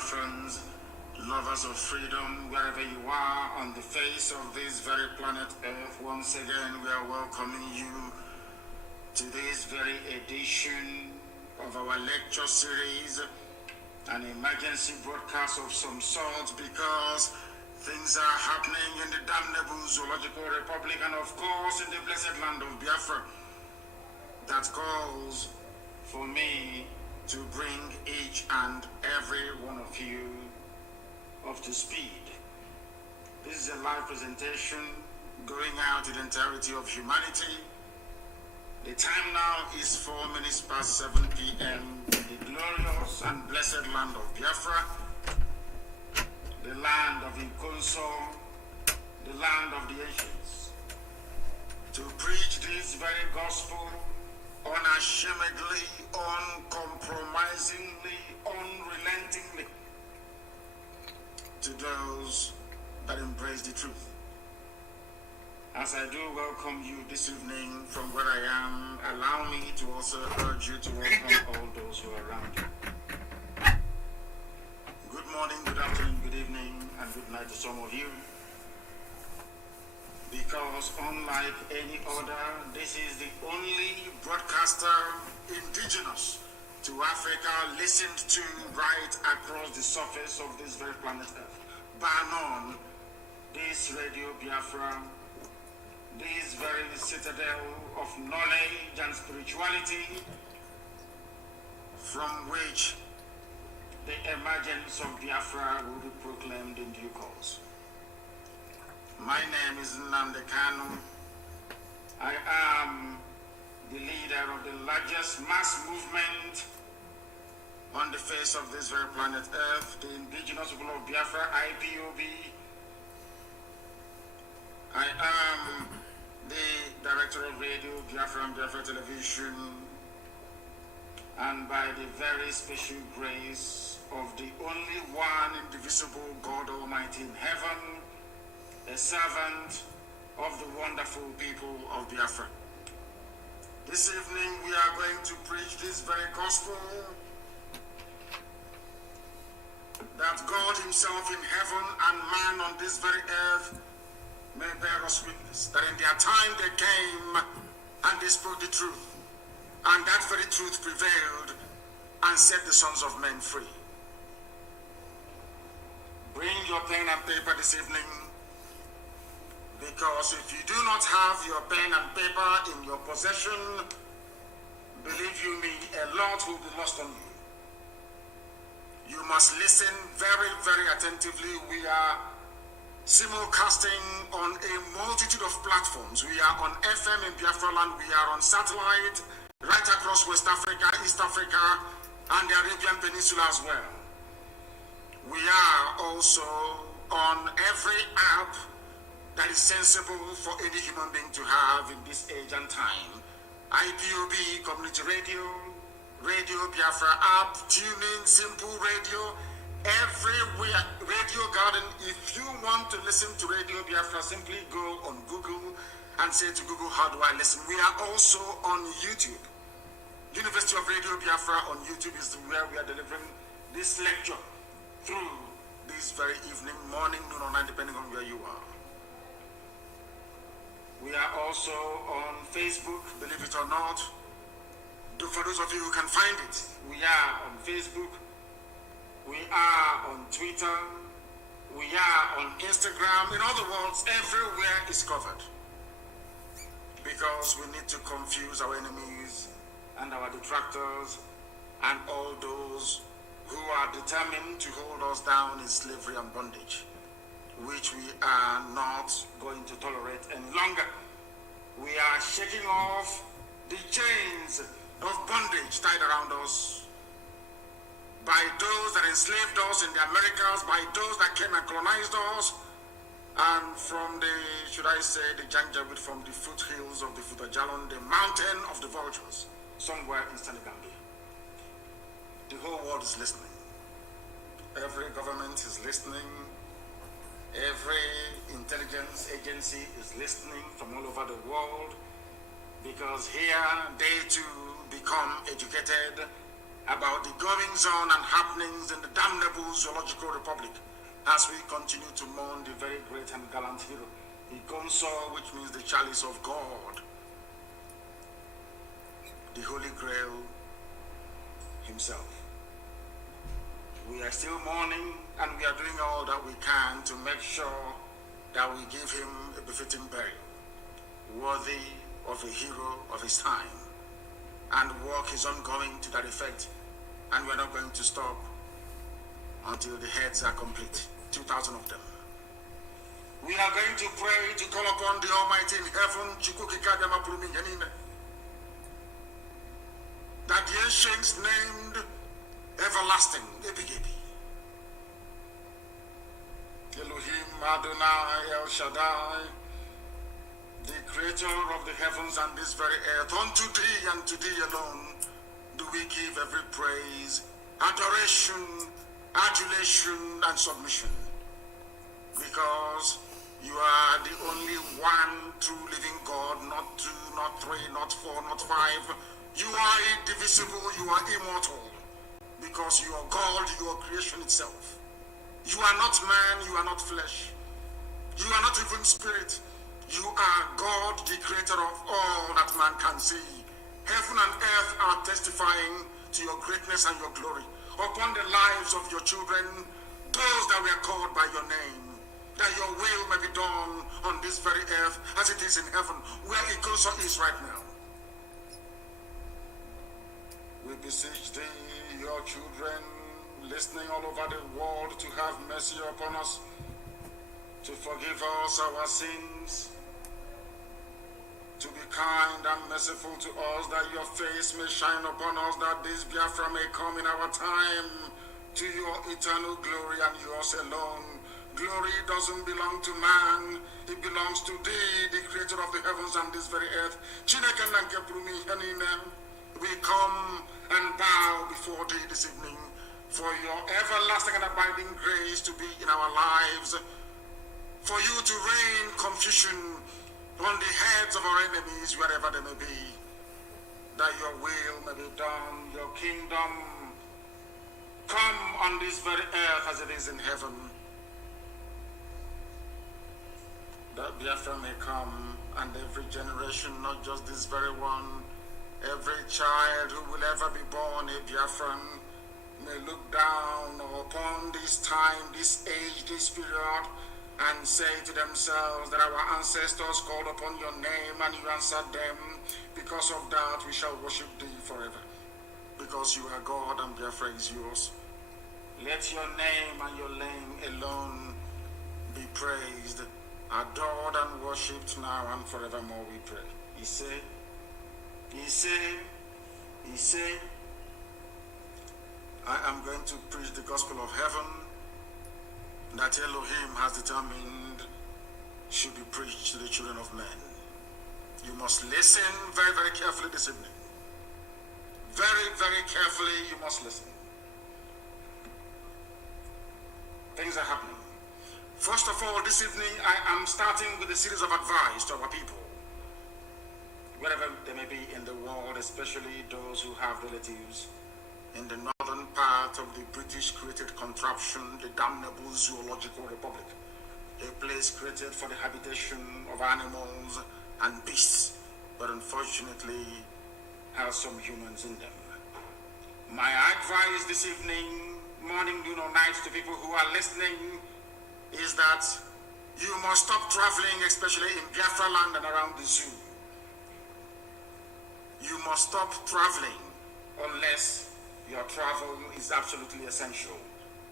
Biafrans, lovers of freedom, wherever you are on the face of this very planet Earth. Once again, we are welcoming you to this very edition of our lecture series, an emergency broadcast of some sort, because things are happening in the damnable Zoological Republic and of course in the blessed land of Biafra that calls for me to bring each and every one of you up to speed. This is a live presentation going out to the entirety of humanity. The time now is 4 minutes past 7 p.m. in the glorious and blessed land of Biafra, the land of Inkonso, the land of the ancients, to preach this very gospel unashamedly, uncompromisingly, unrelentingly to those that embrace the truth. As I do welcome you this evening from where I am, allow me to also urge you to welcome all those who are around you. Good morning, good afternoon, good evening, and good night to some of you. Because unlike any other, this is the only broadcaster indigenous to Africa listened to right across the surface of this very planet Earth. Bar none, this Radio Biafra, this very citadel of knowledge and spirituality, from which the emergence of Biafra will be proclaimed in due course. My name is Nnamdi Kanu. I am the leader of the largest mass movement on the face of this very planet Earth, the indigenous people of Biafra, IPOB. I am the director of radio, Biafra and Biafra television, and by the very special grace of the only one indivisible God Almighty in heaven, a servant of the wonderful people of Biafra. This evening we are going to preach this very gospel that God himself in heaven and man on this very earth may bear us witness, that in their time they came and they spoke the truth, and that very truth prevailed and set the sons of men free. Bring your pen and paper this evening, because if you do not have your pen and paper in your possession, believe you me, a lot will be lost on you. You must listen very, very attentively. We are simulcasting on a multitude of platforms. We are on FM in Biafra land, we are on satellite right across West Africa, East Africa, and the Arabian Peninsula as well. We are also on every app that is sensible for any human being to have in this age and time. IPOB, Community Radio, Radio Biafra app, TuneIn, Simple Radio, everywhere, Radio Garden. If you want to listen to Radio Biafra, simply go on Google and say to Google, how do I listen? We are also on YouTube. University of Radio Biafra on YouTube is where we are delivering this lecture through this very evening, morning, noon or night, depending on where you are. We are also on Facebook, believe it or not. For those of you who can find it, we are on Facebook, we are on Twitter, we are on Instagram. In other words, everywhere is covered. Because we need to confuse our enemies and our detractors and all those who are determined to hold us down in slavery and bondage, which we are not going to tolerate any longer. We are shaking off the chains of bondage tied around us by those that enslaved us in the Americas, by those that came and colonized us, and from the, should I say, the Janjaweed, from the foothills of the Futajalon, the mountain of the vultures, somewhere in Senegambia. The whole world is listening. Every government is listening. Every intelligence agency is listening from all over the world, because here they too become educated about the goings-on and happenings in the damnable Zoological Republic as we continue to mourn the very great and gallant hero, Ikonso, which means the chalice of God, the Holy Grail himself. We are still mourning, and we are doing all that we can to make sure that we give him a befitting burial, worthy of a hero of his time, and work is ongoing to that effect, and we're not going to stop until the heads are complete, 2,000 of them. We are going to pray to call upon the Almighty in heaven, that the ancients named everlasting, Epigebi, Elohim, Adonai, El Shaddai, the creator of the heavens and this very earth, unto thee and to thee alone do we give every praise, adoration, adulation, and submission, because you are the only one true living God, not two, not three, not four, not five. You are indivisible, you are immortal, because you are God, you are creation itself. You are not man, you are not flesh. You are not even spirit. You are God, the creator of all that man can see. Heaven and earth are testifying to your greatness and your glory upon the lives of your children, those that were called by your name, that your will may be done on this very earth as it is in heaven, where Ikonso is right now. We beseech thee, your children, listening all over the world, to have mercy upon us, to forgive us our sins, to be kind and merciful to us, that your face may shine upon us, that this Biafra may come in our time to your eternal glory and yours alone. Glory doesn't belong to man, it belongs to thee, the creator of the heavens and this very earth. We come and bow before thee this evening for your everlasting and abiding grace to be in our lives, for you to rain confusion on the heads of our enemies wherever they may be, that your will may be done, your kingdom come on this very earth as it is in heaven, that Biafra may come, and every generation, not just this very one, every child who will ever be born a Biafran may look down upon this time, this age, this period, and say to themselves that our ancestors called upon your name and you answered them. Because of that, we shall worship thee forever, because you are God and Biafra is yours. Let your name and your name alone be praised, adored, and worshipped now and forevermore, we pray. He say, I am going to preach the gospel of heaven that Elohim has determined should be preached to the children of men. You must listen very, very carefully this evening. Very, very carefully you must listen. Things are happening. First of all, this evening I am starting with a series of advice to our people, wherever they may be in the world, especially those who have relatives in the northern part of the British-created contraption, the damnable Zoological Republic, a place created for the habitation of animals and beasts, but unfortunately has some humans in them. My advice this evening, morning, noon, or night, to people who are listening is that you must stop traveling, especially in Biafra land and around the zoo. You must stop traveling unless your travel is absolutely essential,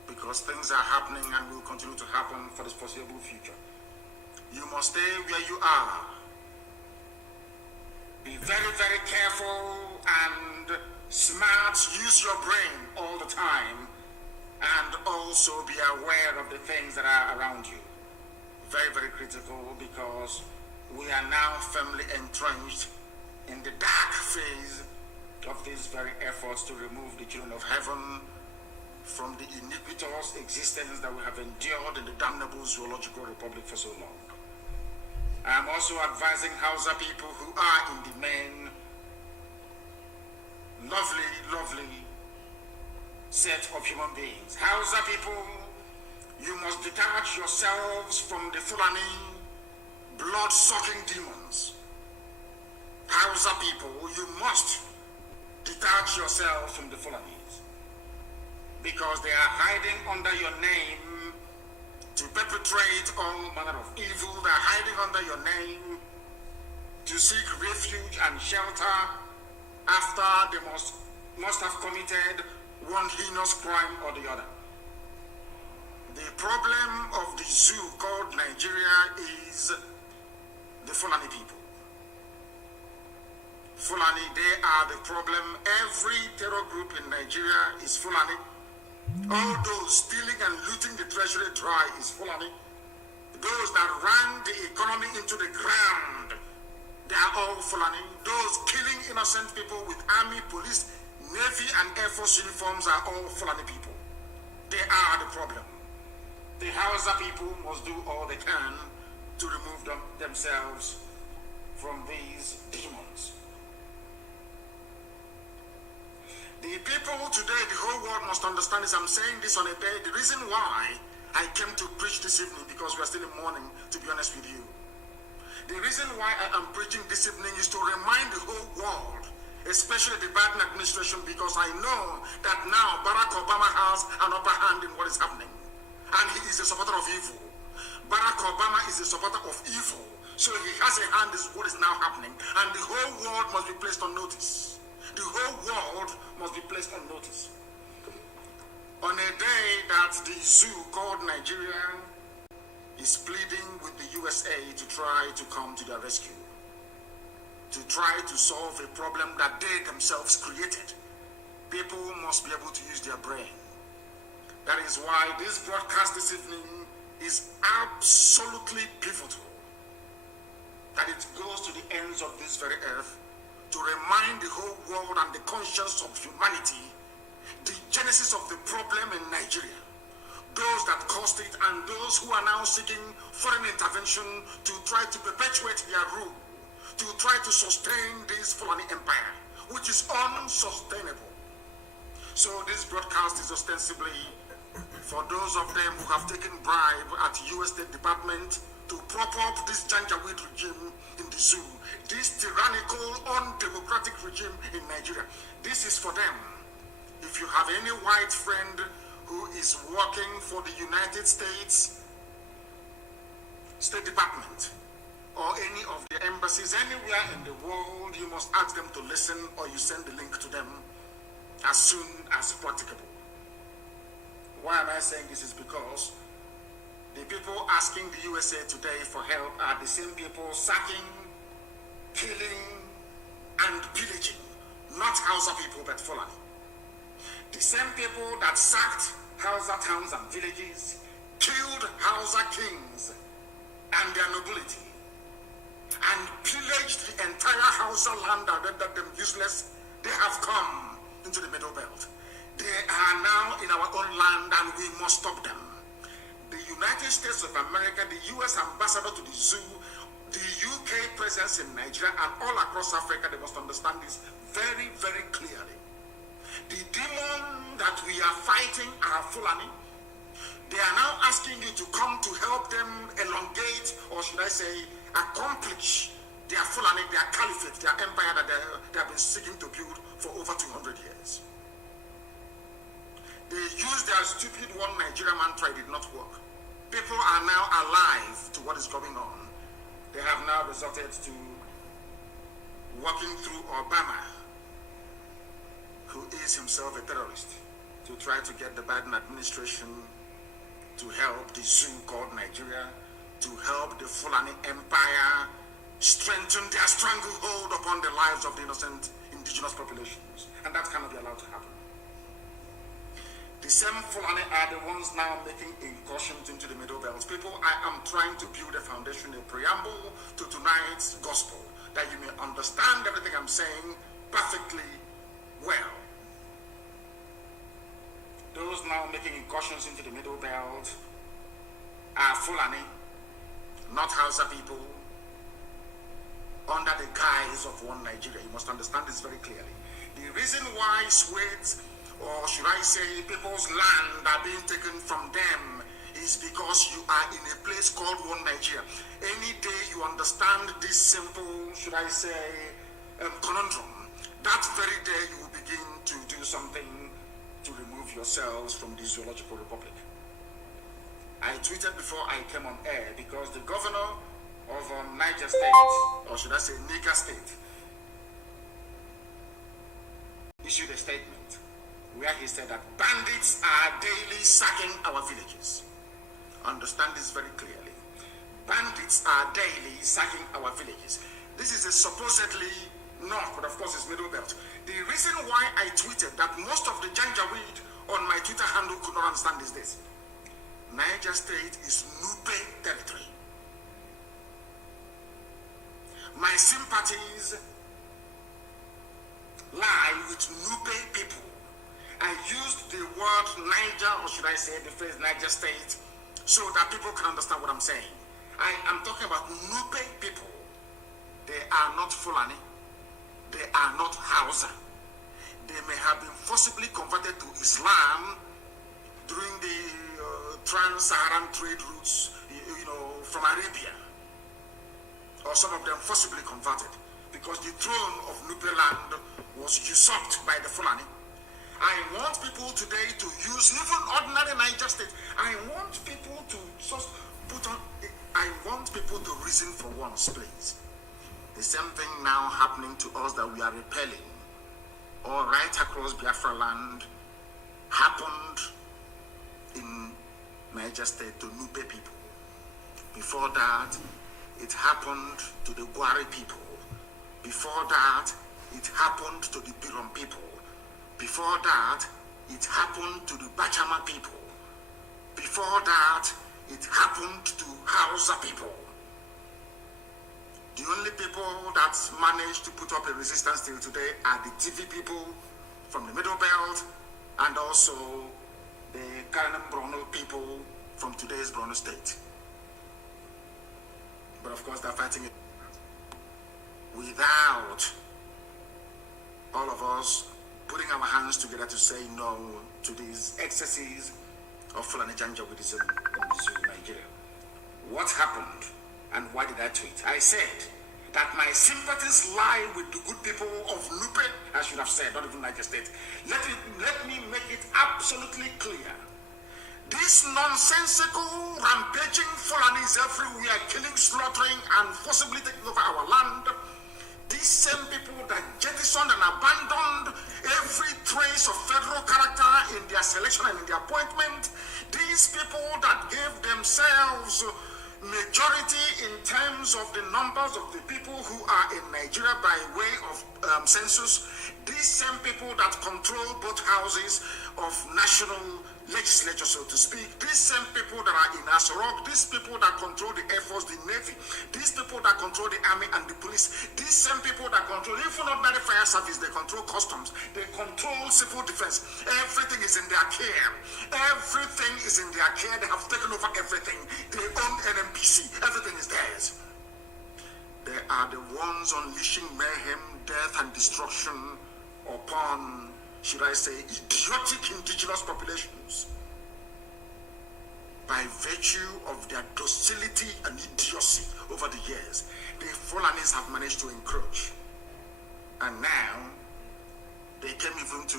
because things are happening and will continue to happen for the foreseeable future. You must stay where you are. Be very, very careful and smart. Use your brain all the time, and also be aware of the things that are around you. Very, very critical, because we are now firmly entrenched in the dark phase of these very efforts to remove the children of heaven from the iniquitous existence that we have endured in the damnable Zoological Republic for so long. I am also advising Hausa people who are in the main lovely set of human beings. Hausa people, you must detach yourselves from the Fulani blood-sucking demons. Hausa people, you must detach yourselves from the Fulanis because they are hiding under your name to perpetrate all manner of evil. They are hiding under your name to seek refuge and shelter after they must have committed one heinous crime or the other. The problem of the zoo called Nigeria is the Fulani people. Fulani, they are the problem. Every terror group in Nigeria is Fulani. All those stealing and looting the treasury dry is Fulani. Those that ran the economy into the ground, they are all Fulani. Those killing innocent people with army, police, navy and air force uniforms are all Fulani people. They are the problem. The Hausa people must do all they can to remove themselves from these demons. The people today, the whole world must understand this. I'm saying this on a day. The reason why I came to preach this evening, because we are still in mourning, to be honest with you. The reason why I am preaching this evening is to remind the whole world, especially the Biden administration, because I know that now Barack Obama has an upper hand in what is happening. And he is a supporter of evil. Barack Obama is a supporter of evil. So he has a hand in what is now happening. And the whole world must be placed on notice. The whole world must be placed on notice. On a day that the zoo called Nigeria is pleading with the USA to try to come to their rescue, to try to solve a problem that they themselves created, people must be able to use their brain. That is why this broadcast this evening is absolutely pivotal, that it goes to the ends of this very earth to remind the whole world and the conscience of humanity the genesis of the problem in Nigeria, those that caused it and those who are now seeking foreign intervention to try to perpetuate their rule, to try to sustain this Fulani empire, which is unsustainable. So this broadcast is ostensibly for those of them who have taken bribe at the US State Department to prop up this Janjaweed regime in the zoo, this tyrannical, undemocratic regime in Nigeria. This is for them. If you have any white friend who is working for the United States State Department or any of the embassies anywhere in the world, you must ask them to listen, or you send the link to them as soon as practicable. Why am I saying this? Is because the people asking the USA today for help are the same people sacking, killing, and pillaging, not Hausa people, but Fulani. The same people that sacked Hausa towns and villages, killed Hausa kings and their nobility, and pillaged the entire Hausa land that rendered them useless, they have come into the Middle Belt. They are now in our own land and we must stop them. The United States of America, the US ambassador to the zoo, the UK presence in Nigeria and all across Africa, they must understand this very, very clearly. The demon that we are fighting are Fulani. They are now asking you to come to help them elongate, or should I say, accomplish their Fulani, their caliphate, their empire that they have been seeking to build for over 200 years. They used their stupid one Nigeria mantra, it did not work. People are now alive to what is going on. They have now resorted to working through Obama, who is himself a terrorist, to try to get the Biden administration to help the zoo called Nigeria, to help the Fulani empire strengthen their stranglehold upon the lives of the innocent indigenous populations. And that cannot be allowed to happen. The same Fulani are the ones now making incursions into the Middle Belt. People, I am trying to build a foundation, a preamble to tonight's gospel, that you may understand everything I'm saying perfectly well. Those now making incursions into the Middle Belt are Fulani, not Hausa people, under the guise of one Nigeria. You must understand this very clearly. The reason why Swedes or or should I say people's land are being taken from them, is because you are in a place called one Nigeria. Any day you understand this simple, should I say, conundrum, that very day you will begin to do something to remove yourselves from the zoological republic. I tweeted before I came on air because the governor of Niger State, or should I say Niger State, issued a statement where he said that bandits are daily sacking our villages. Understand this very clearly. Bandits are daily sacking our villages. This is a supposedly north, but of course it's middle belt. The reason why I tweeted that most of the Janjaweed on my Twitter handle could not understand is this. Niger State is Nupe territory. My sympathies lie with Nupe people. I used the word Niger, or should I say the phrase Niger State, so that people can understand what I'm saying. I am talking about Nupe people. They are not Fulani. They are not Hausa. They may have been forcibly converted to Islam during the trans-Saharan trade routes, from Arabia. Or some of them forcibly converted, because the throne of Nupe land was usurped by the Fulani. I want people today to use even ordinary Niger State. I want people to just I want people to reason for once, please. The same thing now happening to us that we are repelling, all right across Biafra land, happened in Niger State to Nupe people. Before that, it happened to the Gwari people. Before that, it happened to the Birom people. Before that, it happened to the Bachama people. Before that, it happened to Hausa people. The only people that managed to put up a resistance till today are the TV people from the Middle Belt, and also the Karanam Brono people from today's Brono State. But of course, they're fighting it without all of us putting our hands together to say no to these excesses of Fulani Janjaweedism in Nigeria. What happened and why did I tweet? I said that my sympathies lie with the good people of Nupe, I should have said, not even Niger State. Let me make it absolutely clear. These nonsensical, rampaging Fulanis everywhere, killing, slaughtering, and forcibly taking over our land, these same people that jettisoned and abandoned every trace of federal character in their selection and in their appointment, these people that gave themselves majority in terms of the numbers of the people who are in Nigeria by way of census, these same people that control both houses of national legislature, so to speak, these same people that are in Asorok, these people that control the Air Force, the Navy, these people that control the Army and the police, these same people that control, even ordinary fire service, they control customs, they control civil defense. Everything is in their care. Everything is in their care. They have taken over everything. They own NMPC. Everything is theirs. They are the ones unleashing mayhem, death, and destruction upon, should I say, idiotic indigenous populations by virtue of their docility and idiocy over the years. The Fulanis have managed to encroach. And now, they came even to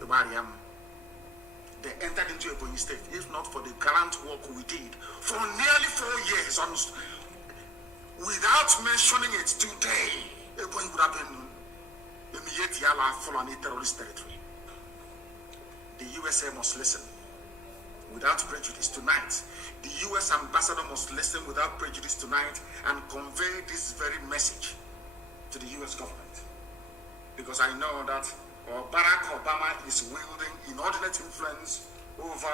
Ibariam. They entered into Ebonyi State. If not for the gallant work we did for nearly 4 years, almost, without mentioning it today, Ebonyi would have been in Yetiala Fulani terrorist territory. The USA must listen without prejudice tonight. The US ambassador must listen without prejudice tonight and convey this very message to the US government. Because I know that Barack Obama is wielding inordinate influence over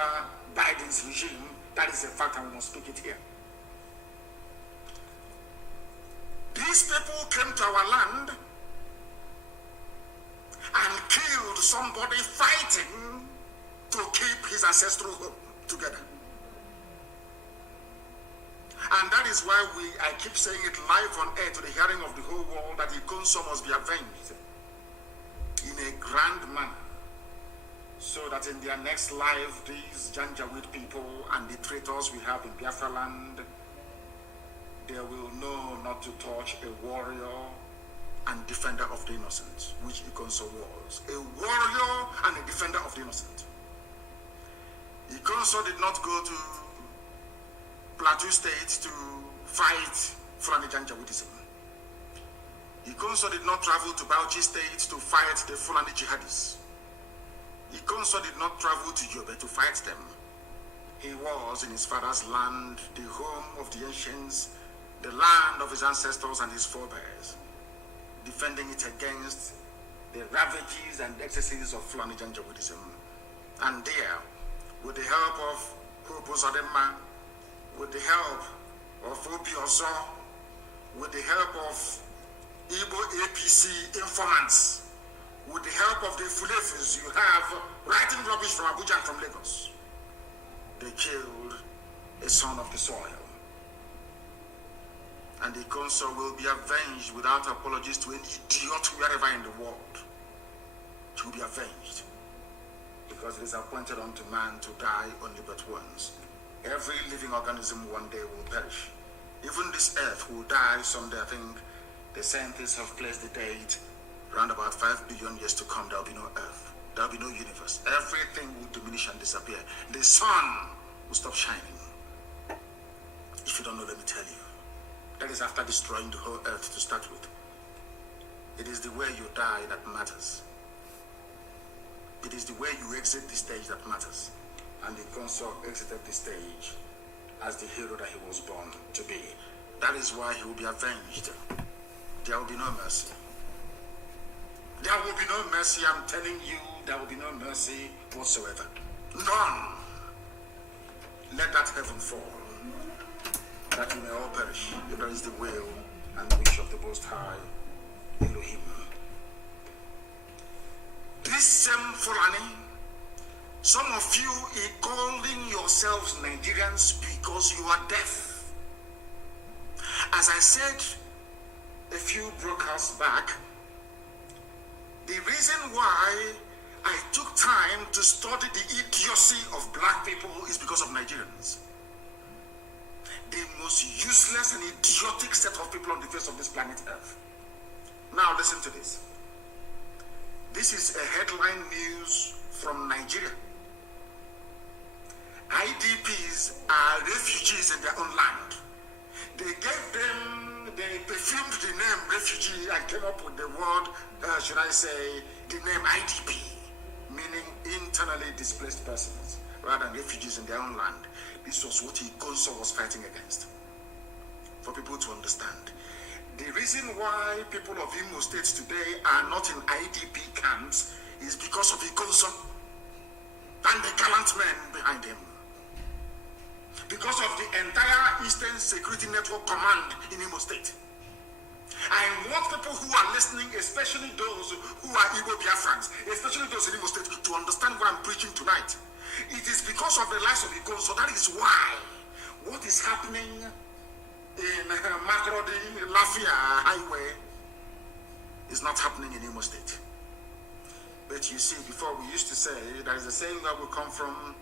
Biden's regime. That is a fact, and we must speak it here. These people came to our land and killed somebody fighting to keep his ancestral home together. And that is why I keep saying it live on air to the hearing of the whole world that Ikonso must be avenged in a grand manner, so so that in their next life, these Janjaweed people and the traitors we have in Biafra land, they will know not to touch a warrior and defender of the innocent, which Ikonso was. A warrior and a defender of the innocent. Ikonso did not go to Plateau State to fight Fulani Janjaweedism. Ikonso did not travel to Bauchi State to fight the Fulani jihadis. Ikonso did not travel to Yobe to fight them. He was in his father's land, the home of the ancients, the land of his ancestors and his forebears, defending it against the ravages and excesses of Fulani Janjaweedism. And there, with the help of Hopo Zadema, with the help of Obi Ozo, with the help of Igbo APC informants, with the help of the Fulefus you have writing rubbish from Abuja and from Lagos, they killed a son of the soil. And the council will be avenged without apologies to any idiot wherever in the world. It will be avenged. Because it is appointed unto man to die only but once. Every living organism one day will perish. Even this earth will die someday. I think the scientists have placed the date around about 5 billion years to come. There will be no earth. There will be no universe. Everything will diminish and disappear. The sun will stop shining. If you don't know, let me tell you. That is after destroying the whole earth to start with. It is the way you die that matters. It is the way you exit the stage that matters. And the consul exited the stage as the hero that he was born to be. That is why he will be avenged. There will be no mercy. There will be no mercy, I'm telling you, there will be no mercy whatsoever. None. Let that heaven fall, that we may all perish, if that is the will and wish of the Most High Elohim. This same Fulani, some of you are calling yourselves Nigerians because you are deaf. As I said a few broadcasts back, the reason why I took time to study the idiocy of black people is because of Nigerians. The most useless and idiotic set of people on the face of this planet Earth. Now listen to this. This is a headline news from Nigeria. IDPs are refugees in their own land. They perfumed the name refugee and came up with the word, should I say, the name IDP, meaning internally displaced persons, rather than refugees in their own land. This was what Ikonso was fighting against. For people to understand. The reason why people of Imo State today are not in IDP camps is because of Ikonso and the gallant men behind him. Because of the entire Eastern Security Network Command in Imo State. I want people who are listening, especially those who are Igbo Biafrans, especially those in Imo State, to understand what I'm preaching tonight. It is because of the lives of Ikonso. That is why what is happening in Makurdi, Lafia Highway is not happening in Imo State. But you see, before we used to say, there is a saying that will come from,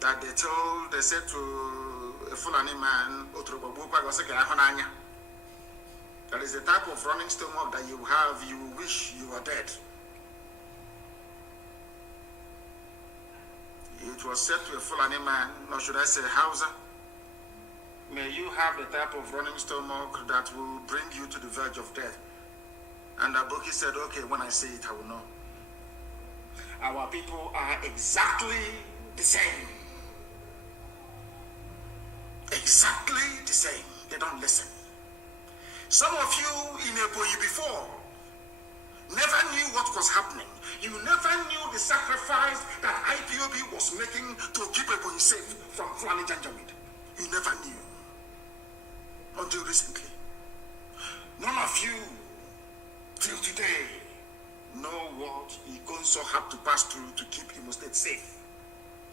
that they said to a Fulani man, that is the type of running stomach that you have, you wish you were dead. It was said to a Fulani man, or should I say Hausa, may you have the type of running stomach that will bring you to the verge of death. And Aboki said, okay, when I say it, I will know. Our people are exactly the same. Exactly the same. They don't listen. Some of you in Eboyi before never knew what was happening. You never knew the sacrifice that IPOB was making to keep Eboyi safe from Fulani Janjaweed. You never knew. Until recently. None of you, till today, know what Ikonso had to pass through to keep Imo State safe.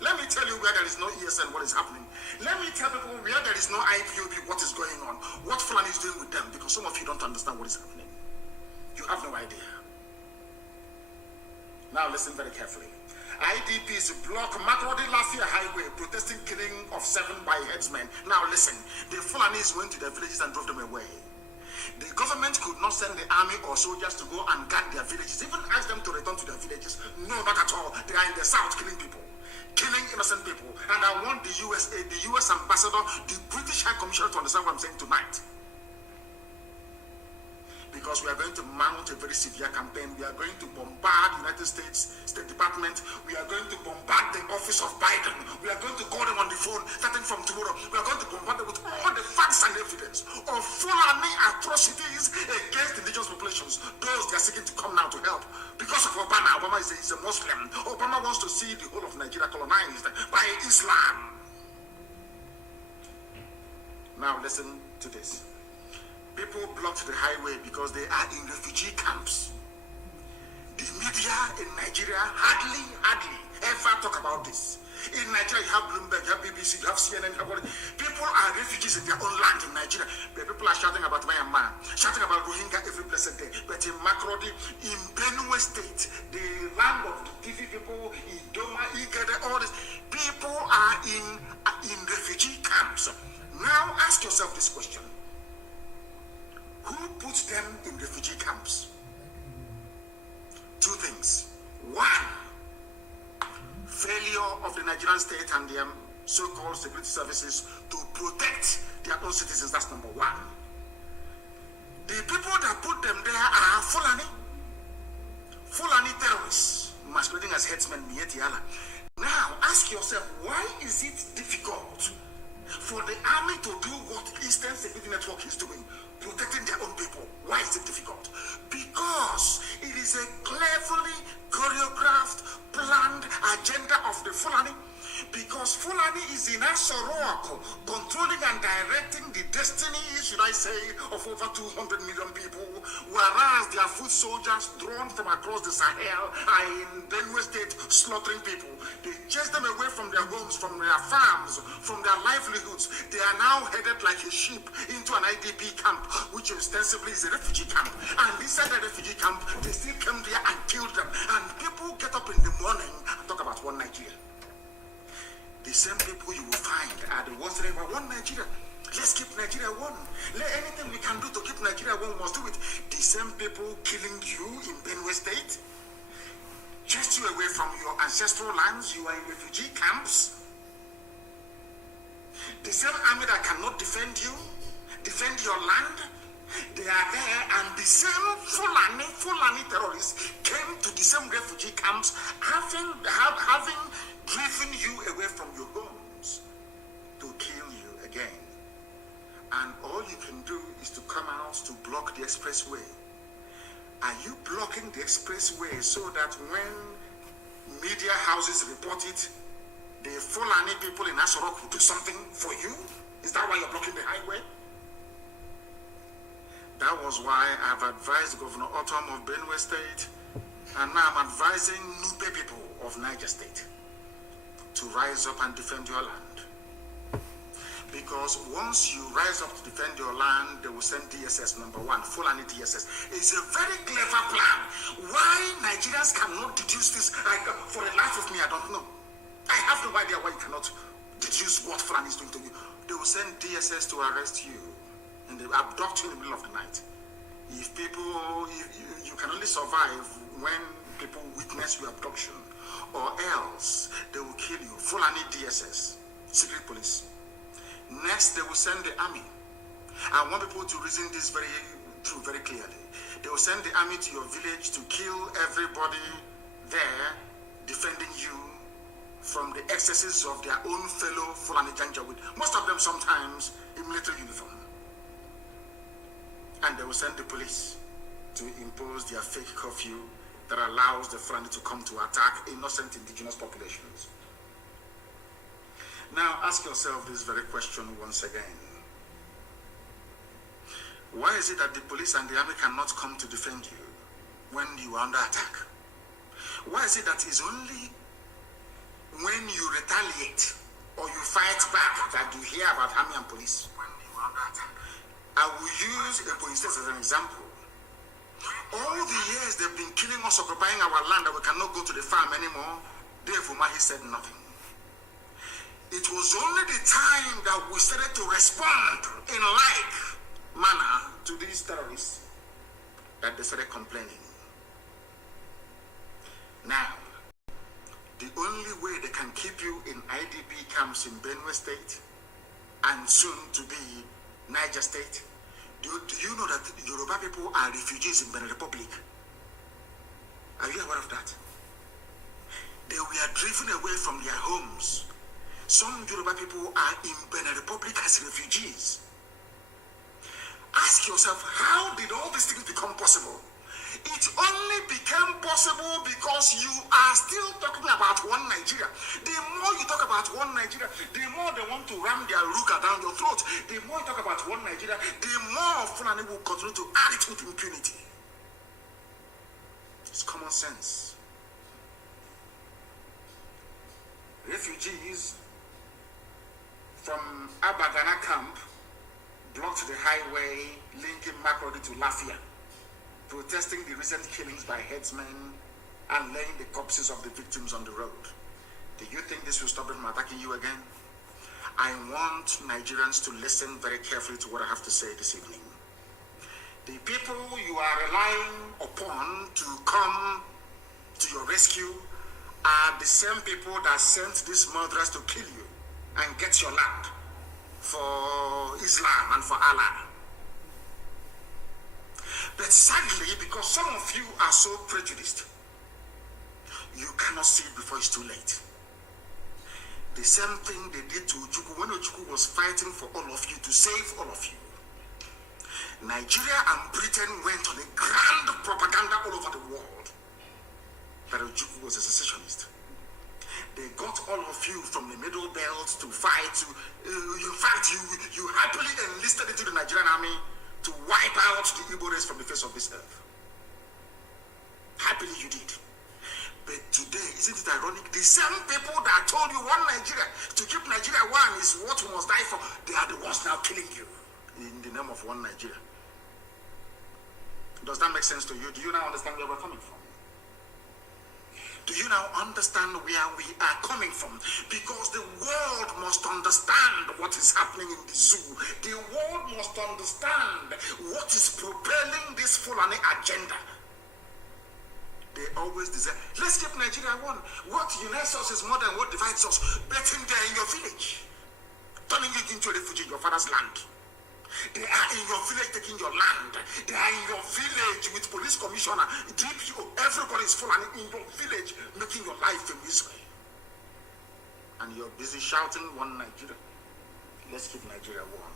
Let me tell you where there is no ESN, what is happening. Let me tell people where there is no IPOB, what is going on, what Fulani is doing with them, because some of you don't understand what is happening. You have no idea. Now listen very carefully. IDPs block Makrodi Lafia Highway, protesting killing of 7 by headsmen. Now listen, the Fulanis went to their villages and drove them away. The government could not send the army or soldiers to go and guard their villages, even ask them to return to their villages. No, not at all. They are in the south killing people, killing innocent people. And I want the USA, the US ambassador, the British High Commissioner to understand what I'm saying tonight. Because we are going to mount a very severe campaign. We are going to bombard United States State Department. We are going to bombard the office of Biden. We are going to call them on the phone starting from tomorrow. We are going to bombard them with all the facts and evidence of Fulani atrocities against indigenous populations. Those they are seeking to come now to help. Because of Obama. Obama is a Muslim. Obama wants to see the whole of Nigeria colonized by Islam. Now listen to this. People blocked the highway because they are in refugee camps. The media in Nigeria hardly ever talk about this. In Nigeria, you have Bloomberg, you have BBC, you have CNN, you have all. People are refugees in their own land in Nigeria. But people are shouting about Myanmar, shouting about Rohingya every blessed day. But in Makrodi, in Benue State, the land of the TV people, Idoma, Igede, all this, people are in refugee camps. Now ask yourself this question. Who puts them in refugee camps? 2 things. 1, failure of the Nigerian state and their so-called security services to protect their own citizens. That's number 1. The people that put them there are Fulani terrorists, masquerading as headsmen, Mietiala. Now ask yourself, why is it difficult for the army to do what Eastern Security Network is doing? Protecting their own people. Why is it difficult? Because it is a cleverly choreographed, planned agenda of the Fulani. Because Fulani is in Asoroko, controlling and directing the destiny, should I say, of over 200 million people, whereas their foot soldiers drawn from across the Sahel are in Benue State slaughtering people. They chase them away from their homes, from their farms, from their livelihoods. They are now headed like a sheep into an IDP camp, which ostensibly is a refugee camp. And inside the refugee camp, they still came there and killed them. And people get up in the morning and talk about one Nigeria. The same people you will find are the ones that have one Nigeria. Let's keep Nigeria one. Let anything we can do to keep Nigeria one, we must do it. The same people killing you in Benue State, chased you away from your ancestral lands. You are in refugee camps. The same army that cannot defend you, defend your land, they are there, and the same Fulani terrorists came to the same refugee camps, having driven you away from your homes to kill you again. And all you can do is to come out to block the expressway. Are you blocking the expressway so that when media houses report it, the Fulani people in Asorok will do something for you? Is that why you're blocking the highway? That was why I've advised Governor Autumn of Benue State, and now I'm advising Nupe people of Niger State to rise up and defend your land. Because once you rise up to defend your land, they will send DSS number 1, Fulani DSS. It's a very clever plan. Why Nigerians cannot deduce this? For the life of me, I don't know. I have no idea why you cannot deduce what Fulani is doing to you. They will send DSS to arrest you, and they abduct you in the middle of the night. If you can only survive when people witness your abduction, or else they will kill you. Fulani DSS, secret police. Next, they will send the army. I want people to reason this very clearly. They will send the army to your village to kill everybody there, defending you from the excesses of their own fellow Fulani Janjaweed. Most of them sometimes in military uniform. And they will send the police to impose their fake curfew that allows the Fulani to come to attack innocent indigenous populations. Now ask yourself this very question once again. Why is it that the police and the army cannot come to defend you when you are under attack? Why is it that it's only when you retaliate or you fight back that you hear about army and police? When you are under attack. I will use a police as an example. All the years they've been killing us, occupying our land, that we cannot go to the farm anymore, Dave Umahi said nothing. It was only the time that we started to respond in like manner to these terrorists that they started complaining. Now, the only way they can keep you in IDP camps in Benue State and soon to be Niger State, do you know that Yoruba people are refugees in Benin Republic? Are you aware of that? They were driven away from their homes. Some Yoruba people are in Benin Republic as refugees. Ask yourself, how did all these things become possible? It only became possible because you are still talking about one Nigeria. The more you talk about one Nigeria, the more they want to ram their ruga down your throat. The more you talk about one Nigeria, the more Fulani will continue to add it with impunity. It's common sense. Refugees from Abagana camp blocked the highway linking Makurdi to Lafia, protesting the recent killings by headsmen and laying the corpses of the victims on the road. Do you think this will stop them from attacking you again? I want Nigerians to listen very carefully to what I have to say this evening. The people you are relying upon to come to your rescue are the same people that sent these murderers to kill you and get your land for Islam and for Allah. But sadly, because some of you are so prejudiced, you cannot see it before it's too late. The same thing they did to Ojukwu when Ojukwu was fighting for all of you, to save all of you. Nigeria and Britain went on a grand propaganda all over the world that Ojukwu was a secessionist. They got all of you from the Middle Belt to fight. You happily enlisted into the Nigerian army to wipe out the Igbo race from the face of this earth. Happily you did. But today, isn't it ironic? The same people that told you one Nigeria, to keep Nigeria one is what we must die for, they are the ones now killing you in the name of one Nigeria. Does that make sense to you? Do you now understand where we're coming from? Do you now understand where we are coming from? Because the world must understand what is happening in the zoo. The world must understand what is propelling this Fulani agenda. They always desire, let's keep Nigeria one. What unites us is more than what divides us. Betting there in your village, turning you into a refugee in your father's land. They are in your village taking your land. They are in your village with police commissioner, DPO, everybody is Fulani in your village making your life a misery. And you're busy shouting one Nigeria. Let's keep Nigeria one.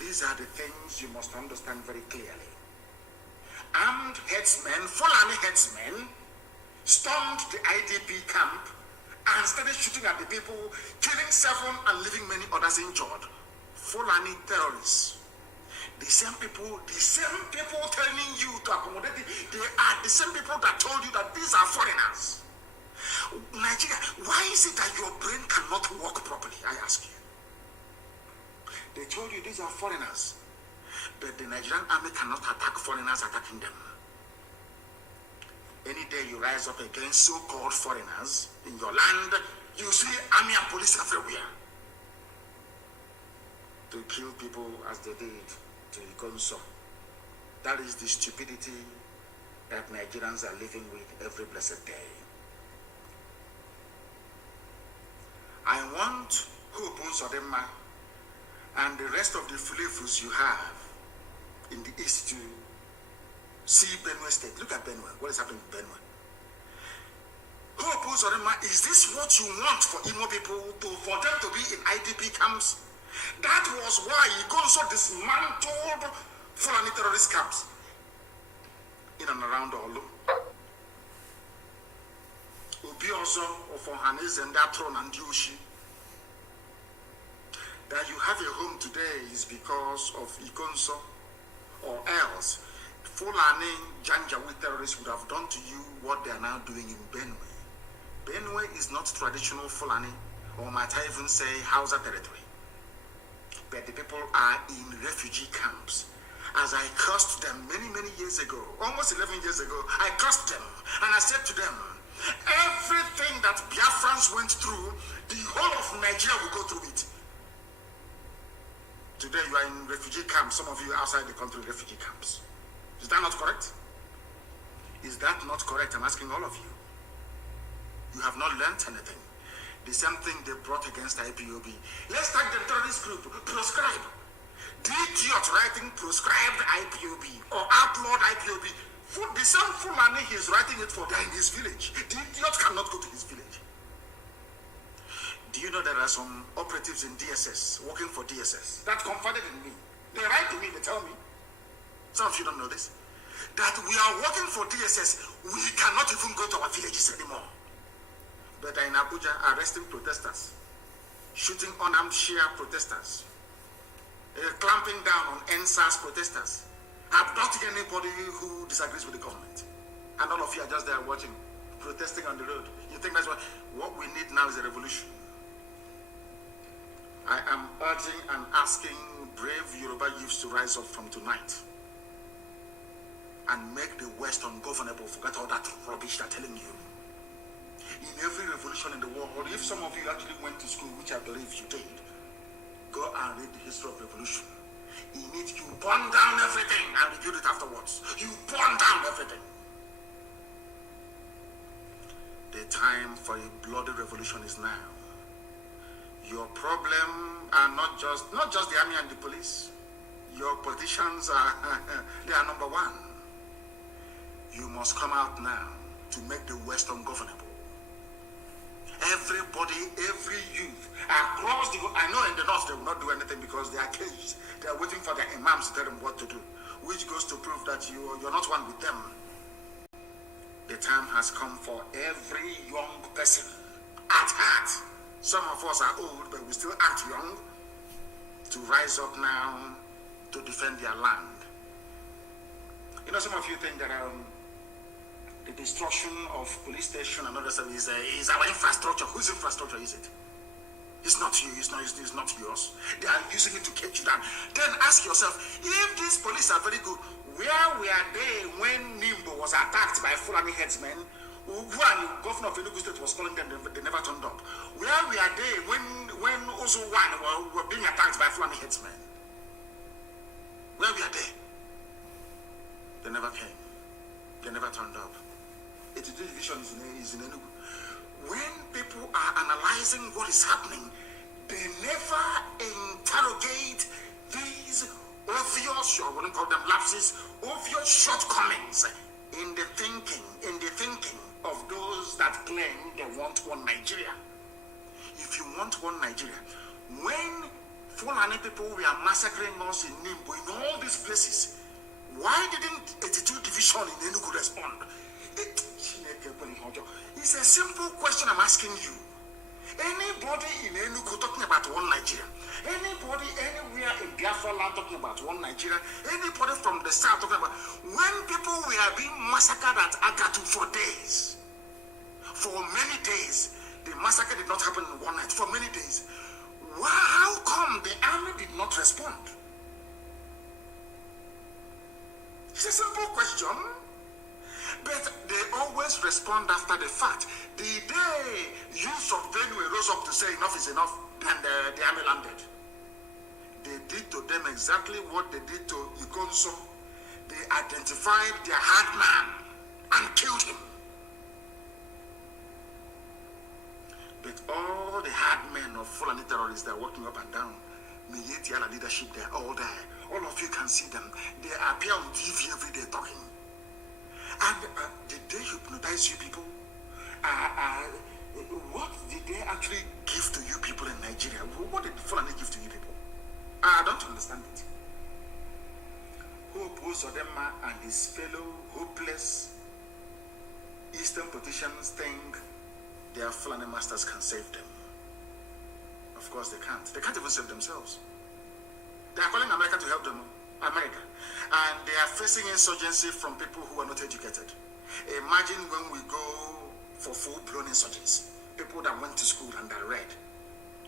These are the things you must understand very clearly. Armed headsmen, Fulani headsmen, stormed the IDP camp and started shooting at the people, killing 7 and leaving many others injured. Fulani terrorists. The same people telling you to accommodate, they are the same people that told you that these are foreigners. Nigeria, why is it that your brain cannot work properly? I ask you. They told you these are foreigners. But the Nigerian army cannot attack foreigners attacking them. Any day you rise up against so-called foreigners in your land, you see army and police everywhere to kill people as they did to Ikonso. That is the stupidity that Nigerians are living with every blessed day. I want Hope Nsodema and the rest of the Fulefus you have in the east to see Benue State. Look at Benue. What is happening in Benue? Hope Nsodema, is this what you want for Imo people, for them to be in IDP camps? That was why Igonso dismantled Fulani terrorist camps in and around Olu. Obi also for Hanes and Datron and Yushi. That you have a home today is because of Igonso, or else Fulani Janjaweed terrorists would have done to you what they are now doing in Benue. Benue is not traditional Fulani, or might I even say Hausa territory. But the people are in refugee camps. as I cursed them many years ago, almost 11 years ago, I cursed them and I said to them, everything that Biafrans went through, the whole of Nigeria will go through it. Today you are in refugee camps, some of you outside the country, refugee camps. Is that not correct? Is that not correct? I'm asking all of you. You have not learned anything. The same thing they brought against IPOB. Let's tag the terrorist group, proscribe. The idiot writing proscribed IPOB or outlawed IPOB. For the same Fulani he's writing it for there in his village. The idiot cannot go to his village. Do you know there are some operatives in DSS, working for DSS, that confided in me? They write to me, they tell me, some of you don't know this, that we are working for DSS, we cannot even go to our villages anymore. But in Abuja, arresting protesters, shooting unarmed Shia protesters, clamping down on NSAS protesters, abducting anybody who disagrees with the government. And all of you are just there watching, protesting on the road. You think that's what we need now is a revolution. I am urging and asking brave Yoruba youths to rise up from tonight and make the West ungovernable. Forget all that rubbish they're telling you. In every revolution in the world, or if some of you actually went to school, which I believe you did, go and read the history of revolution. In it, you burn down everything and rebuild it afterwards. You burn down everything. The time for a bloody revolution is now. Your problem are not just the army and the police. Your politicians are they are number one. You must come out now to make the West ungovernable. Everybody, every youth across the, I know in the north they will not do anything because they are caged. They are waiting for their imams to tell them what to do, which goes to prove that you're not one with them. The time has come for every young person at heart. Some of us are old, but we still act young, to rise up now to defend their land. You know, some of you think that the destruction of police station and other stuff is our infrastructure. Whose infrastructure is it? It's not you, it's not yours. They are using it to catch you down. Then ask yourself, if these police are very good, where were they when Nimbo was attacked by Fulani headsmen? Who and the governor of Enugu State was calling them, they never turned up. Where were they when also one were being attacked by Fulani headsmen? Where were they? They never came. They never turned up. 82 division is in Enugu. When people are analyzing what is happening, they never interrogate these obvious, or I wouldn't call them lapses, obvious shortcomings in the thinking of those that claim they want one Nigeria. If you want one Nigeria, when Fulani people were massacring us in Nimbo, in all these places, why didn't 82 division in Enugu respond? It's a simple question I'm asking you. Anybody in Enugu talking about one Nigeria? Anybody anywhere in Biafra land talking about one Nigeria? Anybody from the south talking about when people were being massacred at Agatu for days? For many days, the massacre did not happen in one night. For many days, how come the army did not respond? It's a simple question. But they always respond after the fact. The day youth of Benue rose up to say enough is enough, and the army landed. They did to them exactly what they did to Ikonso. They identified their hard man and killed him. But all the hard men of Fulani terrorists that are walking up and down, Miyetiala leadership, they're all there. All of you can see them. They appear on TV every day talking. And did they hypnotize you people? What did they actually give to you people in Nigeria? What did Fulani give to you people? I don't understand it. Hope Uzodinma and his fellow hopeless Eastern politicians think their Fulani masters can save them. Of course they can't. They can't even save themselves. They are calling America to help them. America. And they are facing insurgency from people who are not educated. Imagine when we go for full-blown insurgency. People that went to school and that read.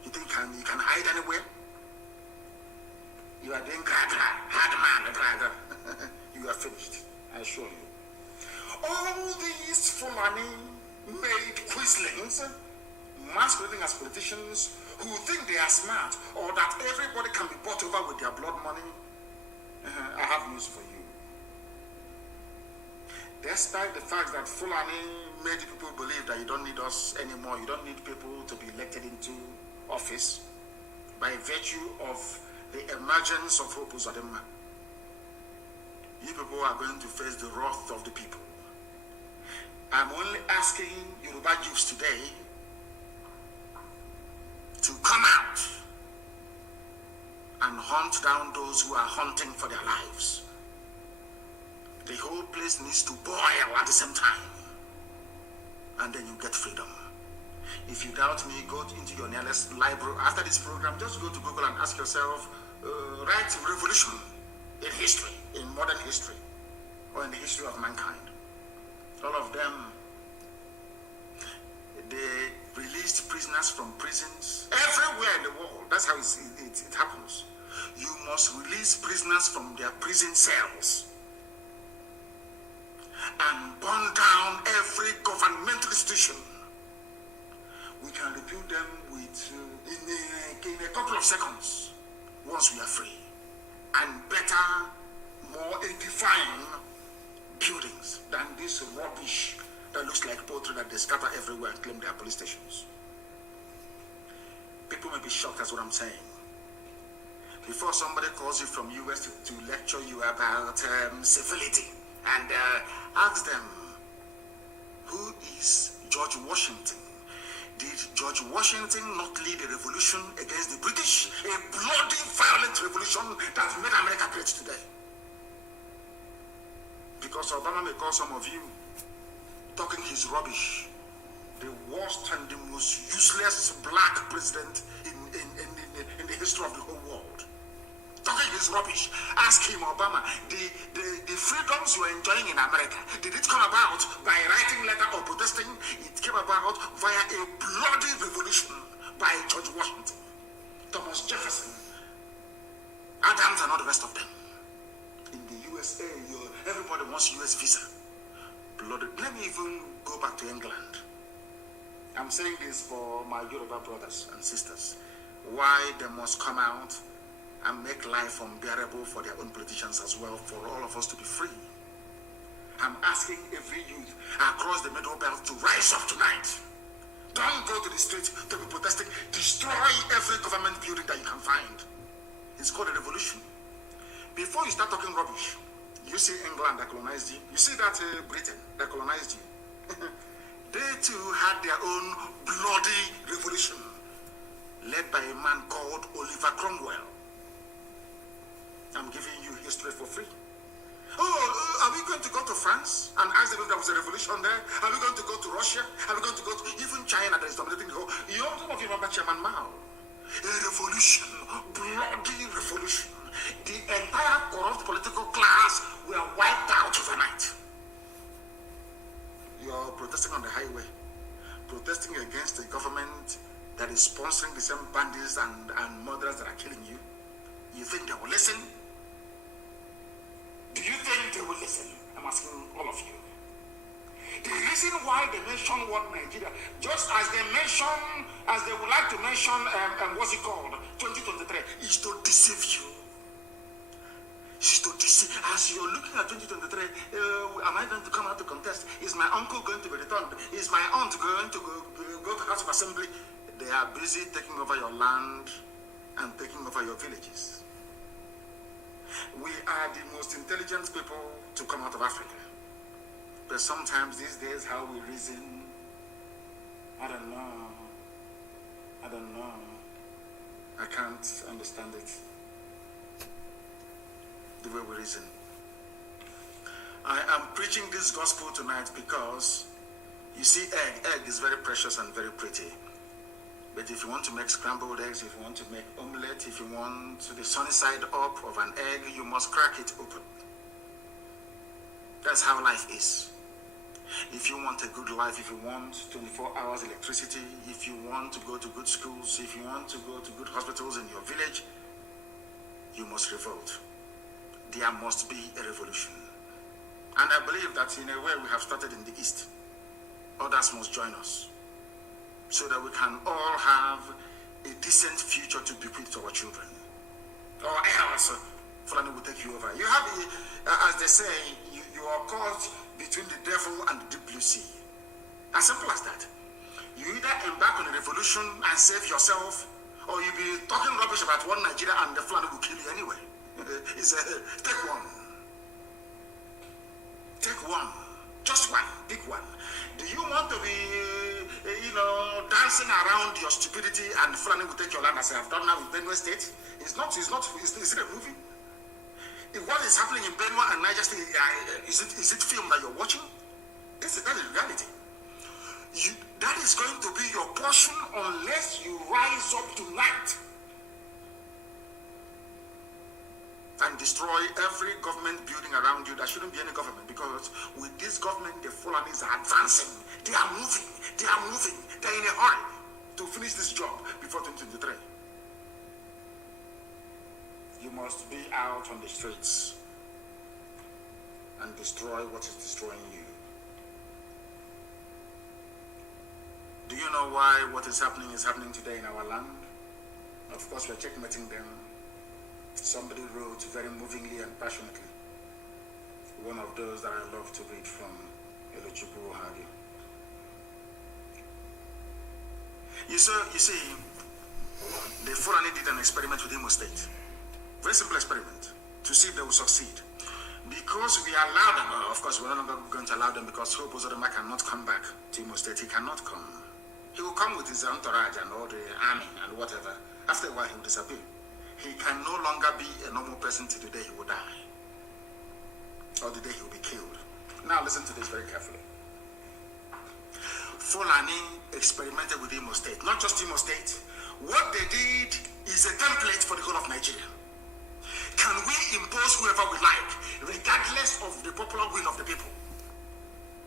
You think you can hide anywhere? You are doing hard man, you are finished, I assure you. All these Fulani-made quislings, masquerading as politicians who think they are smart or that everybody can be bought over with their blood money, I have news for you. Despite the fact that Fulani made people believe that you don't need us anymore, you don't need people to be elected into office by virtue of the emergence of Hope Uzodinma, you people are going to face the wrath of the people. I'm only asking Yoruba youths today to come out and hunt down those who are hunting for their lives. The whole place needs to boil at the same time, and then you get freedom. If you doubt me, go into your nearest library after this program. Just go to Google and ask yourself, write revolution in history, in modern history, or in the history of mankind. All of them, they released prisoners from prisons everywhere in the world. That's how it happens. You must release prisoners from their prison cells and burn down every governmental institution. We can rebuild them with in a couple of seconds once we are free, and better, more edifying buildings than this rubbish that looks like poetry that they scatter everywhere and claim they are police stations. People may be shocked at what I'm saying. Before somebody calls you from US to lecture you about civility, and ask them, who is George Washington? Did George Washington not lead a revolution against the British? A bloody, violent revolution that made America great today. Because Obama may call some of you talking his rubbish, the worst and the most useless black president in the history of the whole world. Talking his rubbish. Ask him, Obama, the freedoms you are enjoying in America, did it come about by writing letter or protesting? It came about via a bloody revolution by George Washington, Thomas Jefferson, Adams, and all the rest of them. In the USA, everybody wants US visa. Bloody. Let me even go back to England. I'm saying this for my Yoruba brothers and sisters. Why they must come out and make life unbearable for their own politicians as well, for all of us to be free. I'm asking every youth across the Middle Belt to rise up tonight. Don't go to the streets to be protesting. Destroy every government building that you can find. It's called a revolution. Before you start talking rubbish, you see England that colonized you. You see that Britain that colonized you. They too had their own bloody revolution, led by a man called Oliver Cromwell. I'm giving you history for free. Oh, are we going to go to France and ask them if there was a revolution there? Are we going to go to Russia? Are we going to go to even China that is dominating the whole? Some of you remember Chairman Mao. A revolution, bloody revolution. The entire corrupt political class were wiped out overnight. You are protesting on the highway, protesting against a government that is sponsoring the same bandits and murderers that are killing you. You think they will listen? Do you think they will listen? I'm asking all of you. The reason why they mention one Nigeria, just as they would like to mention, what's it called, 2023, is to deceive you. It's to deceive. As you're looking at 2023, am I going to come out to contest? Is my uncle going to be returned? Is my aunt going to go to House of Assembly? They are busy taking over your land and taking over your villages. We are the most intelligent people to come out of Africa. But sometimes these days, how we reason, I don't know. I can't understand it. The way we reason. I am preaching this gospel tonight because, you see, egg is very precious and very pretty. But if you want to make scrambled eggs, if you want to make omelette, if you want the sunny side up of an egg, you must crack it open. That's how life is. If you want a good life, if you want 24 hours electricity, if you want to go to good schools, if you want to go to good hospitals in your village, you must revolt. There must be a revolution. And I believe that in a way we have started in the East. Others must join us so that we can all have a decent future to bequeath to our children. Or else, Fulani will take you over. You have, as they say, you are caught between the devil and the deep blue sea. As simple as that. You either embark on a revolution and save yourself, or you be talking rubbish about one Nigeria and the Fulani will kill you anyway. Take one. Take one. Just one. Pick one. Do you want to be, dancing around your stupidity and Fulani will take your land as I have done now in Benue State? Is it a movie? What is happening in Benue and Niger State, is it film that you're watching? That is reality. That is going to be your portion unless you rise up tonight and destroy every government building around you. There shouldn't be any government, because with this government, the Fulanis are advancing. They are moving. They're in a hurry to finish this job before 2023. You must be out on the streets and destroy what is destroying you. Do you know why what is happening today in our land? Of course, we're checkmating them. Somebody wrote very movingly and passionately, one of those that I love to read from Elochukwu Hagi. You see, the Fulani did an experiment with Imo State. Very simple experiment to see if they will succeed. Because we allow them, of course, we're no longer going to allow them, because Hope Uzodinma cannot come back to Imo State. He cannot come. He will come with his entourage and all the army and whatever. After a while, he will disappear. He can no longer be a normal person till the day he will die, or the day he will be killed. Now listen to this very carefully. Fulani experimented with Imo State, not just Imo State. What they did is a template for the whole of Nigeria. Can we impose whoever we like, regardless of the popular will of the people?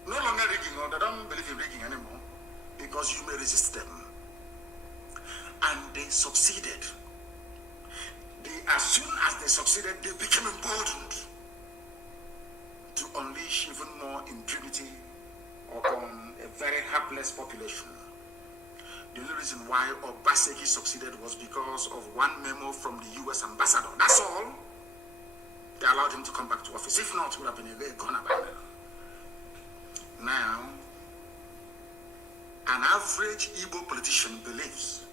No longer rigging, or they don't believe in rigging anymore, because you may resist them. And they succeeded. As soon as they succeeded, they became emboldened to unleash even more impunity upon a very helpless population. The only reason why Obaseki succeeded was because of one memo from the U.S. ambassador. That's all. They allowed him to come back to office. If not, it would have been a gun by now. Now, an average Igbo politician believes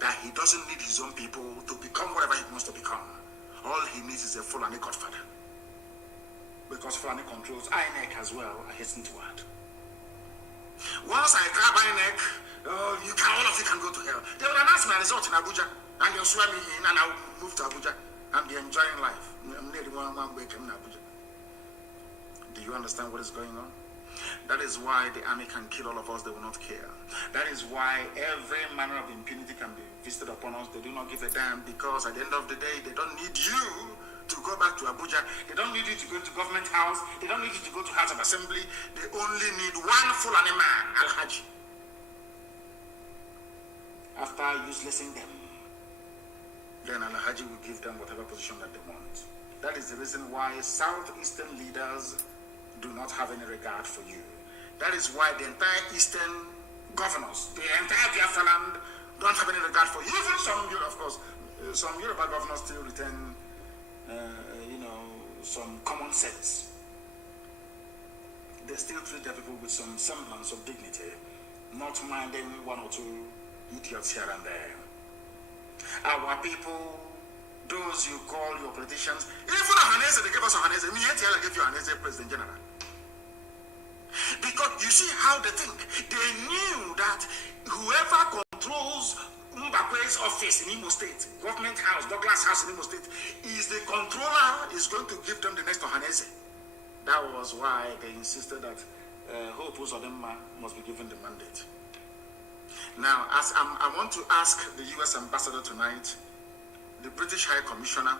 that he doesn't need his own people to become whatever he wants to become. All he needs is a Fulani godfather. Because Fulani controls INEC as well, I hasten to add. Once I grab INEC, all of you can go to hell. They will announce my result in Abuja, and they'll swear me in, and I'll move to Abuja and be enjoying life. I'm nearly one week in Abuja. Do you understand what is going on? That is why the army can kill all of us, they will not care. That is why every manner of impunity can be visited upon us. They do not give a damn, because at the end of the day, they don't need you to go back to Abuja. They don't need you to go to government house. They don't need you to go to House of Assembly. They only need one Fulani man, Al-Haji. After uselessing them, then Al-Haji will give them whatever position that they want. That is the reason why Southeastern leaders do not have any regard for you. That is why the entire Eastern governors, the entire Biafra land, don't have any regard for you. Even some, of course, some Yoruba governors still retain, some common sense. They still treat their people with some semblance of dignity, not minding one or two idiots here and there. Our people, those you call your politicians, even Ohanese, they gave us Ohanese. Me, I gave you Ohanese President General. Because you see how they think. They knew that whoever controls Mbakwe's office in Imo State, government house, Douglas House in Imo State, is the controller, is going to give them the next Ohanese. That was why they insisted that Hope Uzodinma must be given the mandate. Now, as I want to ask the U.S. ambassador tonight, the British High Commissioner,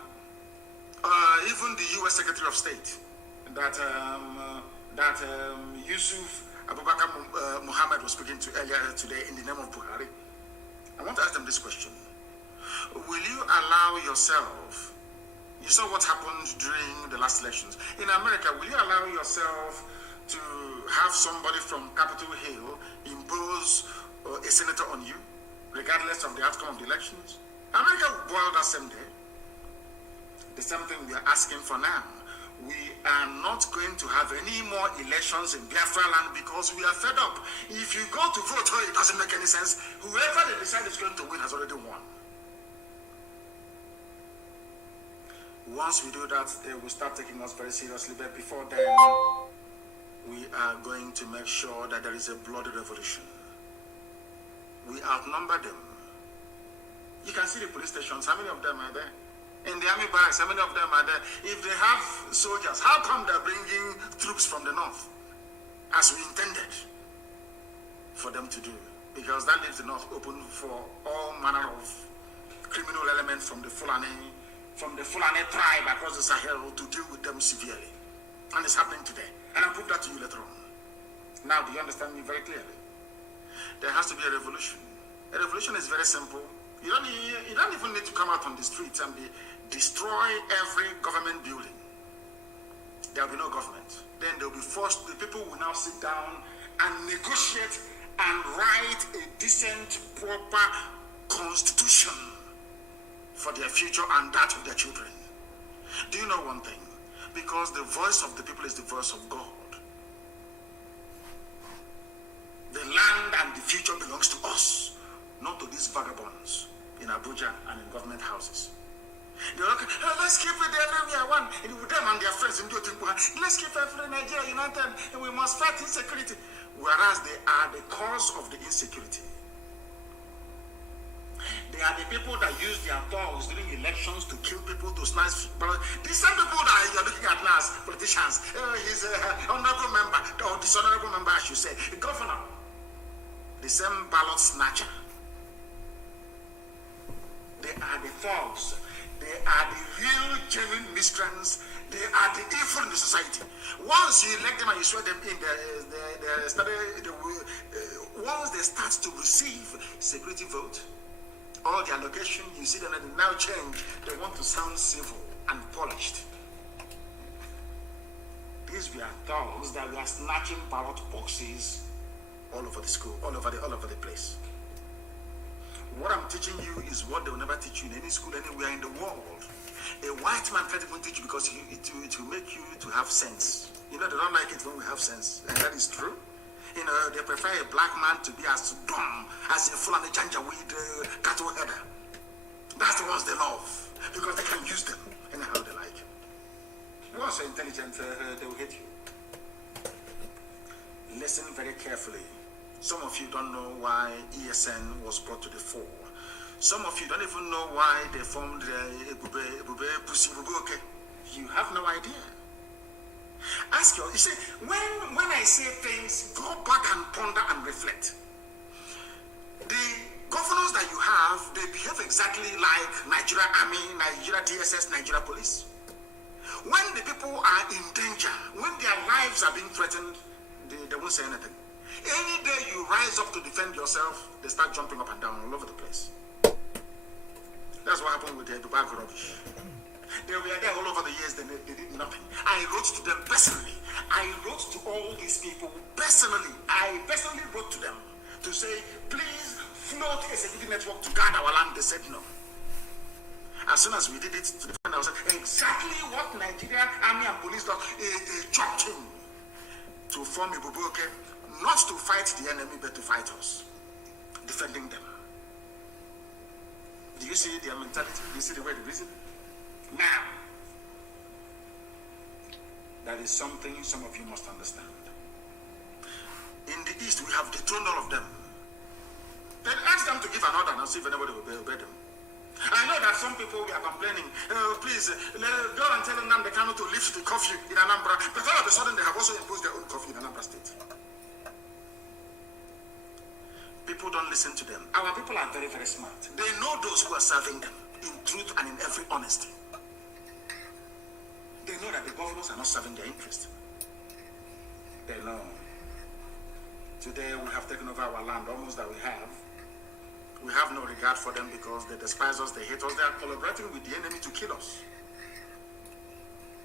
even the U.S. Secretary of State, that Yusuf Abubakar Muhammad was speaking to earlier today in the name of Buhari. I want to ask them this question. Will you allow yourself You saw what happened during the last elections. In America, will you allow yourself to have somebody from Capitol Hill impose a senator on you, regardless of the outcome of the elections? America will boil that same day. The same thing we are asking for now. We are not going to have any more elections in Biafra land because we are fed up. If you go to vote, it doesn't make any sense. Whoever they decide is going to win has already won. Once we do that, they will start taking us very seriously. But before then, we are going to make sure that there is a bloody revolution. We outnumber them. You can see the police stations. How many of them are there? In the army barracks, how many of them are there? If they have soldiers, how come they're bringing troops from the north, as we intended for them to do? Because that leaves the north open for all manner of criminal elements from the Fulani tribe across the Sahel to deal with them severely. And it's happening today. And I'll prove that to you later on. Now, do you understand me very clearly? There has to be a revolution. A revolution is very simple. You don't even need to come out on the streets and destroy every government building. There will be no government. Then they'll be forced, the people will now sit down and negotiate and write a decent, proper constitution for their future and that of their children. Do you know one thing? Because the voice of the people is the voice of God. The land and the future belongs to us, not to these vagabonds in Abuja and in government houses. They're like, oh, let's keep it everywhere one. And with them and their friends in let's keep every Nigeria united and we must fight insecurity. Whereas they are the cause of the insecurity. They are the people that use their dogs during elections to kill people, to snatch. These same people that you're looking at now as politicians, he's an honorable member, or dishonorable member, I should say, a governor. The same ballot snatcher. They are the thugs. They are the real, genuine miscreants. They are the evil in the society. Once you elect them and you swear them in, once they start to receive security vote, all their location, you see them and now change. They want to sound civil and polished. These were thugs that were snatching ballot boxes all over the school, all over the place. What I'm teaching you is what they will never teach you in any school anywhere in the world. A white man can't even teach you because it will make you to have sense. You know, they don't like it when we have sense, and that is true. You know, they prefer a black man to be as dumb as a Fulani Janjaweed cattle header. That's the ones they love because they can use them anyhow they like. Once you're intelligent, they will hate you. Listen very carefully. Some of you don't know why ESN was brought to the fore. Some of you don't even know why they formed the You have no idea. Ask you see, when I say things, go back and ponder and reflect. The governors that you have, they behave exactly like Nigeria Army, Nigeria DSS, Nigeria Police. When the people are in danger, when their lives are being threatened, they won't say anything. Any day you rise up to defend yourself, they start jumping up and down all over the place. That's what happened with the tobacco rubbish. They were there all over the years, they did nothing. I wrote to them personally. I wrote to all these people personally. I personally wrote to them to say, please float a security network to guard our land. They said no. As soon as we did it to defend ourselves, exactly what Nigeria Army and Police does, they jumped in to form a Bubuke, not to fight the enemy, but to fight us, defending them. Do you see their mentality? Do you see the way they reason? Now, that is something some of you must understand. In the East, we have dethroned all of them. Then ask them to give an order and see if anybody will obey them. I know that some people are complaining, please, go and tell Nnamdi Kanu to lift the curfew in Anambra, but all of a sudden they have also imposed their own curfew in Anambra State. People don't listen to them. Our people are very, very smart. They know those who are serving them in truth and in every honesty. They know that the governors are not serving their interest. They know. Today we have taken over our land, almost that we have. We have no regard for them because they despise us, they hate us, they are collaborating with the enemy to kill us.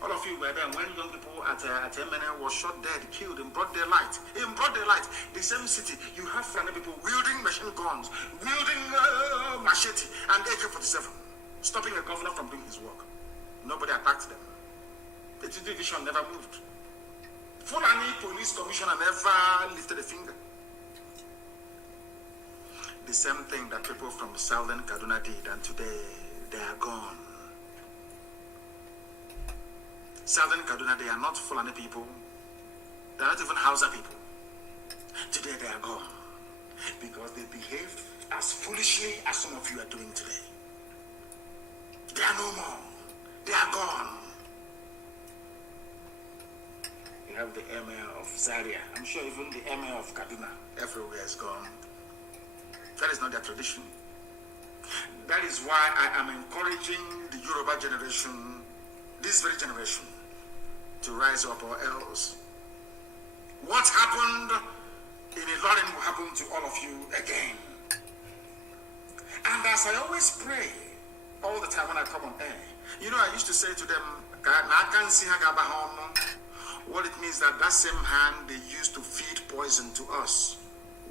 All of you were there when young people at MNL was shot dead, killed in broad daylight. In broad daylight, the same city, you have Fulani people wielding machine guns, wielding machete and AK-47, stopping a governor from doing his work. Nobody attacked them. The division never moved. Fulani police commissioner never lifted a finger. The same thing that people from southern Kaduna did, and today they are gone. Southern Kaduna, they are not Fulani people. They are not even Hausa people. Today they are gone. Because they behaved as foolishly as some of you are doing today. They are no more. They are gone. You have the Emir of Zaria. I'm sure even the Emir of Kaduna, everywhere is gone. That is not their tradition. That is why I am encouraging the Yoruba generation, this very generation, to rise up, or else what happened in Ilorin will happen to all of you again. And as I always pray all the time when I come on air, you know, I used to say to them, what it means that same hand they used to feed poison to us,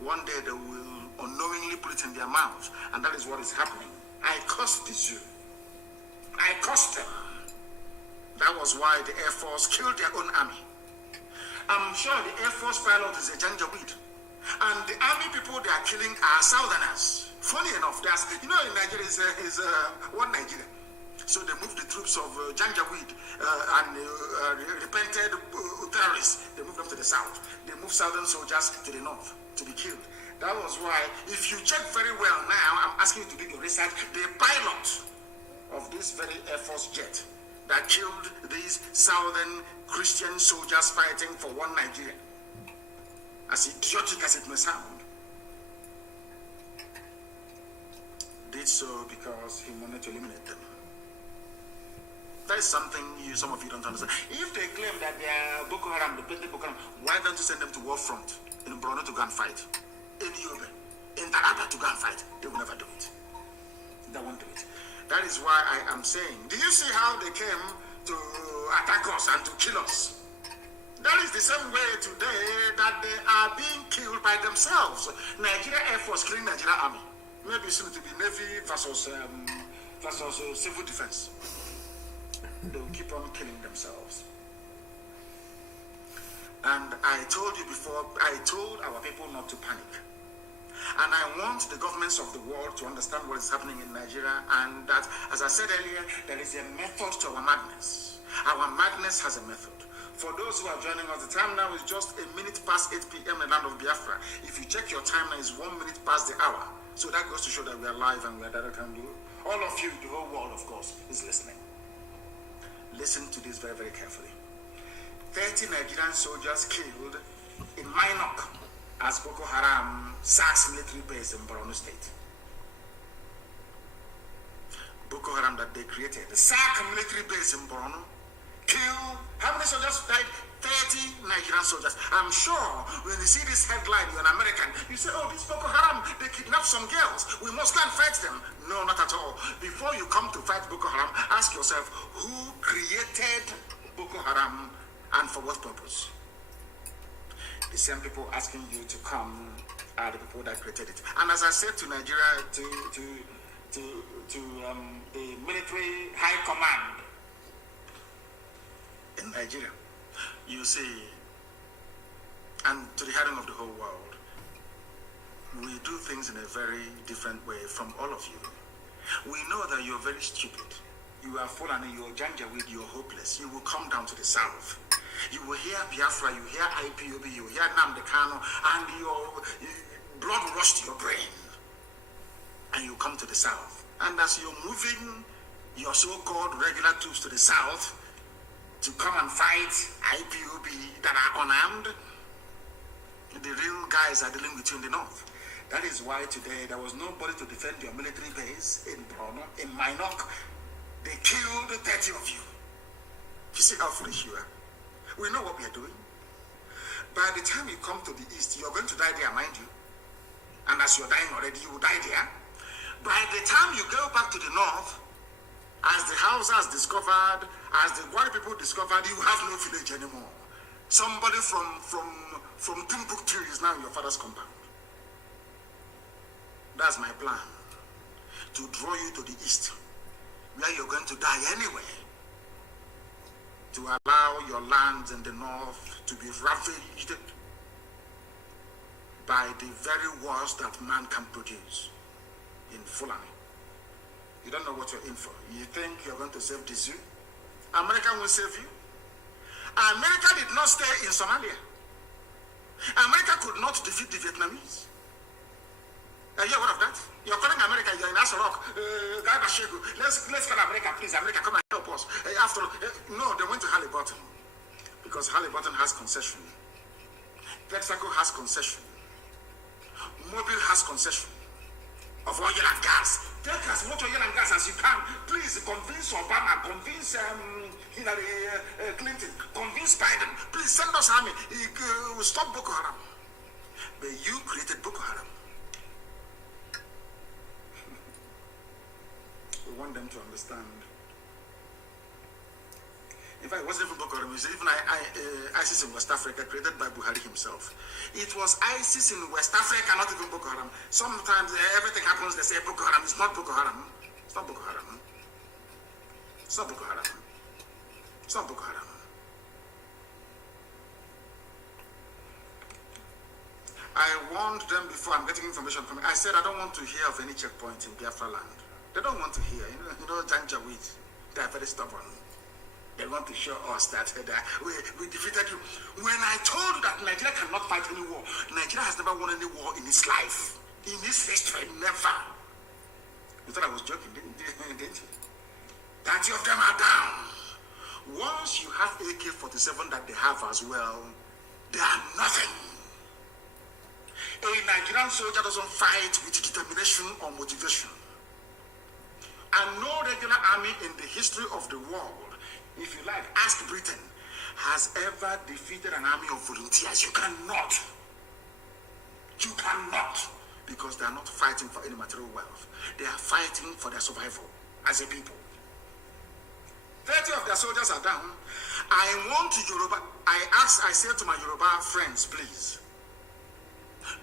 one day they will unknowingly put it in their mouth, and that is what is happening. I cursed the zoo. I cursed them. That was why the Air Force killed their own army. I'm sure the Air Force pilot is a Janjaweed. And the army people they are killing are Southerners. Funny enough, in Nigeria is one Nigeria. So they moved the troops of Janjaweed and repented terrorists. They moved them to the south. They moved Southern soldiers to the north to be killed. That was why, if you check very well now, I'm asking you to do your research, the pilot of this very Air Force jet that killed these Southern Christian soldiers fighting for one Nigeria, as idiotic as it may sound, did so because he wanted to eliminate them. That is something some of you don't understand. If they claim that they are Boko Haram, the Boko Haram, why don't you send them to war front in Borno to go and fight? In Yobe, in Taraba to go and fight? They will never do it. They won't do it. That is why I am saying, do you see how they came to attack us and to kill us? That is the same way today that they are being killed by themselves. Nigeria Air Force killing Nigeria Army. Maybe soon to be Navy versus civil defense. They will keep on killing themselves. And I told you before, I told our people not to panic. And I want the governments of the world to understand what is happening in Nigeria, and that, as I said earlier, there is a method to our madness. Our madness has a method. For those who are joining us, the time now is just 1 minute past 8 p.m. in the land of Biafra. If you check your time now, it's 1 minute past the hour. So that goes to show that we are live and we are direct and do. All of you, the whole world, of course, is listening. Listen to this very, very carefully. 30 Nigerian soldiers killed in Minok as Boko Haram sacks military base in Borno State. Boko Haram that they created, the sack military base in Borno, killed, how many soldiers died? 30 Nigerian soldiers. I'm sure when you see this headline, you're an American, you say, oh, this Boko Haram, they kidnapped some girls. We must go and fight them. No, not at all. Before you come to fight Boko Haram, ask yourself, who created Boko Haram and for what purpose? The same people asking you to come are the people that created it. And as I said to Nigeria, to the military high command in Nigeria, you see, and to the hearing of the whole world, we do things in a very different way from all of you. We know that you're very stupid. You are fallen, you're Janjaweed, you're hopeless. You will come down to the south. You will hear Biafra, you hear IPOB, you hear Nnamdi Kanu, and your blood will rush to your brain. And you come to the south. And as you're moving your so-called regular troops to the south to come and fight IPOB that are unarmed, the real guys are dealing with you in the north. That is why today there was nobody to defend your military base in Borno, in Minok. They killed 30 of you. You see how foolish you are. We know what we are doing. By the time you come to the east, you're going to die there, mind you. And as you're dying already, you will die there. By the time you go back to the north, As the Hausas discovered, as the white people discovered, you have no village anymore. Somebody from Timbuktu is now in your father's compound. That's my plan. To draw you to the east, where you're going to die anyway. To allow your lands in the north to be ravaged by the very worst that man can produce in Fulani. You don't know what you're in for. You think you're going to save the zoo? America will save you. America did not stay in Somalia. America could not defeat the Vietnamese. Are you aware of that? You're calling America, you're in Asarok. Let's call America, please. America, come and help us. No, they went to Halliburton. Because Halliburton has concession. Texaco has concession. Mobile has concession of oil and gas. Take as much oil and gas as you can. Please convince Obama, convince Hillary Clinton, convince Biden. Please send us army. Stop Boko Haram. But you created Boko Haram. We want them to understand. In fact, it wasn't even Boko Haram. It was even ISIS in West Africa, created by Buhari himself. It was ISIS in West Africa, not even Boko Haram. Sometimes everything happens, they say Boko Haram. It's not Boko Haram. It's not Boko Haram. It's not Boko Haram. It's not Boko Haram. I warned them before. I'm getting information from me. I said I don't want to hear of any checkpoint in Biafra land. They don't want to hear. You know Janjaweed. They are very stubborn. They want to show us that we defeated you. When I told you that Nigeria cannot fight any war, Nigeria has never won any war in its life. In its history, never. You thought I was joking, didn't you? 30 of them are down. Once you have AK-47 that they have as well, they are nothing. A Nigerian soldier doesn't fight with determination or motivation. And no regular army in the history of the world, if you like, ask Britain, has ever defeated an army of volunteers. You cannot. You cannot. Because they are not fighting for any material wealth. They are fighting for their survival as a people. 30 of their soldiers are down. I said to my Yoruba friends, please,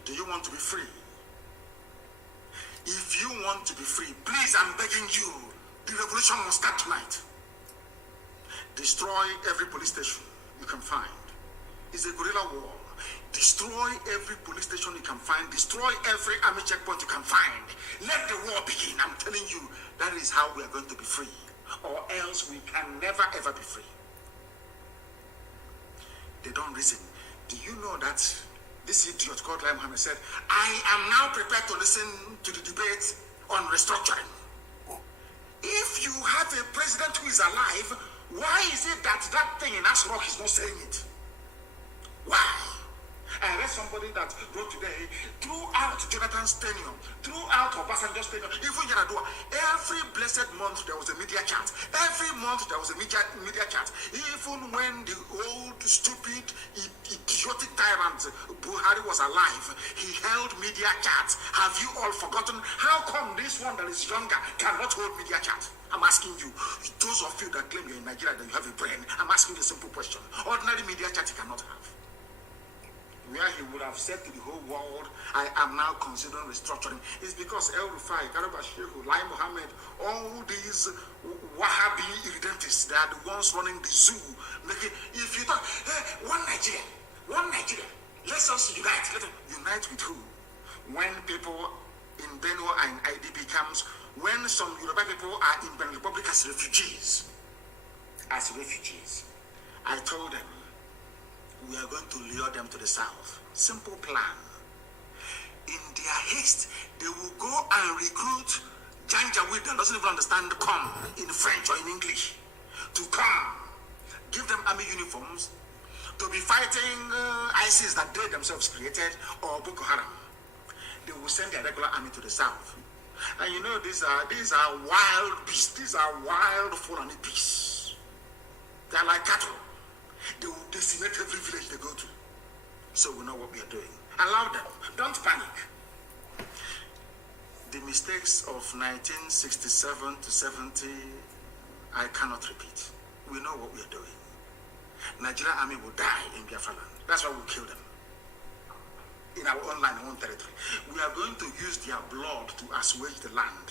do you want to be free? If you want to be free, please, I'm begging you, the revolution must start tonight. Destroy every police station you can find. It's a guerrilla war. Destroy every police station you can find. Destroy every army checkpoint you can find. Let the war begin. I'm telling you, that is how we are going to be free. Or else we can never ever be free. They don't reason. Do you know that this idiot called Lai Mohammed said, I am now prepared to listen to the debate on restructuring. If you have a president who is alive, why is it that thing in Asrock is not saying it? Why? I read somebody that wrote today, throughout Jonathan's tenure, throughout Obasanjo's tenure, even Yaradua, every blessed month there was a media chat. Every month there was a media chat. Even when the old, stupid, idiotic tyrant Buhari was alive, he held media chats. Have you all forgotten? How come this one that is younger cannot hold media chat? I'm asking you, those of you that claim you're in Nigeria, that you have a brain, I'm asking you a simple question. Ordinary media chat you cannot have. Where he would have said to the whole world, I am now considering restructuring, is because El Rufai, Garba Shehu, Lai Mohammed, all these Wahhabi irredentists, they are the ones running the zoo. If you thought, hey, one Nigeria, let us unite. Let us unite with who? When people in Benue and IDP camps, when some Yoruba people are in Benin Republic as refugees, I told them, we are going to lure them to the south. Simple plan. In their haste, they will go and recruit Janjaweed that doesn't even understand come in French or in English to come, give them army uniforms to be fighting ISIS that they themselves created or Boko Haram. They will send their regular army to the south. And you know, these are wild beasts. These are wild Fulani beasts. They are like cattle. They will decimate every village they go to. So we know what we are doing. Allow them. Don't panic. The mistakes of 1967 to 70 I cannot repeat. We know what we are doing. Nigerian army will die in Biafra land. That's why we kill them. In our own land, in our own territory. We are going to use their blood to assuage the land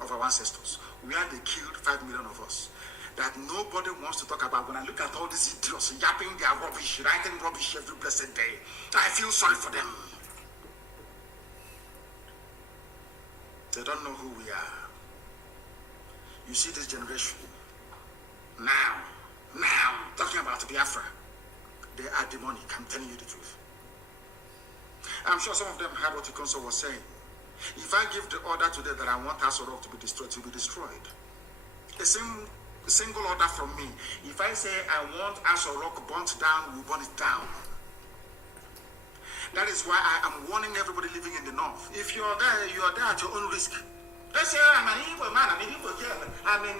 of our ancestors. Where they killed 5 million of us. That nobody wants to talk about. When I look at all these idiots yapping their rubbish, writing rubbish every blessed day, I feel sorry for them. They don't know who we are. You see this generation now talking about Biafra. They are demonic. I'm telling you the truth. I'm sure some of them heard what the council was saying. If I give the order today that I want Asorok to be destroyed, to be destroyed. A single order from me. If I say I want Asorok burnt down, we'll burn it down. That is why I am warning everybody living in the north. If you are there at your own risk. They say, I'm an evil man, I'm an evil girl, I'm in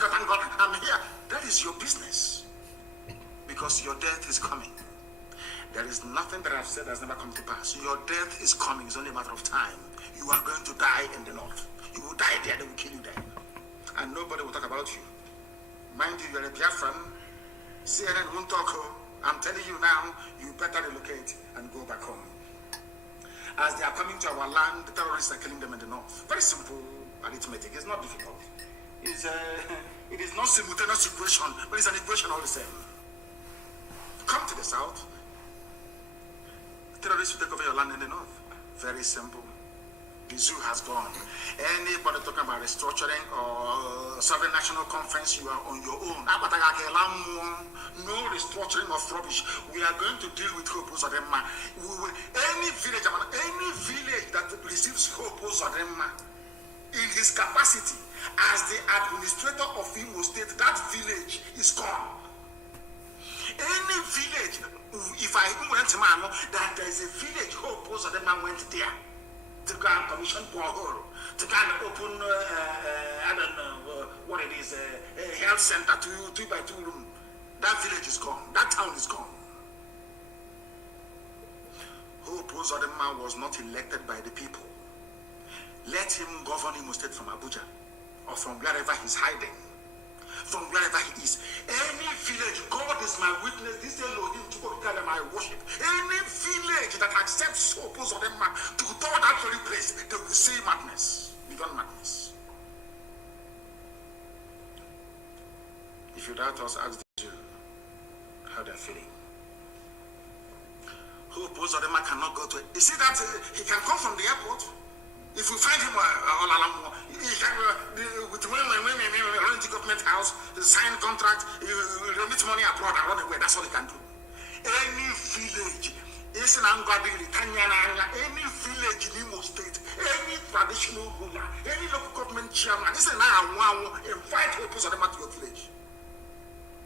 Katangot, I'm here. That is your business. Because your death is coming. There is nothing that I've said that's never come to pass. Your death is coming. It's only a matter of time. You are going to die in the north. You will die there. They will kill you there. And nobody will talk about you. Mind you, you're a Biafran. CNN won't talk. I'm telling you now, you better relocate and go back home. As they are coming to our land, the terrorists are killing them in the north. Very simple arithmetic. It's not difficult. It is not simultaneous equation, but it's an equation all the same. Come to the south. Terrorists will take over your land in the north. Very simple. The zoo has gone. Anybody talking about restructuring or sovereign national conference, you are on your own. No restructuring of rubbish. We are going to deal with Hope Uzodinma. Any village that receives Hope Uzodinma in his capacity as the administrator of Imo State, that village is gone. Any village, if I even went to Mano, that there is a village Hope Uzodinma went there to go and commission borehole, to go and open, I don't know what it is, a health center, 2x2 room. That village is gone. That town is gone. Hope Uzodinma was not elected by the people. Let him govern Imo State from Abuja or from wherever he's hiding. From wherever he is. Any village, God is my witness, this Elohim to God I worship. Any village that accepts Hope Uzodinma to go to that very place, they will say madness, beyond madness. If you doubt us, ask the Jew how they're feeling. Hope Uzodinma cannot go to it. You see that he can come from the airport. If we find him with run to government house, sign contract, remit money abroad and run away, that's all he can do. Any village, any village in Imo State, any traditional ruler, any local government chairman, this is now invite Hope Uzodinma to your village.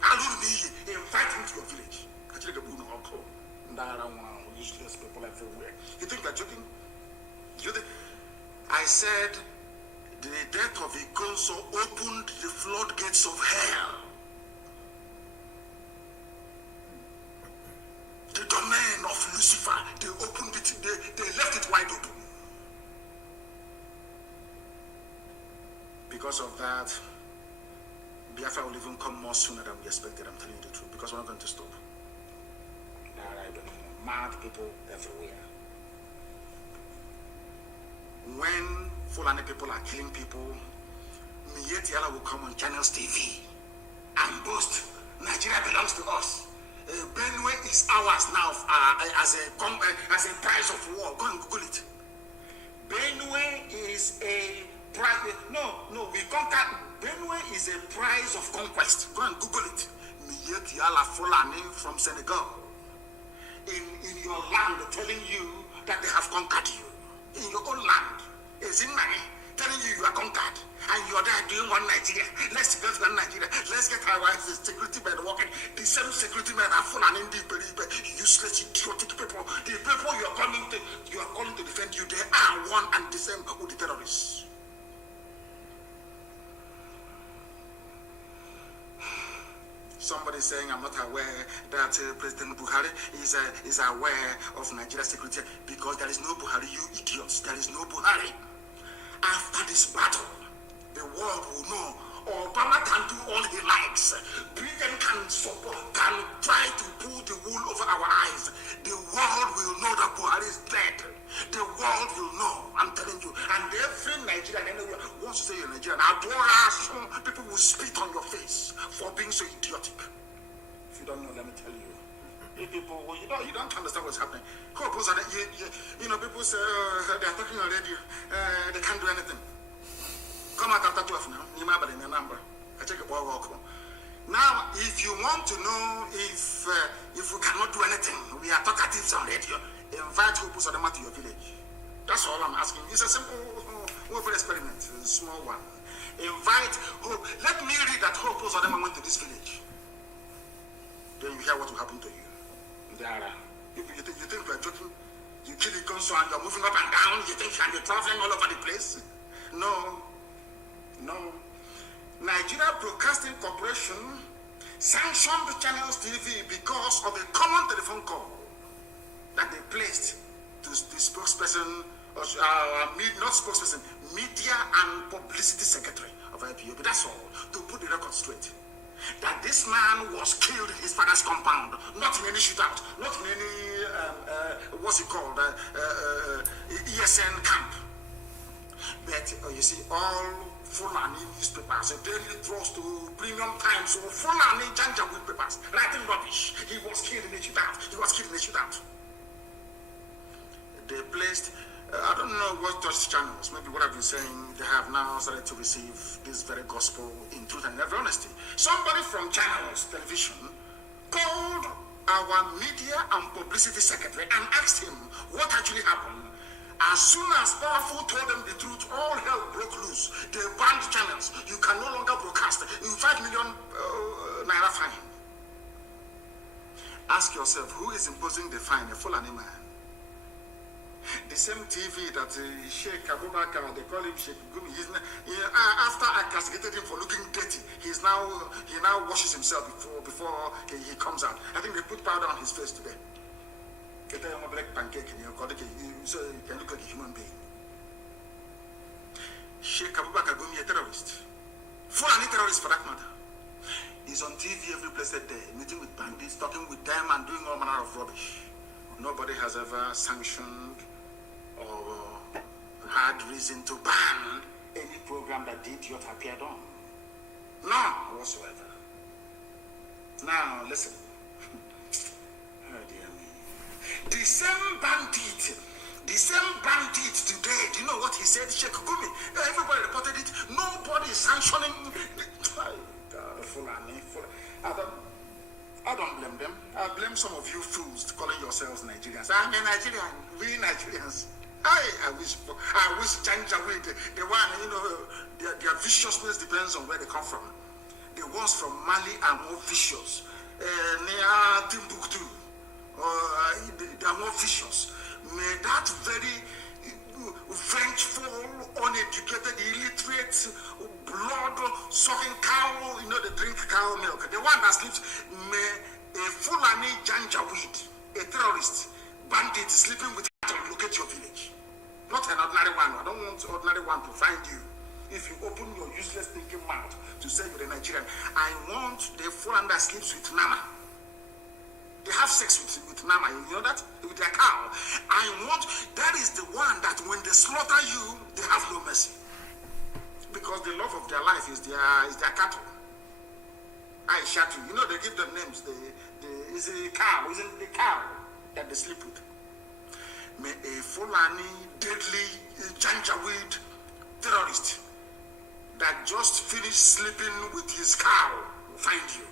Invite him to your village. Useless people everywhere. You think they're joking? I said the death of Ikonso opened the floodgates of hell. The domain of Lucifer, they opened it, they left it wide open. Because of that, Biafra will even come more sooner than we expected. I'm telling you the truth, because we're not going to stop. I don't know. Mad people everywhere. When Fulani people are killing people, Mietiala will come on Channels TV and boast, Nigeria belongs to us. Benue is ours now as a prize of war. Go and Google it. Benue is a prize. No, we conquered. Benue is a prize of conquest. Go and Google it. Mietiala Fulani from Senegal. In your land, telling you that they have conquered you. In your own land, is in money, telling you are conquered, and you're there doing one Nigeria. Let's get one Nigeria. Let's get our security men working. The same security men are full and indeed useless, idiotic people. The people you are calling to defend you, they are one and the same with the terrorists. Somebody saying I'm not aware that President Buhari is aware of Nigeria's security because there is no Buhari, you idiots. There is no Buhari. After this battle, the world will know Obama can do all he likes. BBN can try to pull the wool over our eyes. The world will know that Buhari is dead. The world will know, I'm telling you. And every Nigerian anywhere wants to say you're Nigerian. People will spit on your face for being so idiotic. If you don't know, let me tell you. People, you don't understand what's happening. People say they're talking on radio. They can't do anything. Come out after 12 now. I take a ball walk. Now, if you want to know if we cannot do anything, we are talkatives on radio. Invite Hope Uzodinma to your village. That's all I'm asking. It's a simple experiment, a small one. Invite Hope. Let me read that Hope Uzodinma went to this village. Then you hear what will happen to you. If you think we are joking, you kill the console and you're moving up and down, you think you're traveling all over the place? No. Nigeria Broadcasting Corporation sanctioned Channels TV because of a common telephone call that they placed to the spokesperson, not spokesperson, media and publicity secretary of IPOB. That's all, to put the record straight. That this man was killed in his father's compound, not in any shootout, not in any, what's it called, ESN camp. But you see, all Fulani newspapers, daily trust to Premium Times, or Fulani Janjaweed papers, writing rubbish. He was killed in a shootout. They placed, I don't know what touch channels, maybe what I've been saying, they have now started to receive this very gospel in truth and every honesty. Somebody from Channels Television called our media and publicity secretary and asked him what actually happened. As soon as Powerful told them the truth, all hell broke loose. They banned channels. You can no longer broadcast. In 5 million naira fine. Ask yourself, who is imposing the fine? A Fulani man. The same TV that Sheikh Abubakar, they call him Sheikh Gumi, after I castigated him for looking dirty, he now washes himself before he comes out. I think they put powder on his face today. Get a black pancake so you can look like a human being. Sheikh Abubakar Gumi, a terrorist. Fulani terrorist for that matter. He's on TV every blessed day, meeting with bandits, talking with them and doing all manner of rubbish. Nobody has ever sanctioned or had reason to ban any program that the idiot appeared on. None whatsoever. Now, listen. Oh, dear me. The same bandit today, do you know what he said? Sheikh Gumi, everybody reported it. Nobody is sanctioning. Fulani. I don't blame them. I blame some of you fools calling yourselves Nigerians. I'm a Nigerian. We Nigerians. I wish Janjaweed, the one, their viciousness depends on where they come from. The ones from Mali are more vicious. Near Timbuktu, they are more vicious. May that very vengeful, uneducated, illiterate, blood-sucking cow, they drink cow milk. The one that sleeps, may a Fulani Janjaweed, a terrorist, bandit sleeping with cattle, locate your village. Not an ordinary one. I don't want ordinary one to find you. If you open your useless thinking mouth to say you're a Nigerian, I want the Fulani that sleeps with Nama. They have sex with Nama, you know that? With their cow. That is the one that when they slaughter you, they have no mercy. Because the love of their life is their cattle. I shot you. They give them names. Is a cow, isn't the cow that they sleep with? May a Fulani, deadly, Janjaweed terrorist that just finished sleeping with his cow find you.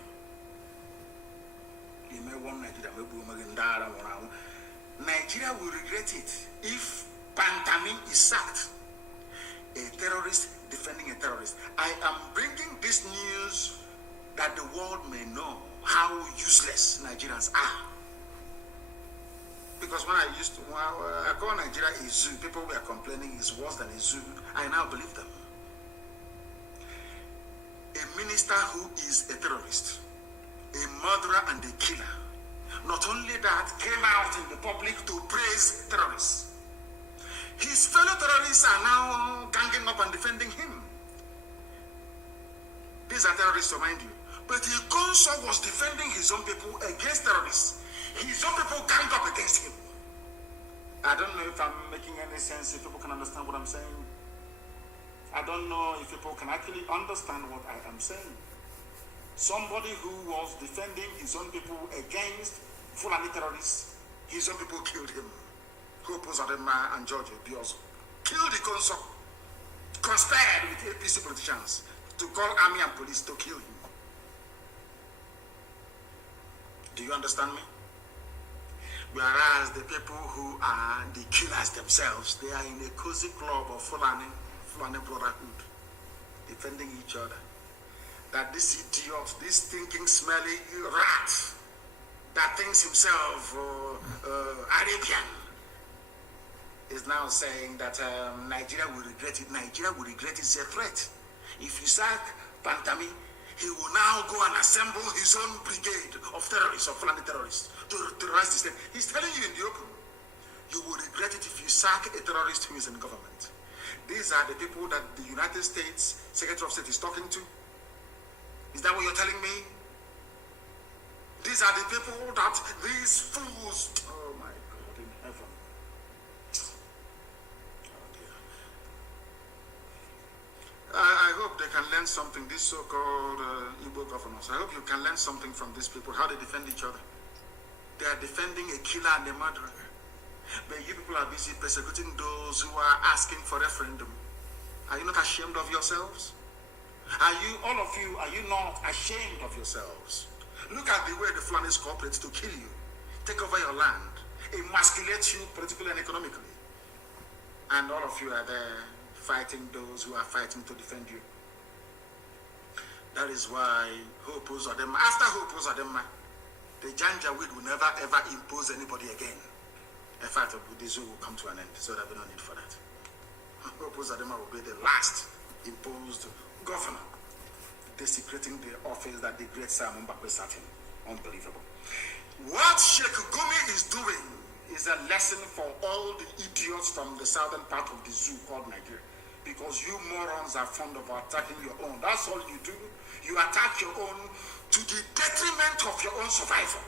Nigeria will regret it if Pantami is sacked. A terrorist defending a terrorist. I am bringing this news that the world may know how useless Nigerians are. Because when I call Nigeria a zoo, people were complaining it's worse than a zoo. I now believe them. A minister who is a terrorist, a murderer and a killer, not only that, came out in the public to praise terrorists. His fellow terrorists are now ganging up and defending him. These are terrorists, remind you. But Ikonso was defending his own people against terrorists. His own people ganged up against him. I don't know if I'm making any sense, if people can understand what I'm saying. I don't know if people can actually understand what I am saying. Somebody who was defending his own people against Fulani terrorists, his own people killed him. Hope Uzodinma and George Obiozo killed Ikonso, conspired with APC politicians to call army and police to kill him. Do you understand me? Whereas the people who are the killers themselves, they are in a cozy club of Fulani brotherhood, defending each other. That this idiot, this stinking, smelly rat that thinks himself Arabian is now saying that Nigeria will regret it. Nigeria will regret it. It's a threat. If you sack Pantami, he will now go and assemble his own brigade of terrorists, of Fulani terrorists, to terrorize the state. He's telling you in the open, you will regret it if you sack a terrorist who is in government. These are the people that the United States Secretary of State is talking to. Is that what you're telling me? These are the people that these fools... Oh my God, in heaven. Oh dear. I hope they can learn something, these so-called Igbo governors. I hope you can learn something from these people, how they defend each other. They are defending a killer and a murderer. But you people are busy persecuting those who are asking for referendum. Are you not ashamed of yourselves? Are you, all of you, are you not ashamed of yourselves? Look at the way the Fulanis cooperate to kill you, take over your land, emasculate you politically and economically. And all of you are there fighting those who are fighting to defend you. That is why Hope Uzodinma, after Hope Uzodinma, the Janjaweed will never ever impose anybody again. In fact, the zoo will come to an end, so there will be no need for that. Hope Uzodinma will be the last imposed governor, desecrating the office that the great Simon Mbakwe sat in. Unbelievable. What Sheikh Gumi is doing is a lesson for all the idiots from the southern part of the zoo called Nigeria. Because you morons are fond of attacking your own. That's all you do. You attack your own to the detriment of your own survival.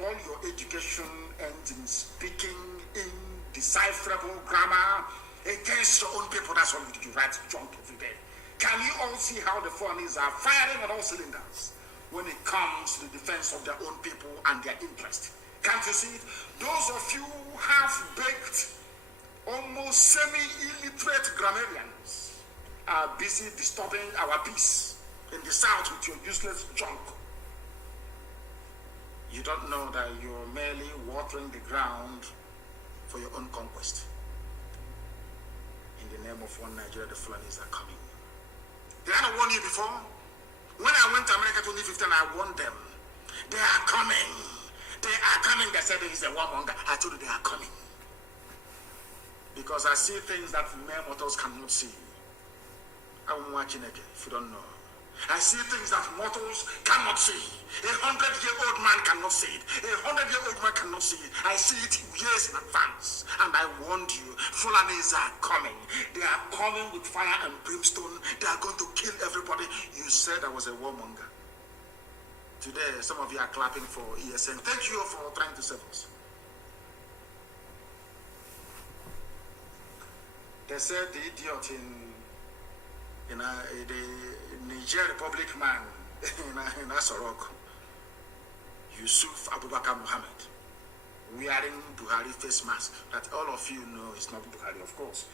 All your education ends in speaking indecipherable grammar against your own people. That's all you do. You write junk every day. Can you all see how the foreigners are firing on all cylinders when it comes to the defense of their own people and their interest? Can't you see it? Those of you half-baked, almost semi-illiterate grammarians are busy disturbing our peace in the south with your useless junk. You don't know that you're merely watering the ground for your own conquest. In the name of one Nigeria, the Fulanis are coming. Did I not warn you before? When I went to America 2015, I warned them. They are coming. They are coming. They said he's a warmonger. I told you they are coming. Because I see things that mere mortals cannot see. I'm watching it if you don't know. I see things that mortals cannot see. 100-year-old man cannot see it. 100-year-old man cannot see it. I see it years in advance. And I warned you, Fulanis are coming. They are coming with fire and brimstone. They are going to kill everybody. You said I was a warmonger. Today, some of you are clapping for ESN. Thank you for trying to save us. They said the idiot in the Niger Republic man in Asorok, Yusuf Abubakar Muhammad, wearing Buhari face mask, that all of you know is not Buhari, of course.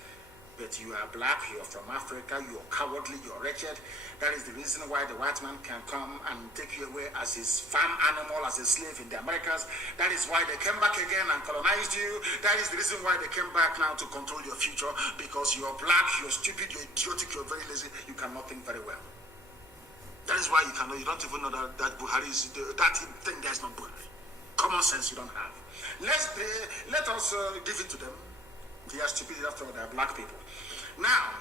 But you are black, you are from Africa, you are cowardly, you are wretched. That is the reason why the white man can come and take you away as his farm animal, as a slave in the Americas. That is why they came back again and colonized you. That is the reason why they came back now to control your future, because you are black, you are stupid, you are idiotic, you are very lazy, you cannot think very well. That is why you don't even know that Buhari is, that thing there is not Buhari. Common sense you don't have. Let us give it to them. They are stupid after all, they are black people. Now,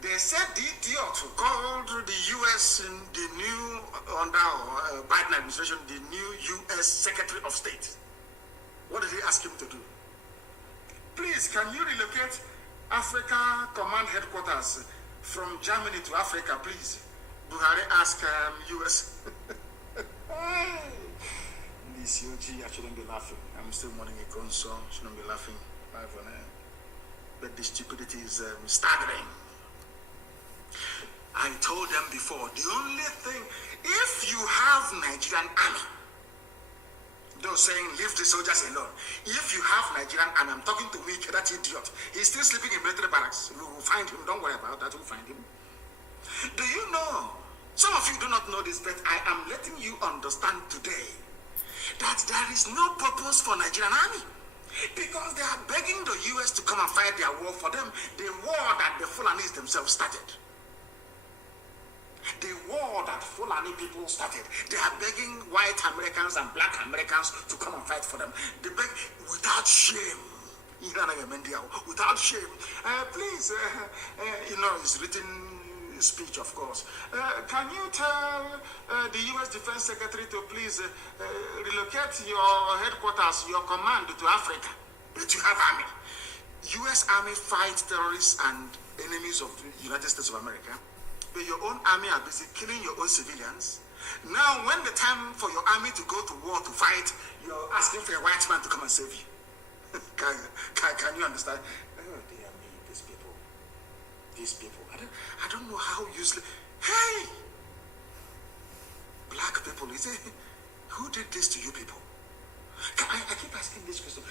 they said the idiot who called the U.S. in the new, under Biden administration, the new U.S. Secretary of State. What did he ask him to do? Please, can you relocate Africa Command Headquarters from Germany to Africa, please? Buhari asked US. This UG, I shouldn't be laughing. I'm still mourning a console. Shouldn't be laughing live on air. But the stupidity is staggering. I told them before, the only thing, if you have Nigerian army, those saying leave the soldiers alone. If you have Nigerian army, I'm talking to Wike, that idiot. He's still sleeping in military barracks. We will find him. Don't worry about that. We'll find him. Do you know? Some of you do not know this, but I am letting you understand today that there is no purpose for Nigerian army, because they are begging the US to come and fight their war for them, the war that the Fulanis themselves started. The war that Fulani people started. They are begging white Americans and black Americans to come and fight for them. They beg without shame. Without shame. Please, it's written speech, of course. Can you tell the U.S. Defense Secretary to please relocate your headquarters, your command to Africa? But you have army. U.S. Army fights terrorists and enemies of the United States of America. But your own army are busy killing your own civilians. Now, when the time for your army to go to war to fight, you're asking for a white man to come and save you. Can you understand? Oh, dear me, these people. These people. I don't know how useless. Hey! Black people, is it? Who did this to you people? I keep asking this question.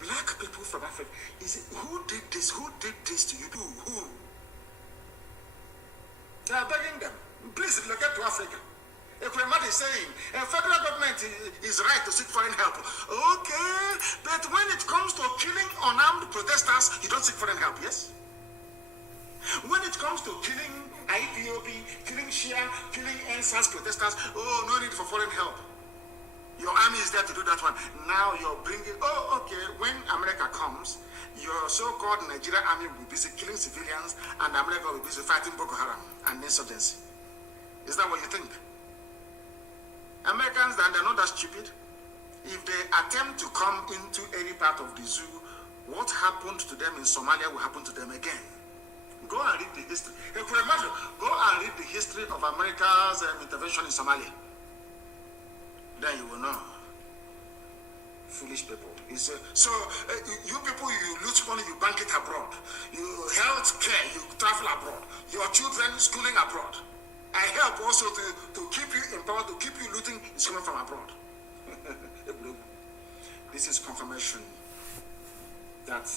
Black people from Africa, is it who did this? Who did this to you? Who? They are begging them. Please look at to Africa. Ekwemadi is saying, federal government is right to seek foreign help. Okay, but when it comes to killing unarmed protesters, you don't seek foreign help, yes? When it comes to killing IPOB, killing Shia, killing NSAS protesters, oh, no need for foreign help. Your army is there to do that one. Now you're bringing, okay, when America comes, your so-called Nigerian army will be busy killing civilians, and America will be busy fighting Boko Haram and insurgency. Is that what you think? Americans, they're not that stupid. If they attempt to come into any part of the zoo, what happened to them in Somalia will happen to them again. Go and read the history. Go and read the history of America's intervention in Somalia. Then you will know. Foolish people. You people, you lose money, you bank it abroad. You health care, you travel abroad. Your children schooling abroad. I help also to keep you in power, to keep you looting, is coming from abroad. This is confirmation that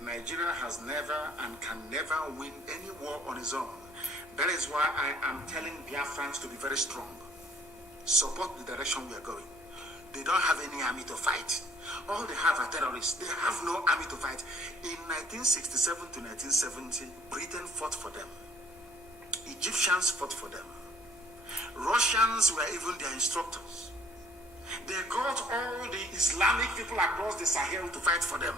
Nigeria has never and can never win any war on its own. That is why I am telling Biafrans to be very strong. Support the direction we are going. They don't have any army to fight. All they have are terrorists. They have no army to fight. In 1967 to 1970, Britain fought for them. Egyptians fought for them. Russians were even their instructors. They got all the Islamic people across the Sahel to fight for them.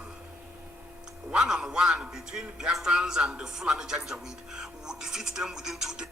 One-on-one between Biafrans and the Fulani Janjaweed would defeat them within 2 days.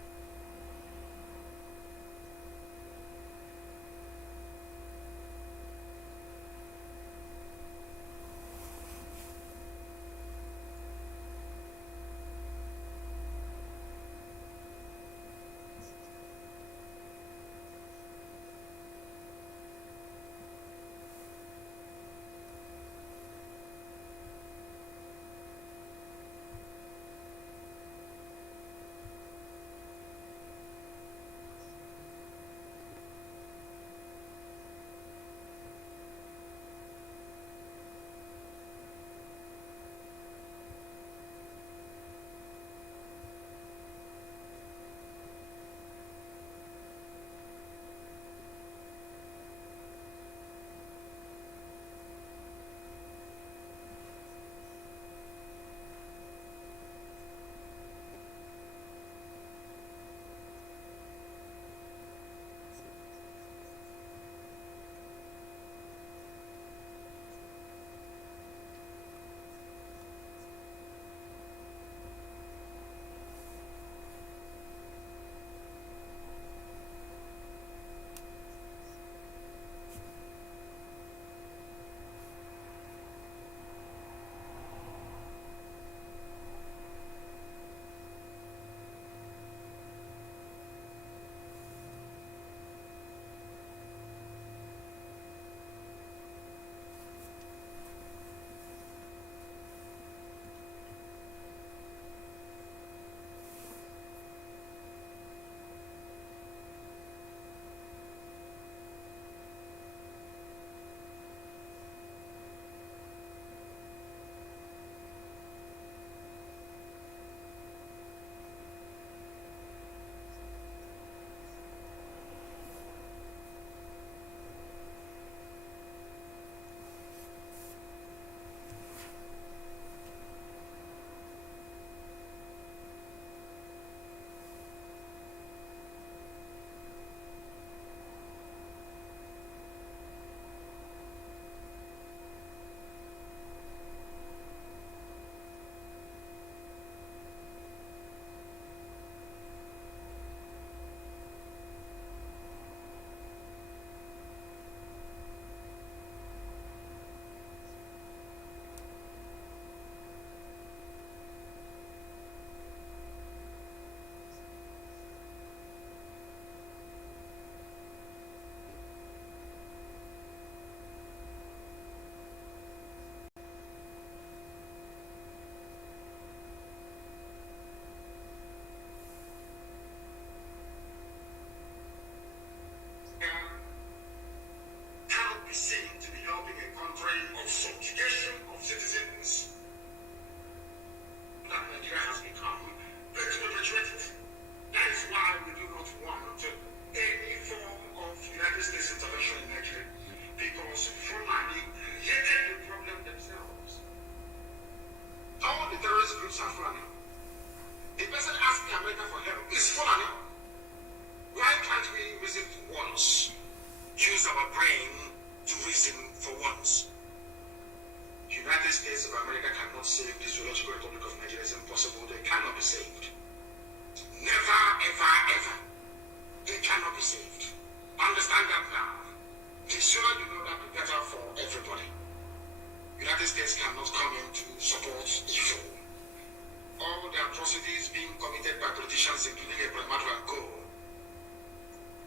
atrocities being committed by politicians, including Abraham and Co.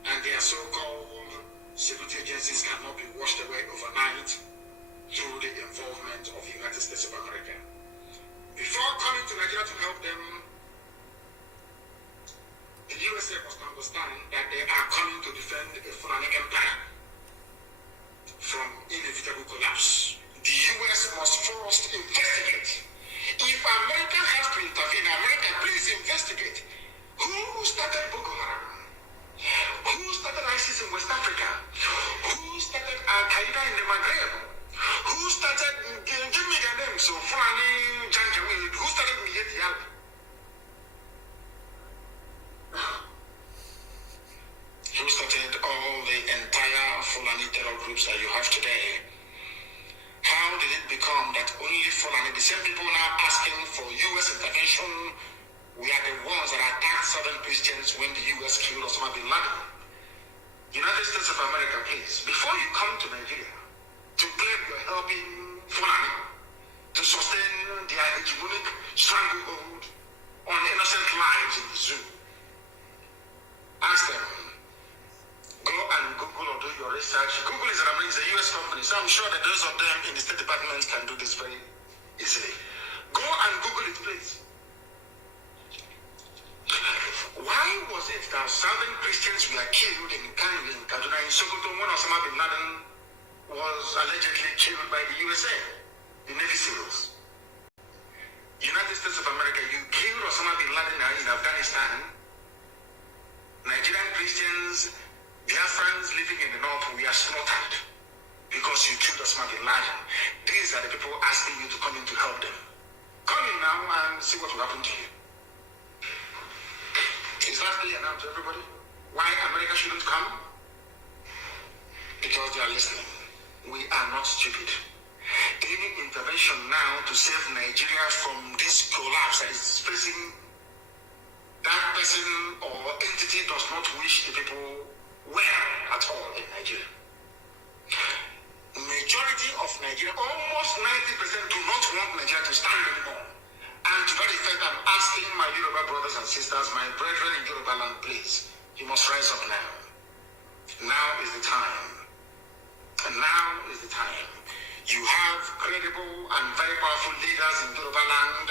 And their so-called security agencies cannot be washed away overnight through the involvement of the United States of America. Before coming to Nigeria to help them, the USA must understand that they are coming to defend a Fulani empire from inevitable collapse. The US must first investigate. If America has to intervene, America, please investigate. Who started Boko Haram? Who started ISIS in West Africa? Who started Al-Qaeda in the Maghreb? Who started, give me their names, so Fulani, Janjaweed, who started Miyeti? Who started all the entire Fulani terror groups that you have today? How did it become that only Fulani, the same people now asking for U.S. intervention, we are the ones that attacked Southern Christians when the U.S. killed Osama bin Laden? United States of America, please, before you come to Nigeria to claim you're helping Fulani to sustain their hegemonic stranglehold on innocent lives in the zoo, ask them. Go and Google or do your research. Google is a U.S. company, so I'm sure that those of them in the State Department can do this very easily. Go and Google it, please. Why was it that Southern Christians were killed in Kanu, in Kaduna, in Sokoto, when Osama bin Laden was allegedly killed by the USA, the Navy SEALs? United States of America, you killed Osama bin Laden in Afghanistan. Nigerian Christians, Biafrans living in the north, we are slaughtered because you killed Osama bin Laden. These are the people asking you to come in to help them. Come in now and see what will happen to you. Is that clear now to everybody? Why America shouldn't come? Because they are listening. We are not stupid. Any intervention now to save Nigeria from this collapse that is facing, that person or entity does not wish the people well at all in Nigeria. Majority of Nigeria, almost 90%, do not want Nigeria to stand anymore. And to that effect, I'm asking my Yoruba brothers and sisters, my brethren in Yoruba land, please, you must rise up now. Now is the time. And now is the time. You have credible and very powerful leaders in Yoruba land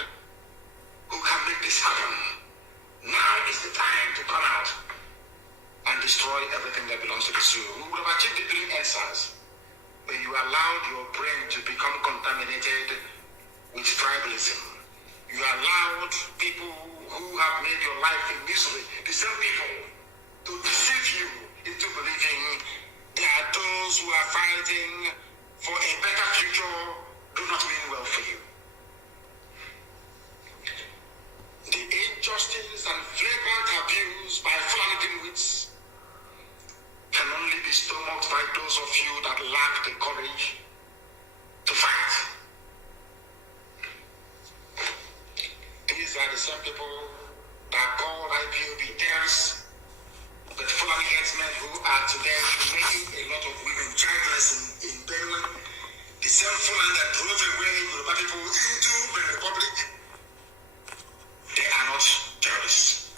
who can make this happen. Now is the time to come out and destroy everything that belongs to the zoo. We would have achieved it during EndSARS, but you allowed your brain to become contaminated with tribalism. You allowed people who have made your life in misery, the same people, to deceive you into believing that those who are fighting for a better future do not mean well for you. The injustice and flagrant abuse by Fulani dimwits can only be stomached by those of you that lack the courage to fight. These are the same people that call IPOB terrorists, but Fulani headsmen who are today making a lot of women childless in Benue, the same Fulani that drove away Yoruba people into the Republic. They are not terrorists.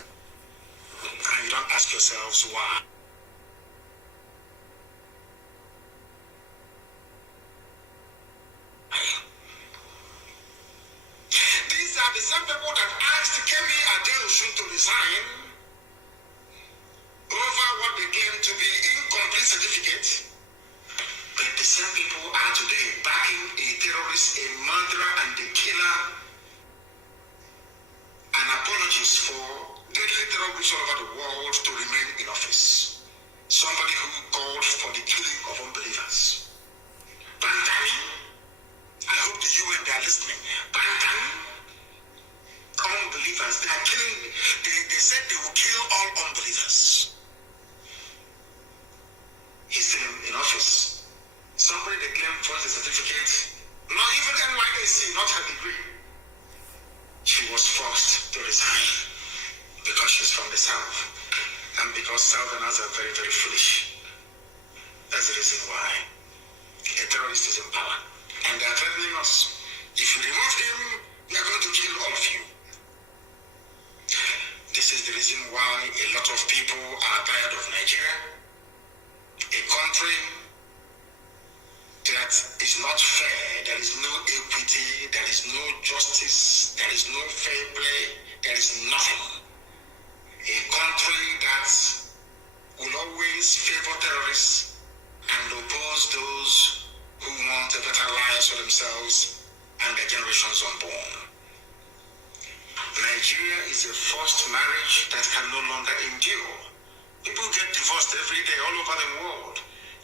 And you don't ask yourselves why. These are the same people that asked Kemi Adeosun to resign over what they claim to be incomplete certificate. But the same people are today backing a terrorist, a murderer, and a killer, and apologists for deadly terror groups all over the world to remain in office. Somebody who called for the killing of unbelievers. Bantani, I hope the UN, they are listening. Bantani, unbelievers, they are killing, they said they will kill all unbelievers. He's still in office. Somebody they claim for the certificate, not even NYAC, not her degree. She was forced to resign because she's from the South and because Southerners are very, very foolish. That's the reason why a terrorist is in power. And they are threatening us. If you remove him, we are going to kill all of you. the reason why a lot of people are tired of Nigeria, a country that is not fair, there is no equity, there is no justice, there is no fair play, there is nothing. A country that will always favor terrorists and oppose those who want a better life for themselves and their generations unborn. Nigeria is a forced marriage that can no longer endure. People get divorced every day all over the world.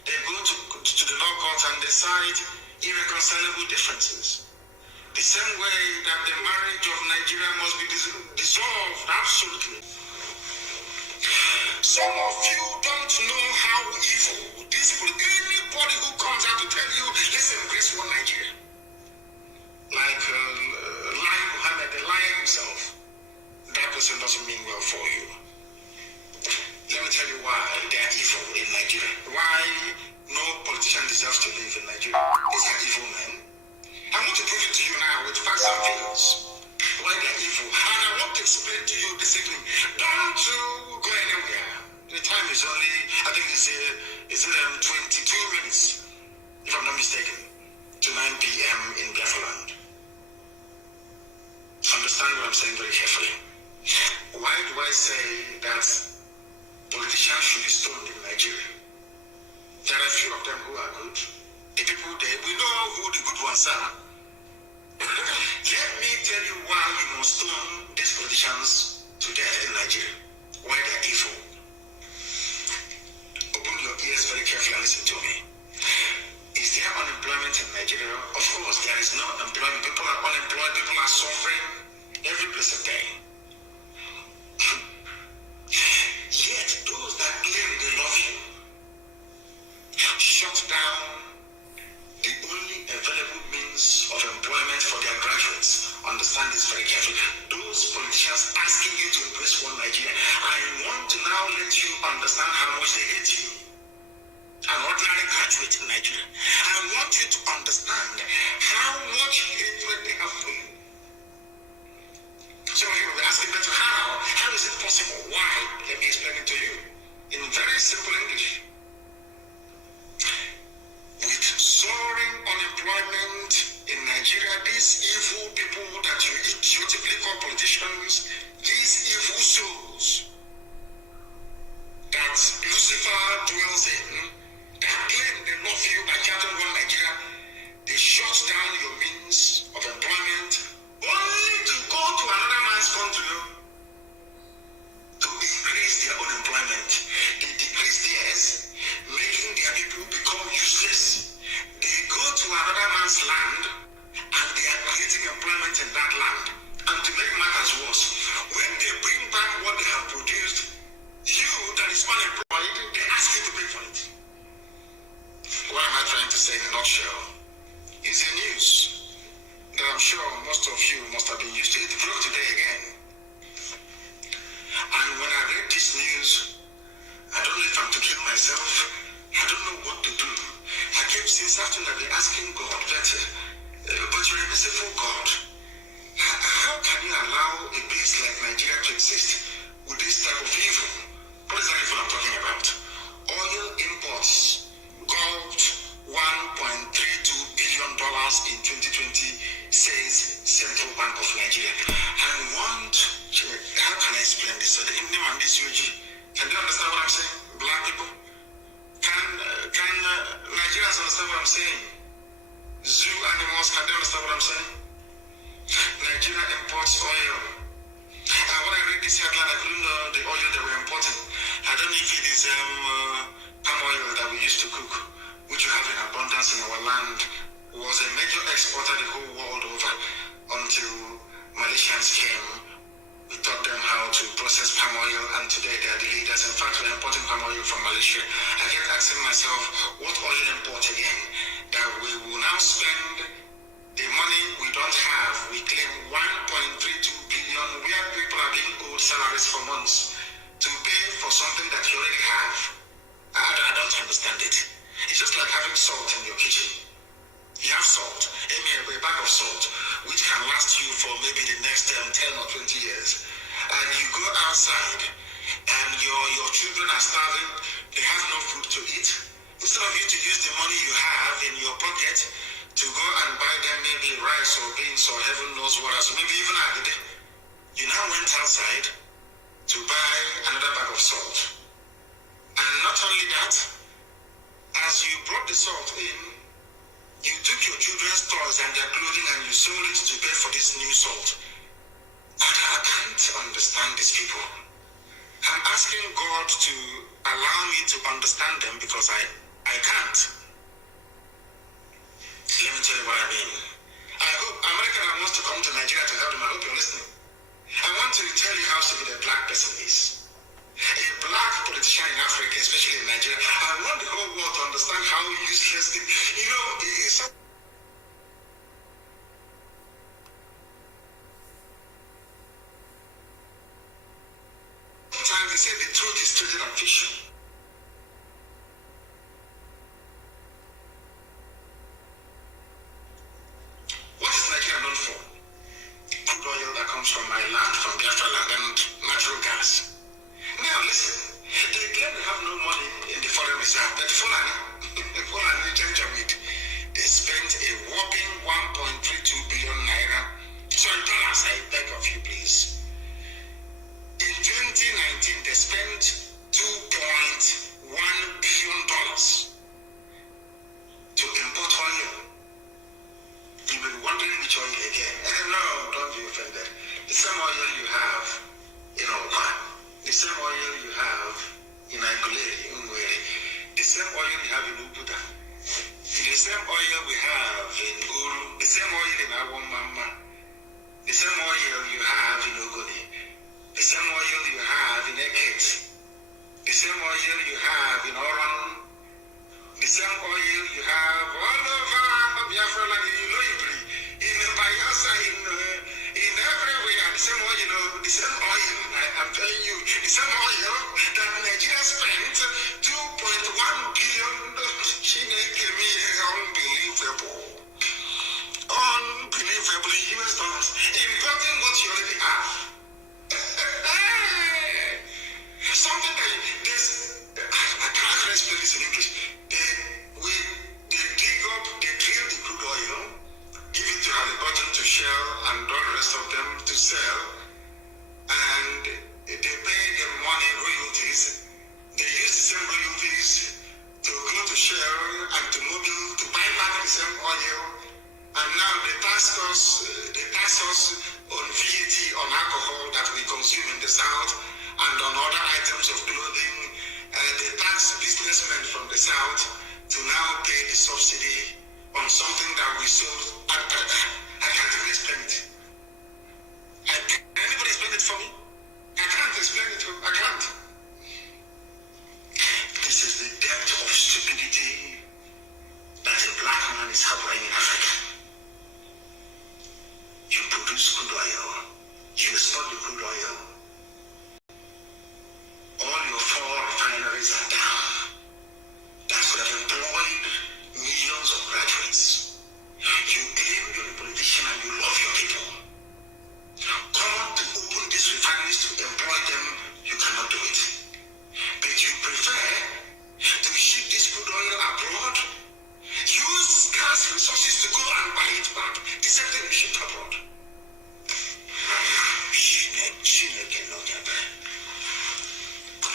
They go to the law courts and decide irreconcilable differences. The same way that the marriage of Nigeria must be dissolved, absolutely. Some of you don't know how evil this people, anybody who comes out to tell you, let's embrace one Nigeria. Like Lion Muhammad, the lion himself, that person doesn't mean well for you. Let me tell you why they are evil in Nigeria. Why no politician deserves to live in Nigeria. These are evil men. I want to prove it to you now with facts and figures. Why they are evil. And I want to explain to you this evening. Don't go anywhere. The time is only, I think it's 22 minutes, if I'm not mistaken, to 9 p.m. in Biafra land. Understand what I'm saying very carefully. Why do I say that politicians should be stoned in Nigeria? There are a few of them who are good. The people there, we know who the good ones are. Let me tell you why you must stone these politicians to death in Nigeria. Why they're evil. Open your ears very carefully and listen to me. Is there unemployment in Nigeria? Of course, there is no employment. People are unemployed, people are suffering every blessed day. Yet, those that claim they love you shut down the only available means of employment for their graduates. Understand this very carefully. Those politicians asking you to embrace one Nigeria, I want to now let you understand how much they hate you. An ordinary graduate in Nigeria. I want you to understand how much hatred they have for you. Some of you will be asking me, how is it possible? Why? Let me explain it to you in very simple English. With soaring unemployment in Nigeria, these evil people that you idiotically call politicians, these evil souls that Lucifer dwells in, that claim they love you by gathering one Nigeria, they shut down your means of employment only to go to another man's country to increase their own employment. They decrease theirs, making their people become useless. They go to another man's land and they are creating employment in that land. And to make matters worse, when they bring back what they have produced, you that is unemployed, they ask you to pay for it. What am I trying to say in a nutshell? It's a news that I'm sure most of you must have been used to. It broke today again. And when I read this news, I don't know if I'm to kill myself. I don't know what to do. I kept since afternoon asking God that, but you're a merciful God. How can you allow a place like Nigeria to exist with this type of evil? What is that evil I'm talking about? Oil imports gulped $1.32 billion in 2020, says Central Bank of Nigeria. How can I explain this? Can you understand what I'm saying? Black people? Can Nigerians understand what I'm saying? Zoo animals, can they understand what I'm saying? Nigeria imports oil. When I read this headline, I couldn't know the oil they were importing. I don't know if it is palm oil that we used to cook, which we have in abundance in our land, was a major exporter the whole world over until Malaysians came. We taught them how to process palm oil, and today they are the leaders. In fact, we're importing palm oil from Malaysia. I kept asking myself, what oil import again? That we will now spend the money we don't have. We claim 1.32 billion, where people are being owed salaries for months, to pay for something that you already have. I don't understand it. It's just like having salt in your kitchen. You have salt, a bag of salt, which can last you for maybe the next 10 or 20 years. And and you go outside and your children are starving, they have no food to eat, instead of you to use the money you have in your pocket to go and buy them maybe rice or beans or heaven knows what else, maybe even agade, you now went outside to buy another bag of salt. And not only that, as you brought the salt in, you took your children's toys and their clothing and you sold it to pay for this new salt. And I can't understand these people. I'm asking God to allow me to understand them because I can't. Let me tell you what I mean. I hope America wants to come to Nigeria to help them. I hope you're listening. I want to tell you how stupid a black person is. A black politician in Africa, especially in Nigeria. I want the whole world to understand how useless it is. You know, it's sometimes they say the truth is stranger than fiction. What is Nigeria known for? Crude oil that comes from my land, from Biafra land, and natural gas. Now listen, they claim they have no money in the foreign reserve, but Fulani, they spent a whopping 1.32 billion naira. Sorry, dollars, I beg of you, please. In 2019, they spent $2.1 billion to import oil. You may be wondering which oil again. No, don't be offended. The same oil you have in Oka, the same oil you have in Aguleri, the same oil you have in Ubuda, the same oil we have in Uru, the same oil in Awamama, the same oil you have in Ogoni, the same oil you have in Eket, the same oil you have in Oran, the same oil you have all over Biafra land, in Bayelsa, in everywhere, the same oil, the same oil, I'm telling you, the same oil that Nigeria spent $2.1 billion. Unbelievable. Unbelievable US dollars. Importing what you already have. Something that I can't explain this in English. They dig up, they drill the crude oil, give it to Halliburton to shell and all the rest of them to sell, and they pay them money, royalties. They use the same royalties to go to Shell and to Mobil to buy back the same oil, and now they tax us on VAT on alcohol that we consume in the South and on other items of clothing. They tax businessmen from the South to now pay the subsidy on something that we sold. I can't even explain it. Can anybody explain it for me? I can't explain it. I can't. This is the depth of stupidity that a black man is harboring in Africa. You produce crude oil. You export the crude oil. All your 4 refineries are down. That could have employed millions of graduates. You claim you're a politician and you love your people. Come on to open these refineries to employ them, you cannot do it. But you prefer to ship this crude oil abroad, use scarce resources to go and buy it back, the same thing you ship abroad.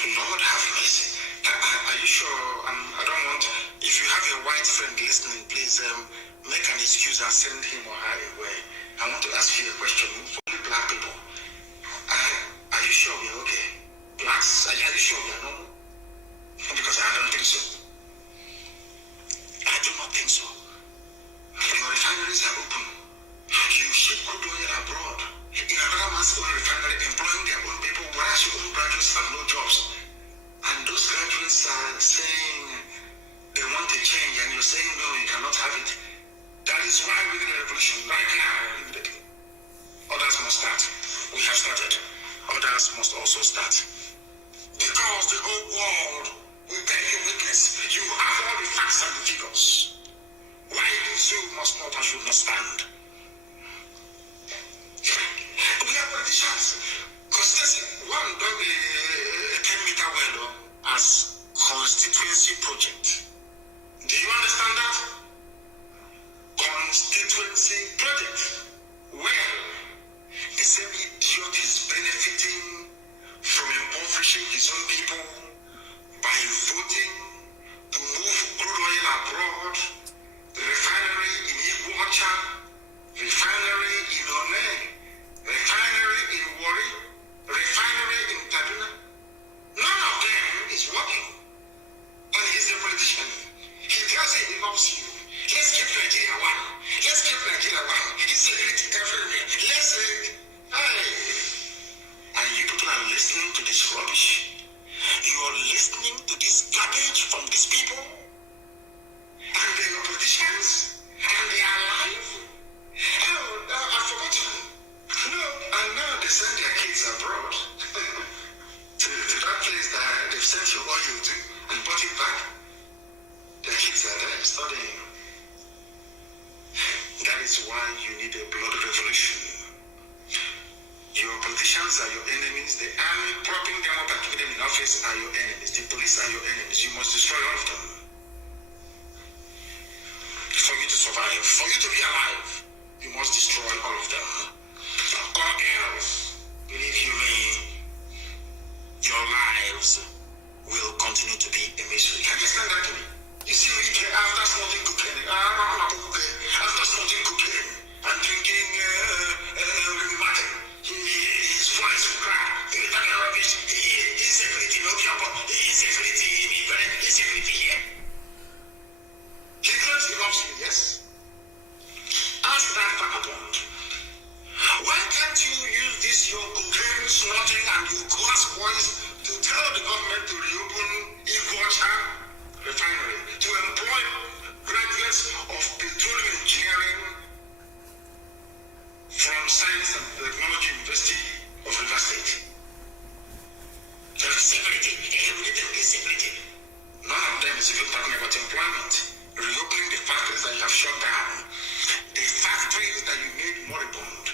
Lord have mercy. Are you sure? I don't want, if you have a white friend listening, please make an excuse and send him or her away. I want to ask you a question. For only black people, are you sure we're okay? Blacks, are you sure we're normal? Because I don't think so. I do not think so. Your refineries are open. You ship crude oil abroad. In another man's own refinery, employing their own people, whereas your own graduates have no jobs. And those graduates are saying they want a change, and you're saying, no, you cannot have it. That is why we need a revolution right now. Others must start. We have started. Others must also start. Because the whole world will bear you witness. You have all the facts and the figures. Why you must not and should not stand. We are politicians. Because well as constituency project. Do you understand that? Constituency project. Well, the same idiot is benefiting from impoverishing his own people by voting to move crude oil abroad, the refinery in Igbo, refinery in One, refinery in Warri, refinery in Kaduna. None of them is working. And he's a politician. He tells you he loves you. Let's keep Nigeria one. Let's keep Nigeria one. He's security everywhere. Let's say, hey. And you people are listening to this rubbish. You are listening to this garbage from these people. And they are politicians. And they are alive. Oh, I've forgotten. No, and now they send their kids abroad to that place that they've sent your oil to and brought it back. Their kids are there studying. That is why you need a blood revolution. Your politicians are your enemies. The army propping them up and keeping them in office are your enemies. The police are your enemies. You must destroy all of them. For you to survive, for you to be alive, you must destroy all of them. Or else, believe you me, your lives will continue to be a mystery. Can you explain that to me? You see, after smoking cocaine, after smoking cocaine and drinking Martin, his voice will cry. He's talking rubbish. Insecurity, no Biafra. Insecurity in Ibrahim. Insecurity here. He claims he loves you, yes? Ask that vagabond. Why can't you use this your cocaine snorting and your glass boys to tell the government to reopen Igbo refinery, to employ graduates of petroleum engineering from Science and Technology University of River State? Security, security. None of them is even talking about employment. Reopening the factories that you have shut down. The factories that you made moribund.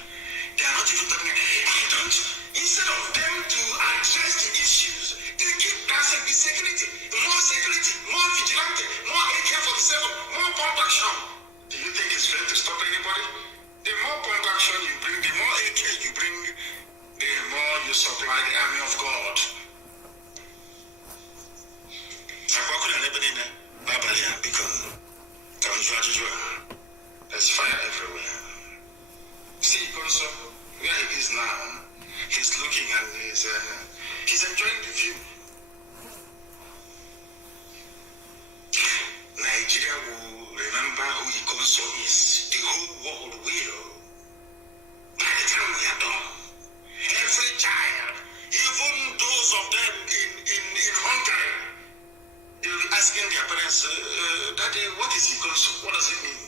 They are not even talking about instead of them to address the issues, they keep passing the security, more vigilante, more AK-47, more pump action. Do you think it's going to stop anybody? The more pump action you bring, the more AK you bring, the more you supply the army of God. There's fire everywhere. See, also, where he is now, he's looking and he's enjoying the view. Nigeria will remember who Ikonso is. The whole world will. By the time we are done, every child, even those of them in Hungary, they will be asking their parents, Daddy, what is Ikonso? What does it mean?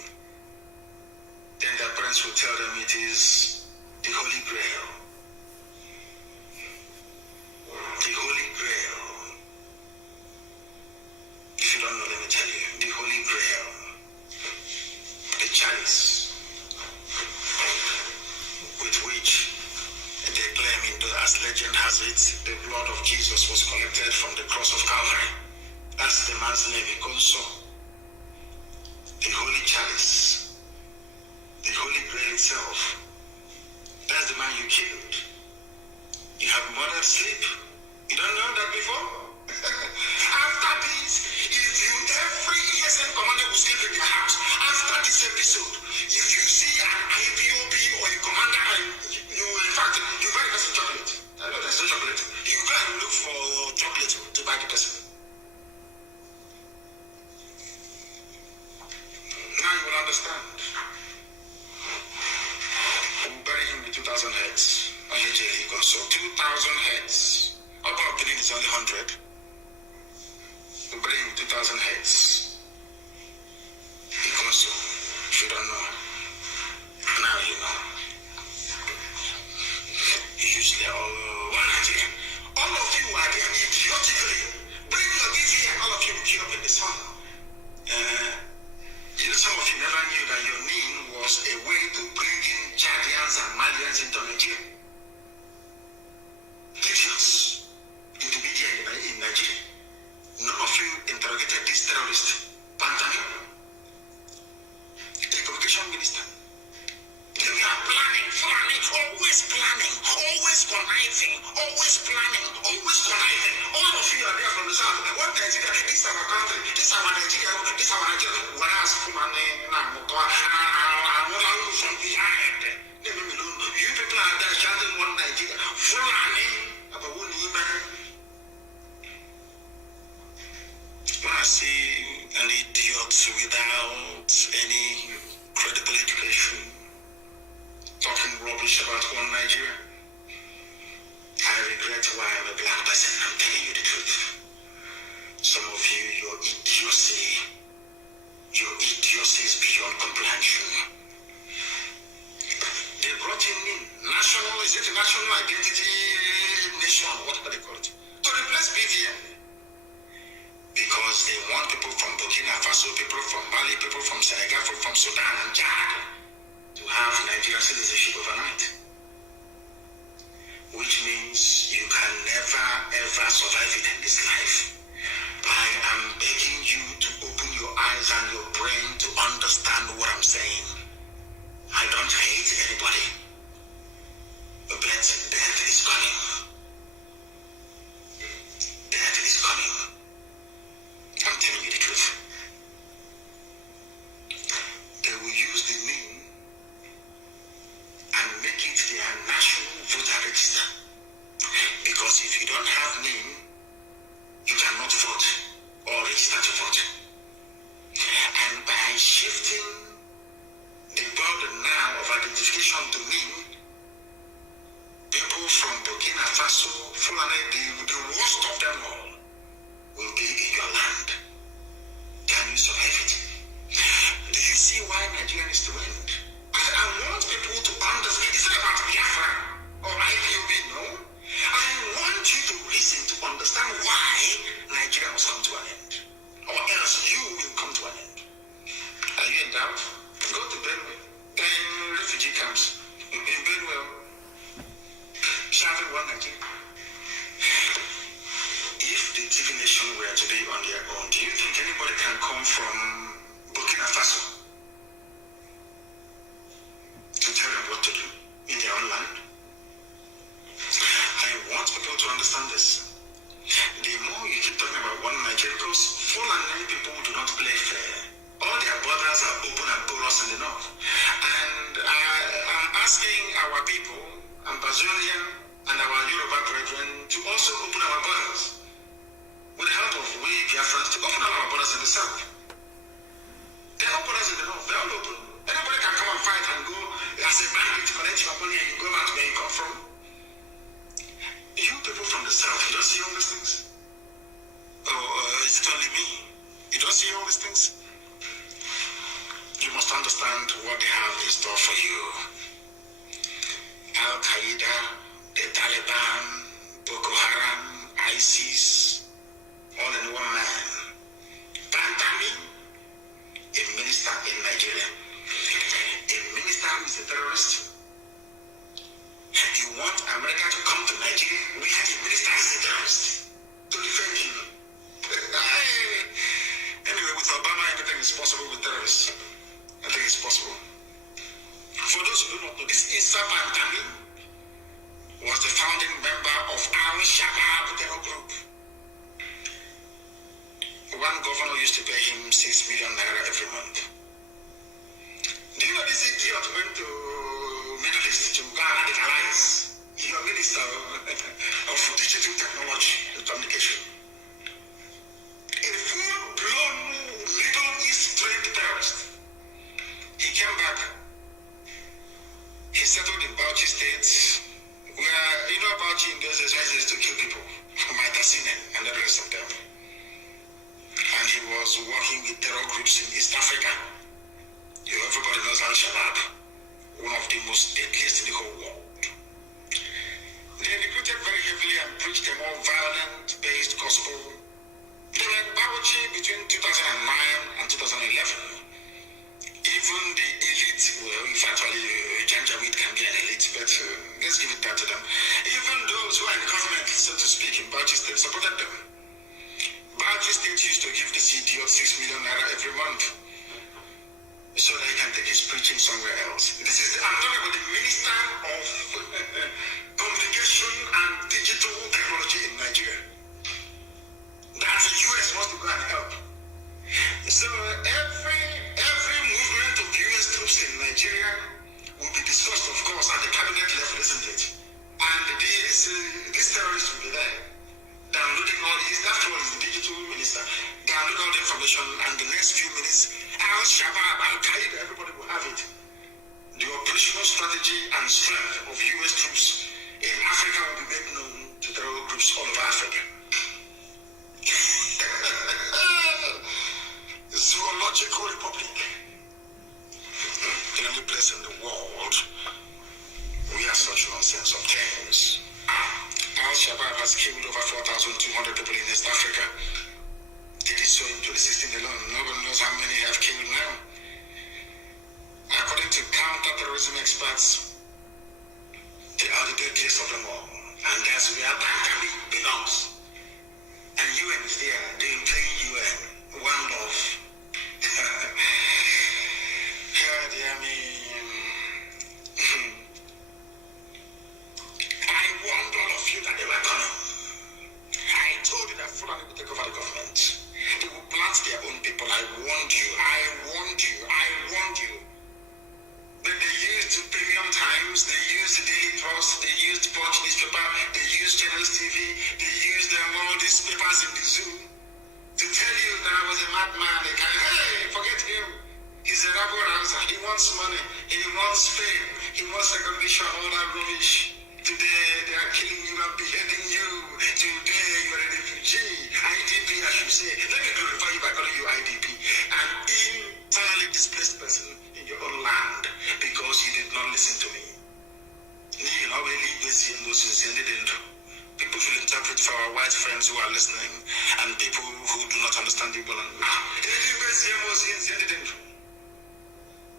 Then their parents will tell them it is the Holy Grail. The Holy Grail. If you don't know, let me tell you. The Holy Grail. The chalice with which they claim, as legend has it, the blood of Jesus was collected from the cross of Calvary. That's the man's name, Ikonso. The Holy Chalice. The Holy Grail itself. That's the man you killed. You have murdered sleep. You don't know that before? After this, if you every ESN commander will sleep in their house. After this episode, if you see an IPOB or a commander, you in fact, you buy the person chocolate. I know there's no chocolate. You go and look for chocolate to buy the person. Now you will understand. We'll bury him with 2,000 heads. So 2,000 heads. Upper opinion is only 100. We'll bury him with 2,000 heads. Because if you don't know, now you know. Usually one Nigerian. All of you are there idiotically. Bring your kids here. All of you will queue up in the sun. Some of you never knew that your name was a way to bring in Chadians and Malians into Nigeria. Idiots. In the media in always planning, always conniving. All of you are there from the south. What Nigeria? This is our country. This is our Nigeria. This is our Nigeria. Whereas from behind, you people are there chanting one Nigeria. Fulani, about one human. When I see an idiot without any credible education talking rubbish about one Nigeria, I regret why I'm a black person. I'm telling you the truth. Some of you, your idiocy is beyond comprehension. They brought in national, is it a national identity nation, whatever they call it, to replace BBN. Because they want people from Burkina Faso, people from Mali, people from Senegal, people from Sudan and Chad to have Nigerian citizenship overnight. Which means you can never ever survive it in this life. I am begging you to open your eyes and your brain to understand what I'm saying. I don't hate anybody, but death is coming. Death is coming. I'm telling you the truth. They will use the name and make it their national voter register. Because if you don't have name, you cannot vote or register to vote. And by shifting the burden now of identification to name, people from Burkina Faso, Fulani, the worst of them all, will be in your land. Can you survive it? Do you see why Nigeria is to end? I want people to understand. It's not about Biafra or IPOB, no. I want you to reason to understand why Nigeria must come to an end. Or else you will come to an end. Are you in doubt? Go to Benue. Then refugee camps. In Benue, serving one Nigeria. If the TV nation were to be on their own, do you think anybody can come from Burkina Faso to tell them what to do in their own land? I want people to understand this. The more you keep talking about one Nigeria, because Fulani people do not play fair. All their borders are open and porous in the north. And I'm asking our people, Ambazonian and our Yoruba brethren, to also open our borders. With the help of we Biafrans, to open our borders in the south. There are borders in the north, they're all open. Anybody can come and fight and go as a bandit to collect your money and you go back to where you come from. You people from the south, you don't see all these things? Or is it only me? You don't see all these things? You must understand what they have in store for you. Al-Qaeda, the Taliban, Boko Haram, ISIS, all in one man. Bantami, a minister in Nigeria. A minister who is a terrorist. You want America to come to Nigeria? We have a minister who is a terrorist to defend you. Anyway, with Obama, everything is possible with terrorists. I think it's possible. For those who do not know, this Issa Bantami was the founding member of Al-Shabaab terror group. One governor used to pay him 6 million naira every month. Do you know this idiot went to Middle East to go and radicalize? Your minister of digital technology and communication. A full-blown Middle East trained terrorist. He came back. He settled in Bauchi State, where, you know, Bauchi in those days used to kill people, Maitasine and the rest of them. And he was working with terror groups in East Africa. Everybody knows Al-Shabaab, one of the most deadliest in the whole world. They recruited very heavily and preached a more violent-based gospel. They were in Bauchi between 2009 and 2011. Even the elite, well, if actually Janjaweed can be an elite, but let's give it that to them. Even those who are in government, so to speak, in Bauchi State supported them. Bauchi State used to give this idiot 6 million naira every month so that he can take his preaching somewhere else. I'm talking about the minister of communication and digital technology in Nigeria. That the US wants to go and help. So every movement of US troops in Nigeria will be discussed, of course, at the cabinet level, isn't it? And these terrorists will be there, downloading all these. After all, is the digital minister. Download all the information, and the next few minutes, Al-Shabaab, Al-Qaeda, everybody will have it. The operational strategy and strength of US troops in Africa will be made known to terror groups all over Africa. Zoological Republic. The only place in the world we have such nonsense of things. Al-Shabaab has killed over 4,200 people in East Africa. They did so in 2016 alone. Nobody knows how many have killed now. According to counter-terrorism experts, they are the deadliest of them all. And that's where Bankami belongs. And UN is there. They're playing UN. One love. I warned all of you that they were coming. I told you that Fulani would take over the government. They will plant their own people. I warned you. Then they used Premium Times, they used the Daily Trust, they used Punch newspaper, they used Channels TV, they used all these papers in the zoo to tell you that I was a madman. They can, hey, forget him. He's a rabble rouser. He wants money. He wants fame. He wants recognition, all that rubbish. Today, they are killing you and beheading you. Today, you're a refugee. IDP, I should say. Let me glorify you by calling you IDP. An entirely displaced person in your own land because you did not listen to me. People should interpret for our white friends who are listening and people who do not understand the Igbo language.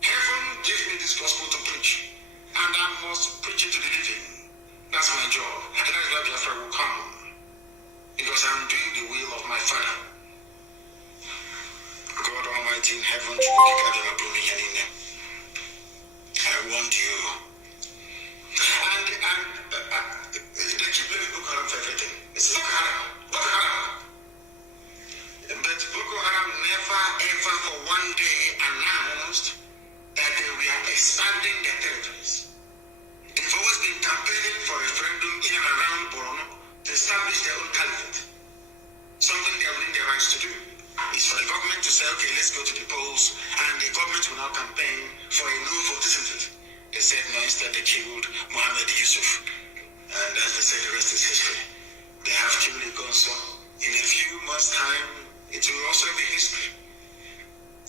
Heaven gave me this gospel to preach, and I must preach it to the living. That's my job, and that's why Biafra will come, because I'm doing the will of my Father. God Almighty in heaven, I want you. And they keep blaming Boko Haram for everything. It's Boko Haram. But Boko Haram never ever for one day announced that they were expanding their territories. They've always been campaigning for a referendum in and around Borno to establish their own caliphate. Something they are within their rights to do. It's for the government to say, okay, let's go to the polls, and the government will now campaign for a no vote, isn't it? They said no, instead they killed Mohammed Yusuf. And as they say, the rest is history. They have killed a gunson. In a few months' time, it will also be history.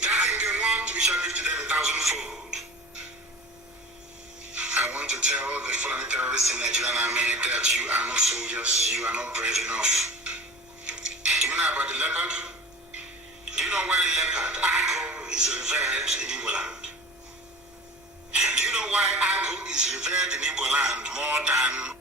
That thing they want, we shall give to them 1,000-fold. I want to tell the Fulani terrorists in Nigerian army that you are not soldiers, you are not brave enough. Do you know about the leopard? Do you know why leopard, Agbo, is revered in Igbo land? Do you know why Agbo is revered in Igbo land more than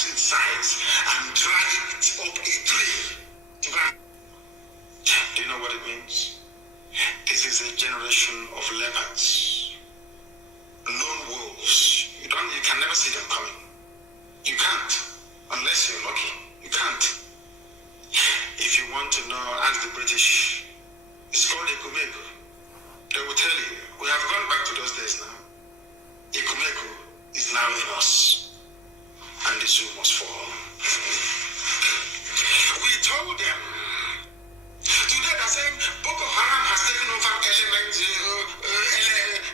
sides and drag it up a tree to go. Do you know what it means? This is a generation of leopards, lone wolves. You can never see them coming. You can't, unless you're lucky. You can't. If you want to know, ask the British. It's called Ekumeko. They will tell you, we have gone back to those days now. Ekumeko is now in us. And the zoo must fall. We told them Today they're saying Boko Haram has taken over elements,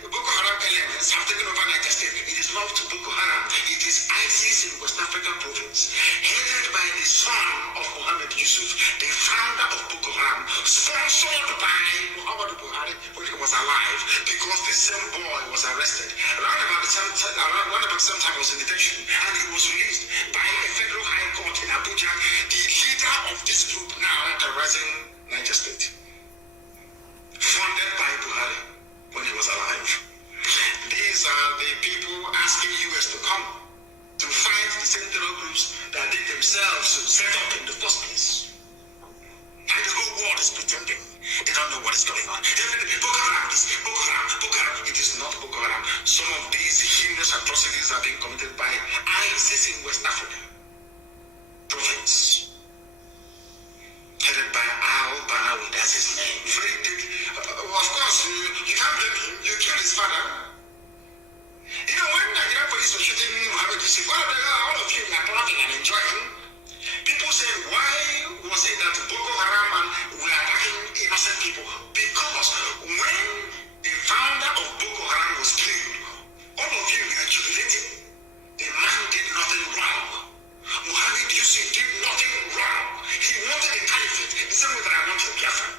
Boko Haram elements have taken over Niger State. It is not Boko Haram. It is ISIS in West African province, headed by the son of Mohammed Yusuf, the founder of Boko Haram, sponsored by Muhammad Buhari when he was alive, because this same boy was arrested. Around about the same time he was in detention, and he was released by a federal high court in Abuja, the leader of this group now terrorizing Niger State, funded by Buhari when he was alive. These are the people asking US to come to fight the same terror groups that they themselves set up in the first place. And the whole world is pretending they don't know what is going on. Boko Haram is Boko Haram, Boko Haram. It is not Boko Haram. Some of these heinous atrocities are being committed by ISIS in West Africa province, headed by Al-Banawi, that's his name. Very big. Of course, you can't blame him. You killed his father. You know, when Nigerian police were shooting Mohammed Yusuf, all of you are clapping and enjoying. People say, why was it that Boko Haram and were attacking innocent people? Because when the founder of Boko Haram was killed, all of you were jubilating. The man did nothing wrong. Mohammed Yusuf did nothing wrong. He wanted a caliphate, the same way that I want to Biafra.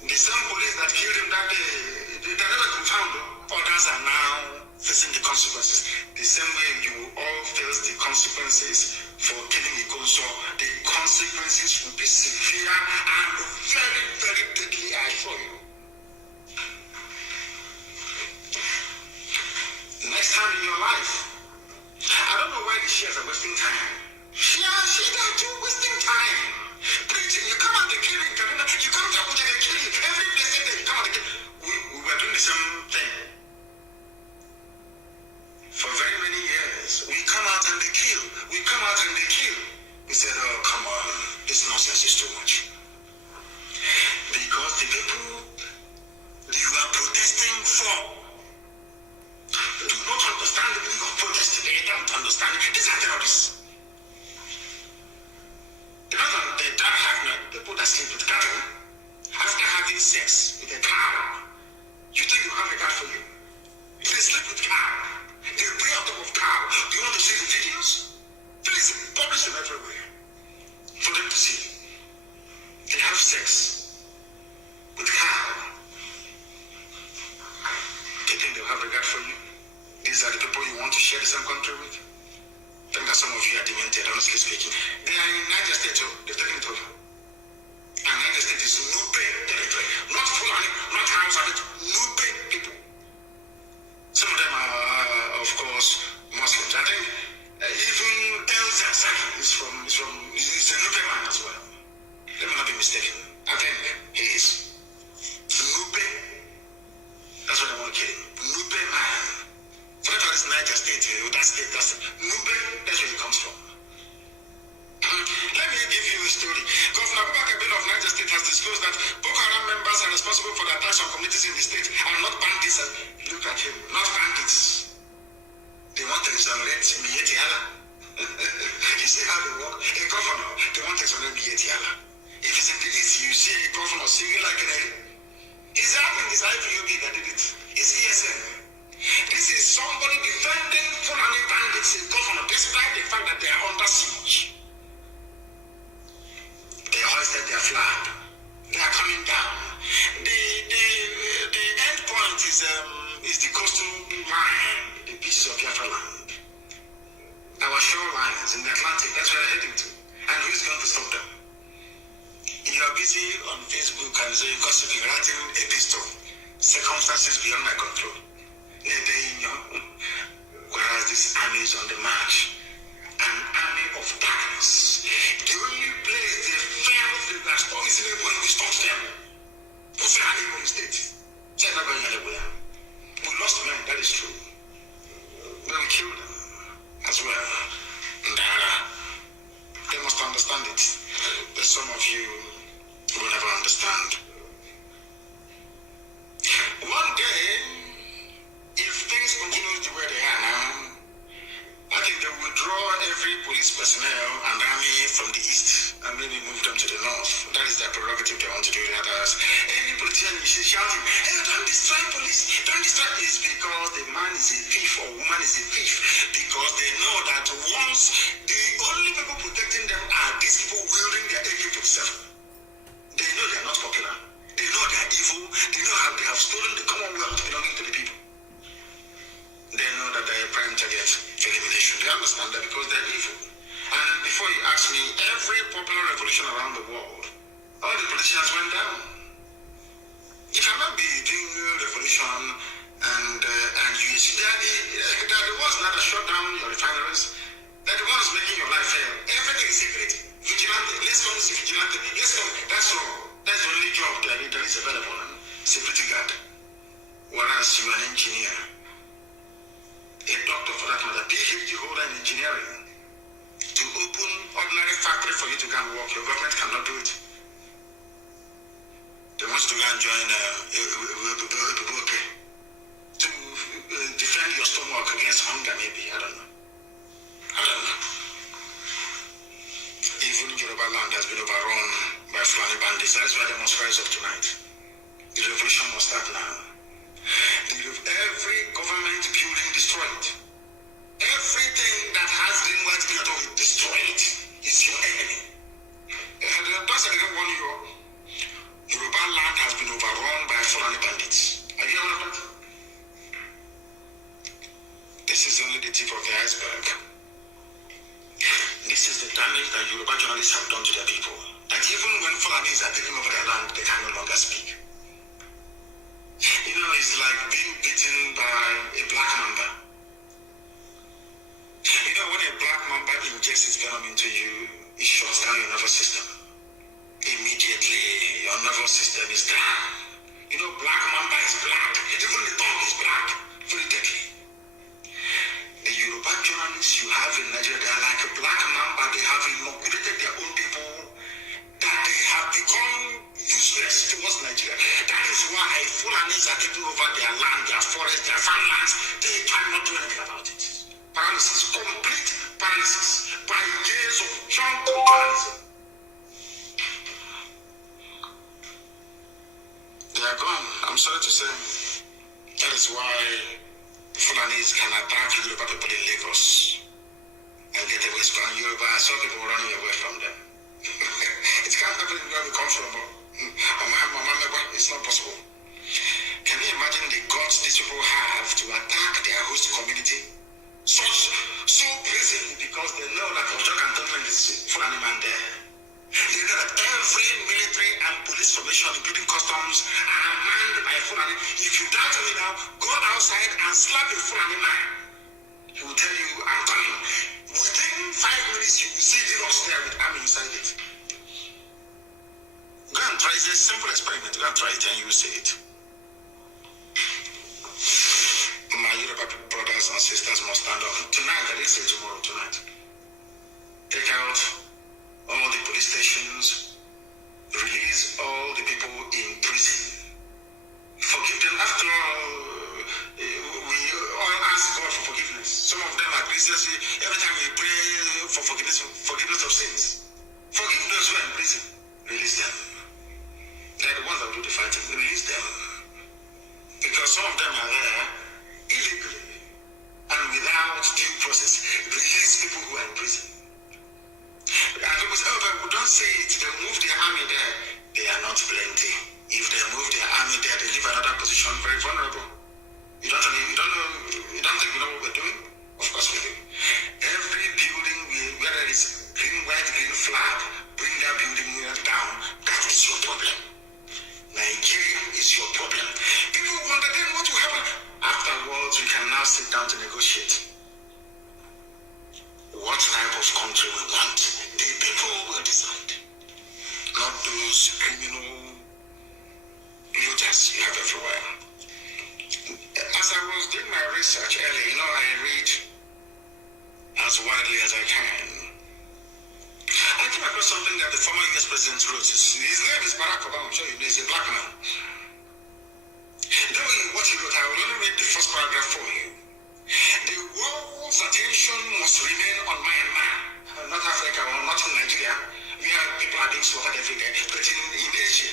The same police that killed him that day, they never confirmed. Others are now facing the consequences. The same way you will all face the consequences for killing a Gonzo. The consequences will be severe and very, very deadly, I assure you. Next time in your life, I don't know why the shares are wasting time. She are too wasting time. Preaching, you come out the killing, you come to Abuja, they kill you. Every blessed day you come out the killing. We were doing the same thing. For very many years, we come out and they kill. We come out and they kill. We said, oh, come on, this nonsense is too much. Because the people you are protesting for do not understand the meaning of protest. They don't understand it. These are terrorists. They don't have people that sleep with cattle after having sex with a cow. You think you have a God for you? They sleep with cow. They pray on top of cow. Do you want to see the videos? Please publish them everywhere for them to see. They have sex with cow. They think they'll have regard for you. These are the people you want to share the same country with. I think that some of you are demented, honestly speaking. They are in Niger State, they've taken it over. And Niger State is Nupe territory. Not Fulani, not Hausa, but Nupe people. Some of them are, of course, Muslims. I think even El Zazaki is a Nupe man as well. Let me not be mistaken. I think he is. Nupe. That's what I want to kill him. Nupe man. Forget all this Niger State, that's Nupe, that's where it comes from. Let me give you a story. Governor Abubakar of Niger State has disclosed that Boko Haram members are responsible for the attacks on communities in the state and not bandits. Look at him, not bandits. They want to exonerate Miyetti Allah. You see how they work? A governor, they want to exonerate Miyetti Allah. If it's in the east, you see a governor singing like an It's happening, it's IPOB that did it. It's ESN. This is somebody defending Fulani bandits in governor, despite the fact that they are under siege. They hoisted their flag. They are coming down. The end point is the coastal line, the beaches of Biafra land. Our shorelines in the Atlantic, that's where they're heading to. And who's going to stop them? You are busy on Facebook and so you're gossiping, writing epistle. Circumstances beyond my control. Whereas this army is on the march, an army of darkness. The only place they felt that storm is when we stopped them. We state. We lost men, that is true. But we killed them as well. And they must understand it. But some of you will never understand. One day, if things continue the way they are now, I think they will withdraw every police personnel and army from the east and and maybe move them to the north. That is their prerogative. They want to do that. Any politician you see shouting, "Hey, don't destroy police, don't destroy," is because the man is a thief or woman is a thief. Because they know that once the only people protecting them are these people wielding their AK-47. They know they are not popular. They know they are evil. They know how they have stolen the Commonwealth belonging to the people. They know that they are prime target elimination. They understand that because they are evil. And before you ask me, every popular revolution around the world, all the politicians went down. You cannot be doing revolution and you see that the ones that are shut down your refineries, that the ones making your life fail. Everything is secret. Vigilante, let's come to vigilante. Let's come. That's all. That's the only job that is available. Security guard. Whereas you are an engineer, a doctor for that matter, PhD holder in engineering, to open ordinary factory for you to go and work, your government cannot do it. They want you to go and join to defend your stomach against hunger, maybe. I don't know. Even Yoruba land has been overrun by Fulani bandits. That's why they must rise up tonight. The revolution must start now. Every government building destroyed. Everything that has green, white, green at all, destroy it. It's your enemy. That's I didn't warn you. Yoruba land has been overrun by Fulani bandits. Are you aware of that? This is only the tip of the iceberg. This is the damage that Yoruba journalists have done to their people. That even when Fulanis are taking over their land, they can no longer speak. You know, it's like being beaten by a black mamba. You know, when a black mamba injects its venom into you, it shuts down your nervous system. Immediately, your nervous system is down. You know, black mamba is black. Even the tongue is black. Very deadly. The Yoruba journalists you have in Nigeria, they are like a black mamba. They have inoculated their own people, that they have become useless towards Nigeria. That is why Fulanis are taking over their land, their forests, their farmlands. They cannot do anything about it. Paralysis, complete paralysis by years of junk journalism. They are gone. I'm sorry to say. That is why Fulanis can attack Yoruba people in Lagos and get away from Yoruba. I saw people running away from them. It can't happen where we come from. It's not possible. Can you imagine the guts these people have to attack their host community? So brazenly, because they know that Ojo Cantonment is Fulani man there. They know that every military and police formation, including customs, are manned by Fulani. If you doubt me now, go outside and slap a Fulani man. He will tell you, I'm coming. Within 5 minutes, you will see the rocks there with army inside it. Go and try it. It's a simple experiment. Go and try it and you will see it. My Yoruba brothers and sisters must stand up. Tonight, I didn't say tomorrow, tonight. Take out all the police stations, release all the people in prison. Forgive them. After all, we all ask God for forgiveness. Some of them are Christians. Every time we pray for forgiveness of sins. Forgive those who are in prison. Release them. They're the ones that do the fighting. Release them. Because some of them are there illegally and without due process. Release people who are in prison. And people say, oh, but we don't say it. They move their army there. They are not plenty. If they move their army there, they leave another position very vulnerable. You don't think we know what we're doing? Of course we do. Every building where there is green, white, green flag, bring that building down. That is your problem. Nigeria is your problem. People wonder then what will happen. Afterwards, we can now sit down to negotiate. What type of country we want? The people will decide. Not those criminal looters you have everywhere. As I was doing my research earlier, I read as widely as I can. I came across something that the former US president wrote. His name is Barack Obama. I'm sure you know he's a black man. You know what he wrote? I will only read the first paragraph for you. The world's attention must remain on Myanmar, not Africa or not in Nigeria, where people are being slaughtered every day, but in Asia.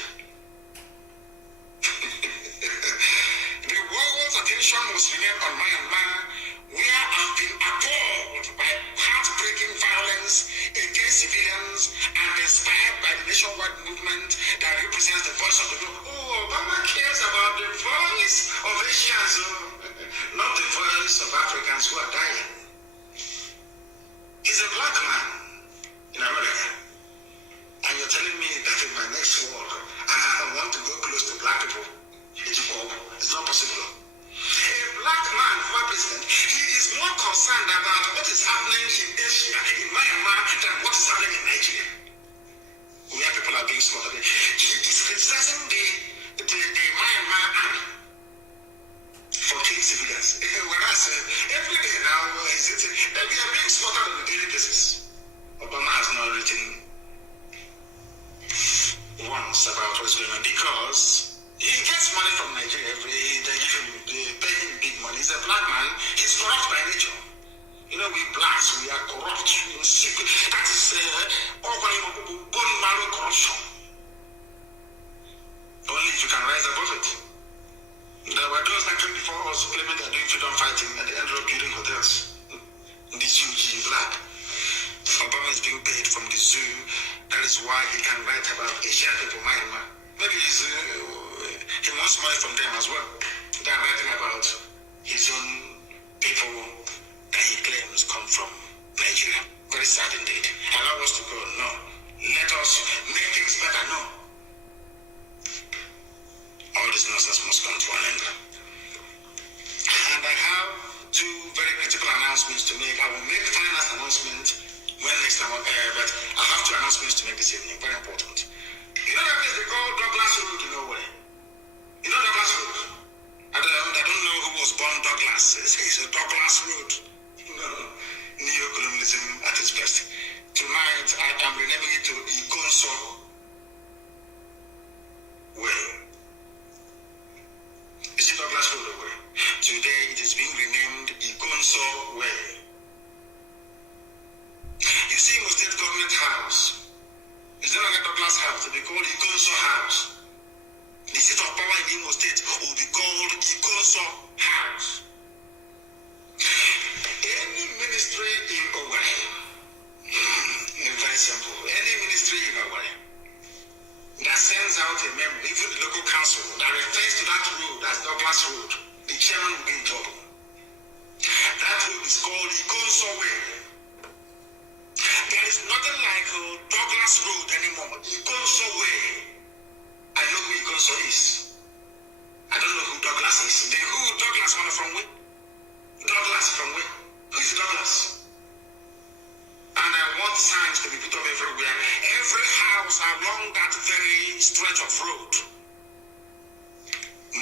The world's attention must remain on Myanmar, where I've been appalled by heartbreaking violence against civilians and inspired by the nationwide movement that represents the voice of the people. Oh, Obama cares about the voice of Asians, not the voice of Africans who are dying. He's a black man in America. And you're telling me that in my next world, I want to go close to black people. It's not possible. A black man, former president, he is more concerned about what is happening in Asia, in Myanmar, than what is happening in Nigeria, where people are being slaughtered. He is criticizing the Myanmar army for killing civilians. Whereas every day now, we are being slaughtered on a daily basis. Obama has not written once about what's going on because he gets money from Nigeria they pay him big money. He's a black man. He's corrupt by nature. You know, we blacks, we are corrupt. In secret. That is bone marrow corruption. Only if you can rise above it. There were those that came before us claiming they're doing freedom fighting and they ended up building hotels. In this huge black. Obama is being paid from the zoo. That is why he can write about Asian people, Myanmar. Maybe he wants money from them as well. They're writing about his own people that he claims come from Nigeria. Very sad indeed. Allow us to go? No. Let us make things better? No. All this nonsense must come to an end. And I have two very critical announcements to make. I will make the final announcement when next time on air, but I have two announcements to make this evening. Very important. You know that place they call Douglas Road in Norway? You know Douglas Road? I don't know who was born Douglas. It's a Douglas Road. No, neo-colonialism at its best. Tonight, I am renaming it to Igonso Way. You see Douglas Road away? Today, it is being renamed Igonso Way. You see Imo State Government House. It's no longer Douglas House, it will be called Igonso House. The seat of power in Imo State will be called Igonso House. Any ministry in Owerri, very simple, any ministry in Owerri that sends out a member, even the local council, that refers to that road as Douglas Road, the chairman will be in trouble. That road is called Igonso Way. There is nothing like Douglas Road anymore. Igonso Way. I know who Igonso is. I don't know who Douglas is. Who Douglas one from where? Douglas from where? Who is Douglas? And I want signs to be put up everywhere. Every house along that very stretch of road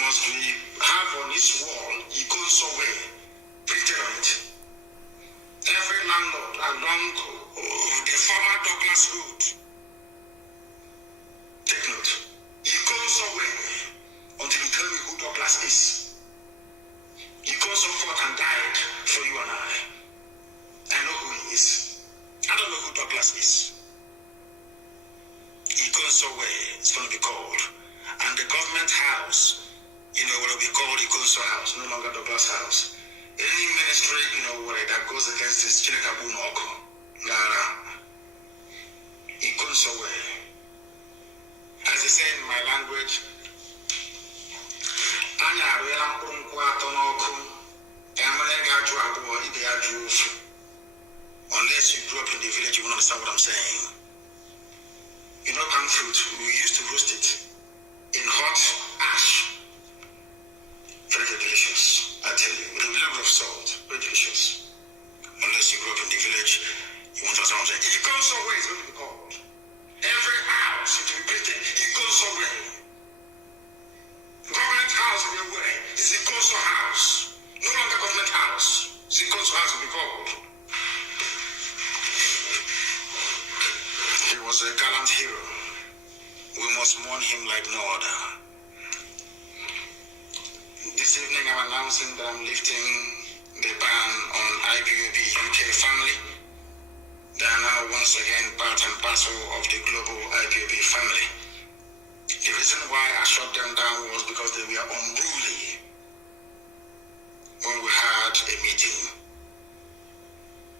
must have on its wall Igonso Way printed on it. Every landlord along the former Douglas Road, take note. Igonso Way until you tell me who Douglas is. Igonso fought and died for you and I. I know who he is. I don't know who Douglas is. Igonso Way is going to be called. And the government house, will be called Igonso House, no longer Douglas House. Any ministry, that goes against this Chinekabu Noko, Nara, Igonso Way. As I say in my language, unless you grew up in the village, you won't understand what I'm saying. Palm fruit, we used to roast it in hot ash. Very delicious, I tell you, with a little bit of salt, very delicious. Unless you grew up in the village, you won't understand what I'm saying. Igonso Way is going to be called. Every house, it will be printed Igonso Way. Government house in your way is Igonso House. No longer government house. It's Igonso House will be called. He was a gallant hero. We must mourn him like no other. This evening I'm announcing that I'm lifting the ban on IPOB UK family They are now once again part and parcel of the global IPOB family. The reason why I shut them down was because they were unruly when we had a meeting.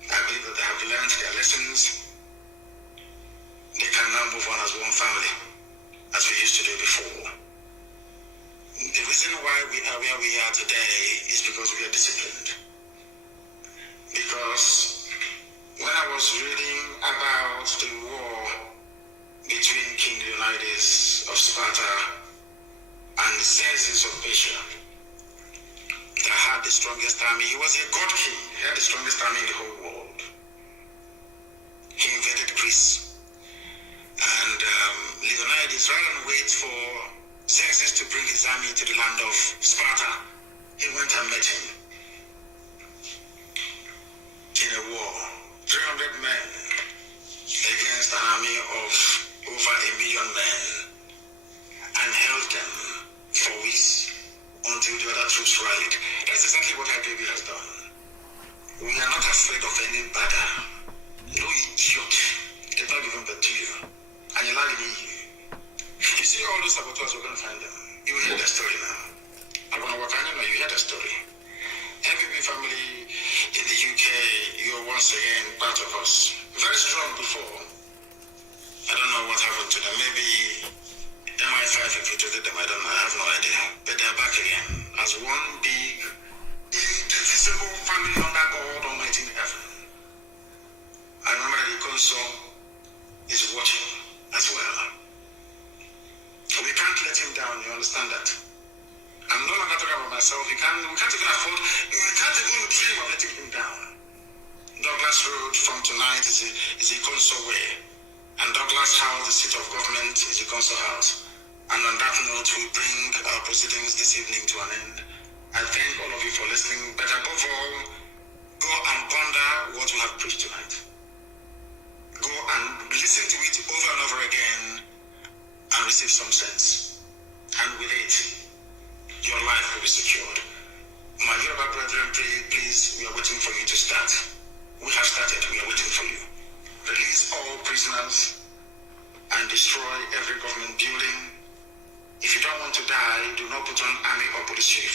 I believe that they have learned their lessons. They can now move on as one family, as we used to do before. The reason why we are where we are today is because we are disciplined. Because when I was reading about the war between King Leonidas of Sparta and Xerxes of Persia, that had the strongest army, he was a god king, he had the strongest army in the whole world. He invaded Greece. And Leonidas, rather than wait for Xerxes to bring his army to the land of Sparta, he went and met him in a war. 300 men against an army of over 1 million men, and held them for weeks until the other troops rallied. That's exactly what IPOB has done. We are not afraid of any bagger. No idiot. They're not even bad to you. And you're lying in you. You see all those saboteurs, we're going to find them. You will hear their story now. I'm going to work on you hear the story. IPOB family in the UK, you're once again part of us. Very strong before. I don't know what happened to them. Maybe MI5 infiltrated them. I don't know. I have no idea. But they're back again as one big, indivisible family under God Almighty in heaven. I remember that the console is watching as well. We can't let him down. You understand that? I'm no longer talking about myself. We can't even afford, we can't even dream of letting him down. Douglas Road from tonight is a console way. And Douglas House, the seat of government, is a console house. And on that note, we bring our proceedings this evening to an end. I thank all of you for listening. But above all, go and ponder what we have preached tonight. Go and listen to it over and over again and receive some sense. And with it, your life will be secured. My Yoruba brethren, please, we are waiting for you to start. We have started, we are waiting for you. Release all prisoners and destroy every government building. If you don't want to die, do not put on army or police uniform.